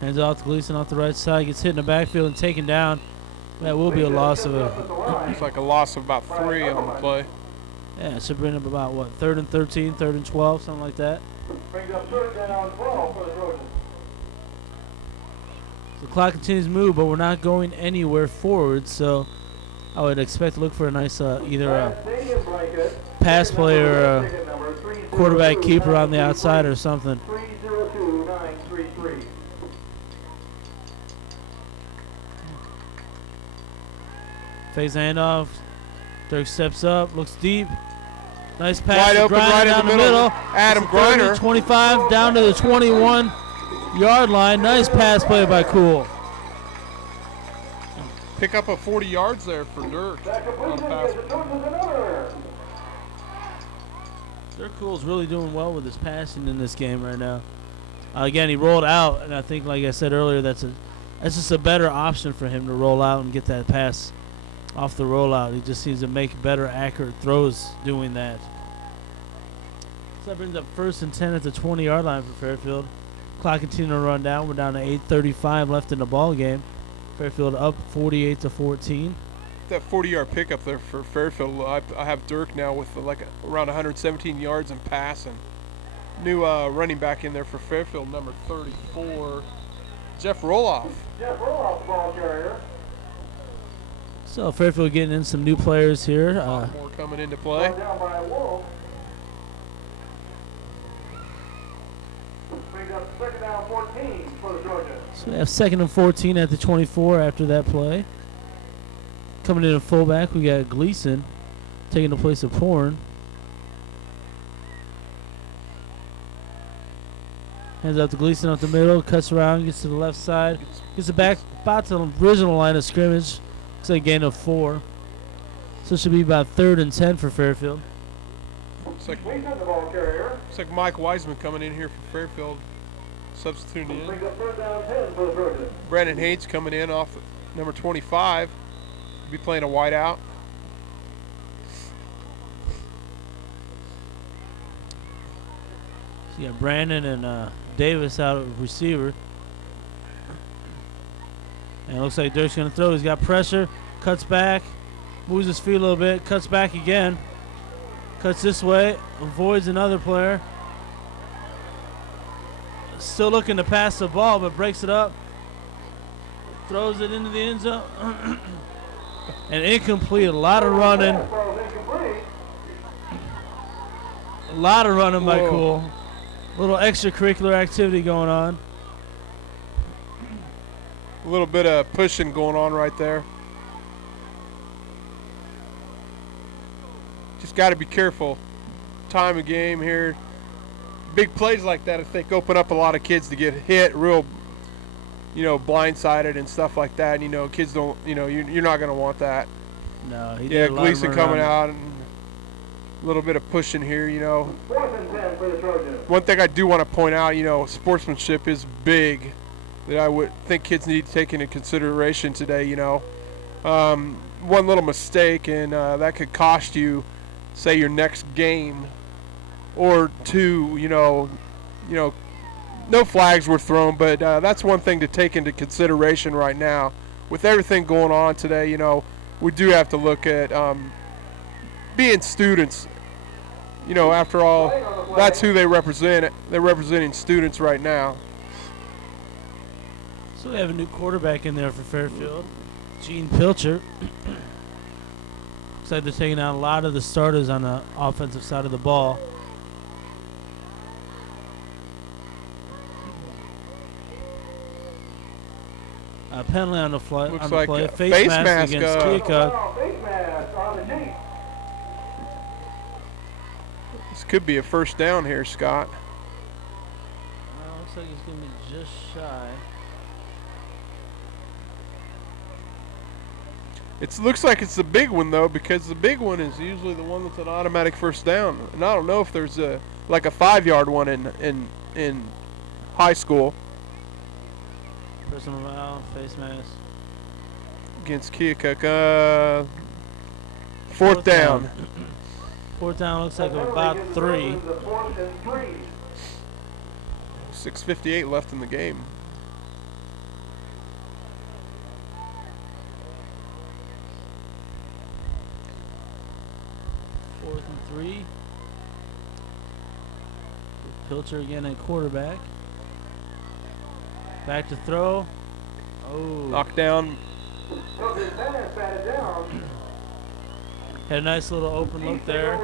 Hands off to Gleason off the right side, gets hit in the backfield and taken down. That will be a loss of a... It's like a loss of about 3 on the play. Yeah, it should bring up about, 3rd and 13, 3rd and 12, something like that. Brings up 3rd down 12 for the Trojans. The clock continues to move, but we're not going anywhere forward, so I would expect to look for a nice either a pass play or a quarterback keeper on the outside or something. 302933. Fakes the handoff. Dirk steps up, looks deep. Nice pass. Wide to open, Griner right in down the middle. Adam It's a 30, Griner. 25 down to the 21-yard line. Nice pass play by Cool. Pick up a 40 yards there for Dirk on the pass. Dirk Cool's really doing well with his passing in this game right now. Again, he rolled out, and I think, like I said earlier, that's just a better option for him to roll out and get that pass off the rollout. He just seems to make better, accurate throws doing that. So that brings up 1st and 10 at the 20-yard line for Fairfield. Clock continuing to run down. We're down to 8:35 left in the ball game. Fairfield up 48-14. That 40-yard pickup there for Fairfield. I have Dirk now with around 117 yards and passing. New running back in there for Fairfield, number 34, Jeff Roloff. Jeff Roloff, ball carrier. So Fairfield getting in some new players here. More coming into play. Down by Wolf. Brings up 2nd down 14 for the Trojans. So we have 2nd and 14 at the 24 after that play. Coming in at fullback, we got Gleason taking the place of Pohren. Hands out to Gleason up the middle, cuts around, gets to the left side, gets it back about to the original line of scrimmage. Looks like a gain of 4. So it should be about 3rd and 10 for Fairfield. It's like Gleason, the ball carrier. Mike Wiseman coming in here for Fairfield, substituting in. Brings up 3rd down 10 for the Trojans. Brandon Hayes coming in off number 25. Be playing a wide out. So you got Brandon and Davis out at receiver. And it looks like Dirk's going to throw. He's got pressure, cuts back, moves his feet a little bit, cuts back again. Cuts this way, avoids another player. Still looking to pass the ball, but breaks it up. Throws it into the end zone. And incomplete. A lot of running. A lot of running by Cool. A little extracurricular activity going on. A little bit of pushing going on right there. Just got to be careful. Time of game here. big plays like that, I think, open up a lot of kids to get hit real, blindsided and stuff like that. And, kids don't, you're not going to want that. No, he Yeah, did a lot of Gleason run coming around. out and a little bit of pushing here, 4th and 10 for the Trojans. One thing I do want to point out, sportsmanship is big that I would think kids need to take into consideration today, One little mistake and that could cost you, say, your next game or two, no flags were thrown, but that's one thing to take into consideration right now. With everything going on today, we do have to look at being students. After all, that's who they represent. They're representing students right now. So we have a new quarterback in there for Fairfield, Gene Pilcher. Looks like they're taking out a lot of the starters on the offensive side of the ball. Penalty on the play. Looks like play. a Face mask against Keokuk. Face mask on the Chiefs. This could be a first down here, Scott. Looks like he's going to be just shy. It looks like it's the big one, though, because the big one is usually the one that's an automatic first down. And I don't know if there's a 5-yard one in high school. Personal foul, face mask. Against Keokuk. Fourth down. Fourth down looks like about 3. 6:58 left in the game. Fourth and 3. Pilcher again at quarterback. Back to throw. Oh. Knocked down. Had a nice little open look there.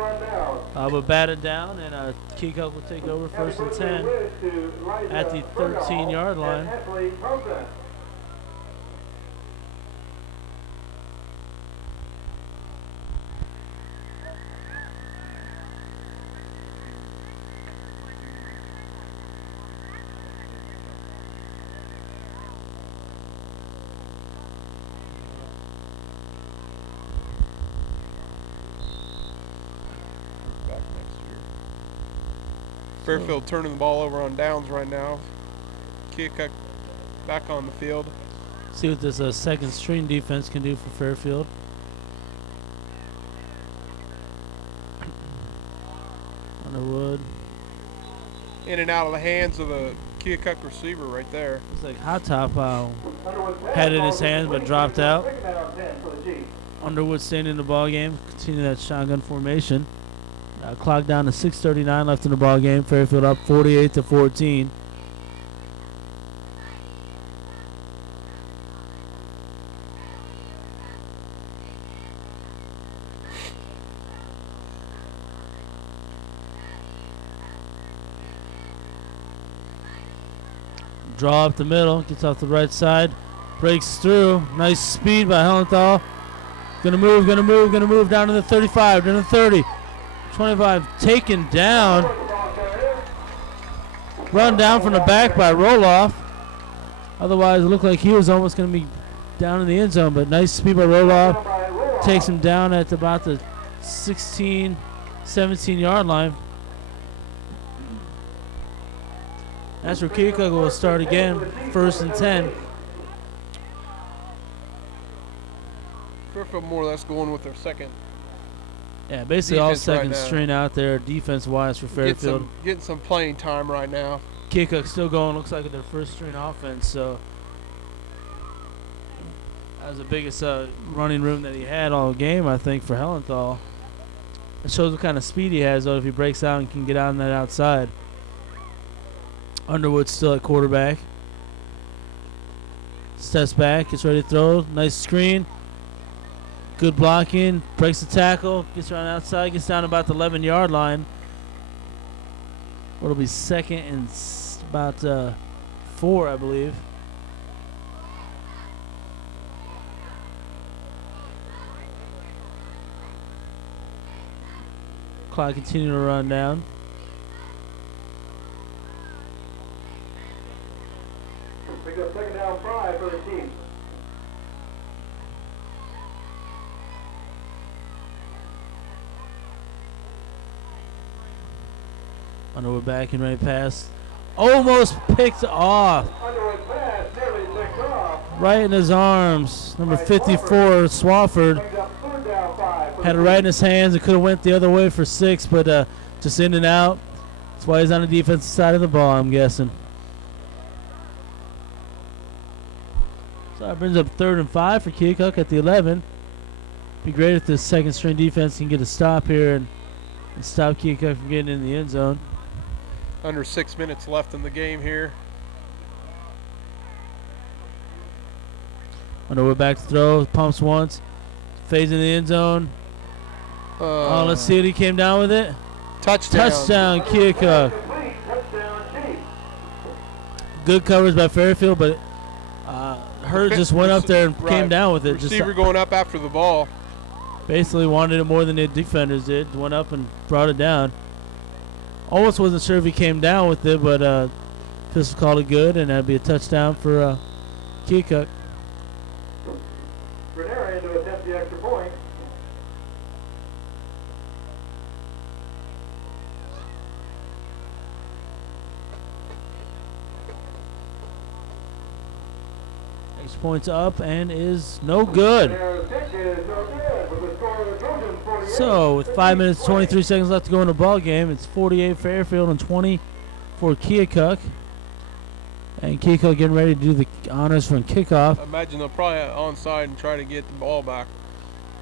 But batted down, and Keokuk will take over 1st and 10 at the 13-yard line. Fairfield turning the ball over on downs right now. Keokuk back on the field. See what this second string defense can do for Fairfield. Underwood. In and out of the hands of the Keokuk receiver right there. Looks like Hot Top had it in his hands but dropped out. Underwood staying in the ball game. Continue that shotgun formation. Clock down to 6:39 left in the ball game. Fairfield up 48-14. Draw up the middle, gets off the right side, breaks through. Nice speed by Hellenthal. Gonna move down to the 35, down to the 30. 25 taken down. Run down from the back by Roloff. Otherwise, it looked like he was almost going to be down in the end zone, but nice speed by Roloff. Takes him down at about the 16, 17-yard line. That's where Keokuk will start again, 1st and 10. Fairfield more or less going with their second. Yeah, basically all Defense second right now. string out there, defense-wise for Fairfield. Getting some playing time right now. Keokuk still going, looks like their first string offense, so that was the biggest running room that he had all game, I think, for Hellenthal. It shows what kind of speed he has, though, if he breaks out and can get out on that outside. Underwood still at quarterback. Steps back, gets ready to throw. Nice screen. Good blocking. Breaks the tackle. Gets around outside. Gets down about the 11-yard line. It'll be 2nd and about 4, I believe. Clock continuing to run down. Brings up second down 5 for the Chiefs. Underwood back and ready pass. Almost picked off. Underwood pass nearly picked off. Right in his arms. Number 54, Swafford. Brings up third down 5 for Had it the right in his hands and could have went the other way for 6, but just in and out. That's why he's on the defensive side of the ball, I'm guessing. So that brings up 3rd and 5 for Keokuk at the 11. Be great if the second string defense can get a stop here and stop Keokuk from getting in the end zone. Under 6 minutes left in the game here. Underwood back to throw, pumps once, fades in the end zone. Let's see what he came down with it. Touchdown. Touchdown, Keokuk. touchdown Chiefs. Good coverage by Fairfield, but Hurd just went up there and came down with it. Receiver going up after the ball. Basically wanted it more than the defenders did. Went up and brought it down. Almost wasn't sure if he came down with it, but Fischel called it good, and that'd be a touchdown for Keokuk. Renera in to attempt the extra point. Extra points up and is no good. Renera's kick is no good with the score of the Trojans 48. So with 5 minutes 23 seconds left to go in the ball game, it's 48 Fairfield and 20 for Keokuk. And Keokuk getting ready to do the honors from kickoff. I imagine they'll probably onside and try to get the ball back.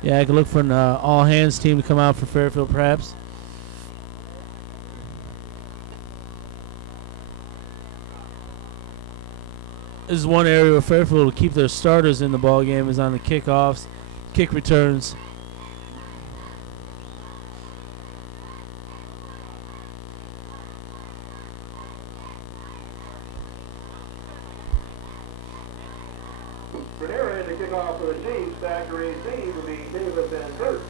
Yeah, I could look for an all-hands team to come out for Fairfield, perhaps. This is one area where Fairfield will keep their starters in the ball game is on the kickoffs, kick returns. Renera in to kick off for the Chiefs. Back to receive will be David Van Kirk.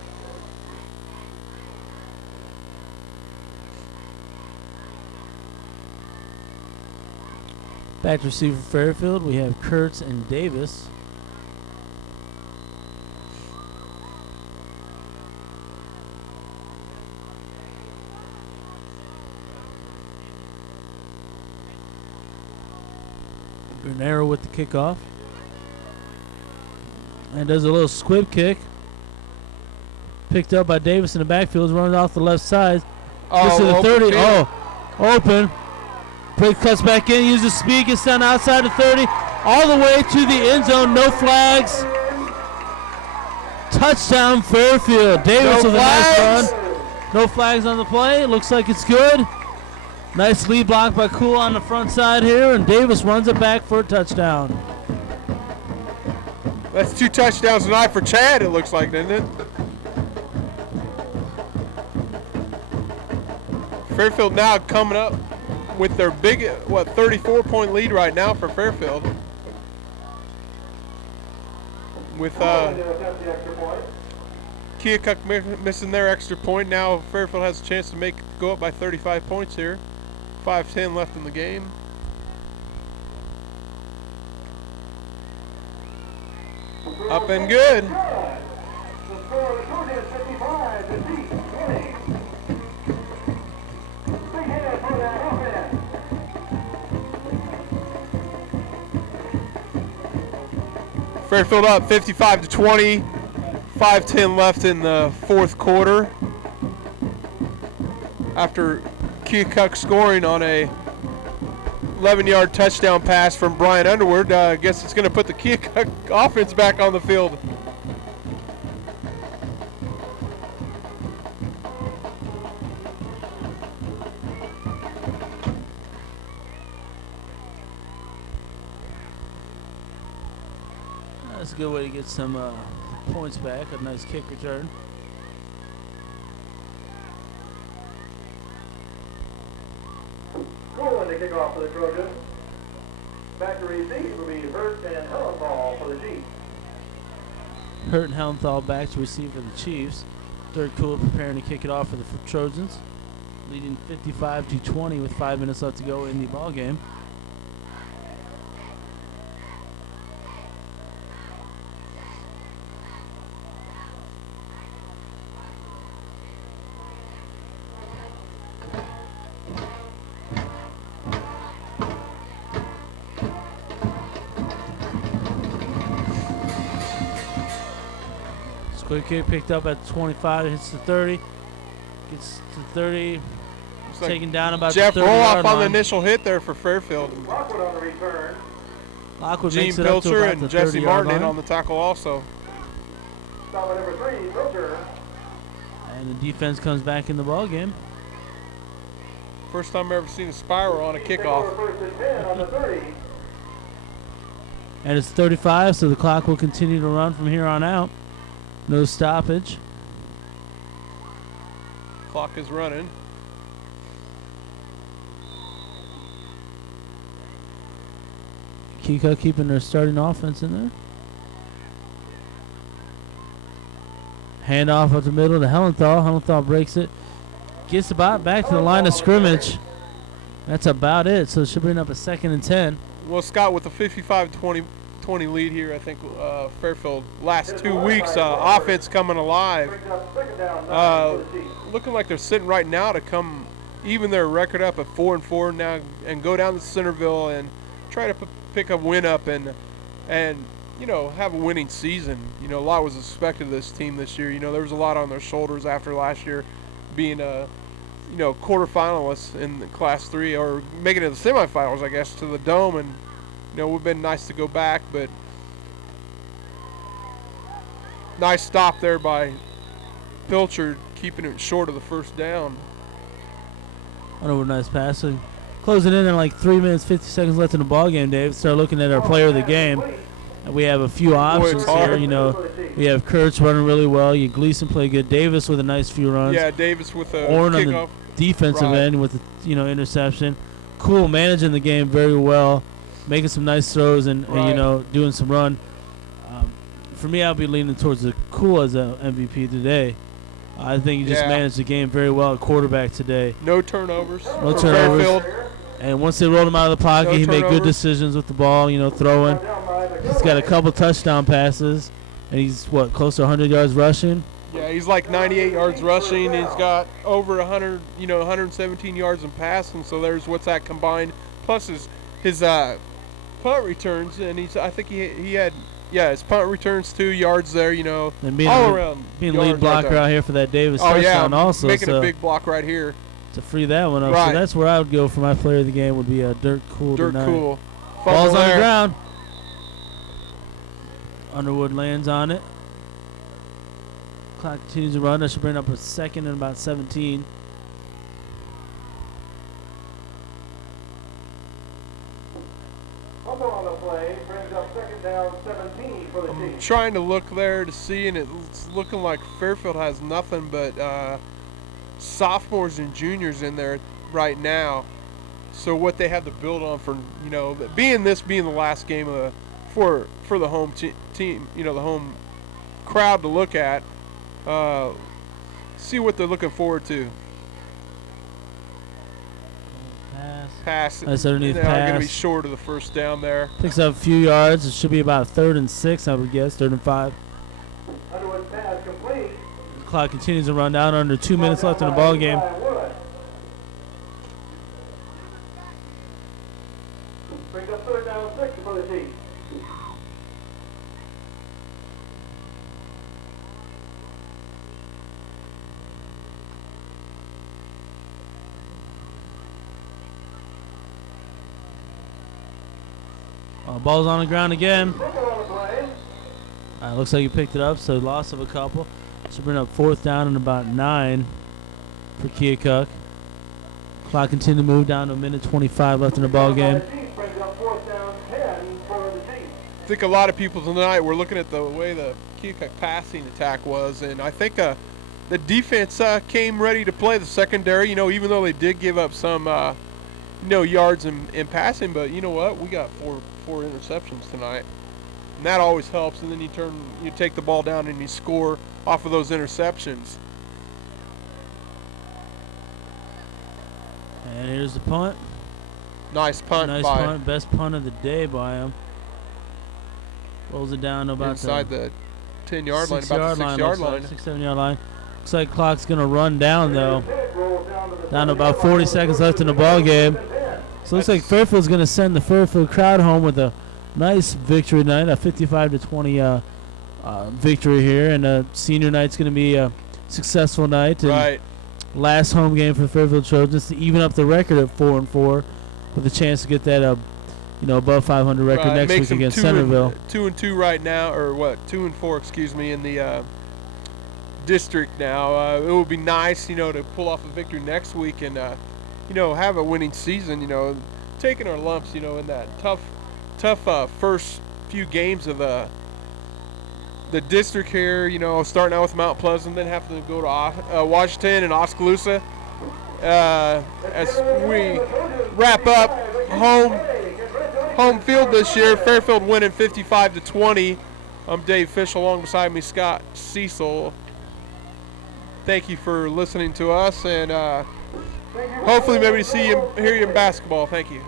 Back to receiver for Fairfield, we have Kurtz and Davis. Renera with the kickoff. And does a little squib kick. Picked up by Davis in the backfield, running off the left side. Gets to the 30. Field. Open. Break cuts back in, uses speed, gets down outside the 30, all the way to the end zone, no flags. Touchdown Fairfield. Davis with a nice run. No flags on the play. Looks like it's good. Nice lead block by Cool on the front side here, and Davis runs it back for a touchdown. That's 2 touchdowns tonight for Chad, it looks like, doesn't it? Fairfield now coming up with their big, 34-point lead right now for Fairfield. With Keokuk missing their extra point, now Fairfield has a chance to go up by 35 points here. 5:10 left in the game. Up and good. The score of the Trojans 55 to Chiefs 20. Big hit for that offense. Fairfield up 55-20. 5:10 left in the fourth quarter. After Keokuk scoring on a 11-yard touchdown pass from Brian Underwood, I guess it's going to put the Keokuk offense back on the field. That's a good way to get some points back. A nice kick return. Cool in the kickoff for the Trojans. Back to receive will be Hurt and Hellenthal for the Chiefs. Hurt and Hellenthal back to receive for the Chiefs. Dirk Cool preparing to kick it off for the Trojans. Leading 55-20 with 5 minutes left to go in the ball game. Quick kick picked up at 25, hits the 30, gets to 30, taken down about Jeff the 30 Roloff yard on the line. initial hit there for Fairfield. Lockwood on the return. Lockwood Gene makes it up to Pilcher about the and Jesse 30-yard Martin in line. on the tackle also. Stop at number 3, Pilcher. And the defense comes back in the ball game. First time I've ever seen a spiral on a kickoff. First and 10 on the 30. And it's 35, so the clock will continue to run from here on out. No stoppage. Clock is running. Keokuk keeping their starting offense in there. Handoff up the middle to Hellenthal. Hellenthal breaks it. Gets about back to the line of scrimmage. That's about it. So it should bring up a 2nd and 10. Well, Scott, with a 55-20 lead here, I think Fairfield last 2 weeks, offense coming alive. Looking like they're sitting right now to come even their record up at 4-4 now and go down to Centerville and try to pick a win up and you know, have a winning season. You know, a lot was expected of this team this year. You know, there was a lot on their shoulders after last year being a, you know, quarterfinalists in the Class 3 or making it to the semifinals, I guess, to the Dome. And, you know, it would have been nice to go back, but nice stop there by Pilcher, keeping it short of the first down. Another nice pass. So closing in like 3 minutes, 50 seconds left in the ball game, Dave. Start looking at our player of the game. And we have a few options here. You know, we have Kurtz running really well. You Gleason play good. Davis with a nice few runs. Yeah, Davis with a Orn on kickoff. the defensive end with the, you know, interception. Cool managing the game very well, making some nice throws and you know, doing some run. For me, I'll be leaning towards the Cool as a MVP today. I think he just managed the game very well at quarterback today. No turnovers. No for turnovers. Fairfield. And once they rolled him out of the pocket, No he made good turnovers. decisions with the ball, you know, throwing. He's got a couple touchdown passes, and he's, what, close to 100 yards rushing? Yeah, he's like 98 yards rushing. He's got over 100, you know, 117 yards in passing. So there's what's that combined. Plus his punt returns, and I think he had his punt returns 2 yards there. You know, And being all around being yards lead blocker right there. out here for that Davis Oh yeah, touchdown also. making so a big block right here. to free that one up. Right. So that's where I would go for my player of the game would be Dirk Cool Dirk tonight. Cool. Ball's Fumble on the there. ground. Underwood lands on it. Clock continues to run. That should bring up a 2nd and about 17. Fumble on the play brings up 2nd down, 17 for the I'm Chiefs. trying to look there to see, and it's looking like Fairfield has nothing but sophomores and juniors in there right now. So what they have to build on for, you know, being the last game of for the home team, you know, the home crowd to look at, see what they're looking forward to. Pass. Nice underneath They're going to be pass. short of the first down there. Picks up a few yards. It should be about 3rd and 6, I would guess. 3rd and 5. Underwood pass complete. The clock continues to run down. Under 2 minutes left in the ball game. Brings up 3rd down, 6 for the Chiefs. Ball's on the ground again. Fumble on the play. Looks like he picked it up, so loss of a couple. Should bring up 4th down and about 9 for Keokuk. Clock continues to move down to a minute 25 left in the ball game. Brings up 4th down, 10 for the Chiefs. I think a lot of people tonight were looking at the way the Keokuk passing attack was, and I think the defense came ready to play the secondary, you know, even though they did give up some, you know, yards in passing, but you know what? We got four interceptions tonight, and that always helps, and then you take the ball down and you score off of those interceptions. And here's the punt. Nice punt Nice by punt. Best punt of the day by him. Rolls it down to about inside the 10-yard line, 6 about the 6-yard line. 6-7 yard line. Looks like clock's going to run down, though. Down to about 40 seconds left in the ball game. So it looks like Fairfield's going to send the Fairfield crowd home with a nice victory tonight, a 55-20 victory here, and senior night's going to be a successful night. And Right. last home game for the Fairfield Trojans to even up the record at 4-4, with a chance to get that above 500 record Right. next Makes week them against 2 and- Centerville. 2-2 right now, or what? 2-4, excuse me, in the district now. It would be nice, to pull off a victory next week and have a winning season. Taking our lumps, in that tough first few games of the district here. Starting out with Mount Pleasant, then having to go to Washington and Oskaloosa. As we wrap up home field this year, Fairfield winning 55-20. I'm Dave Fischel, along beside me Scott Cecil. Thank you for listening to us, and hopefully maybe hear you in basketball. Thank you.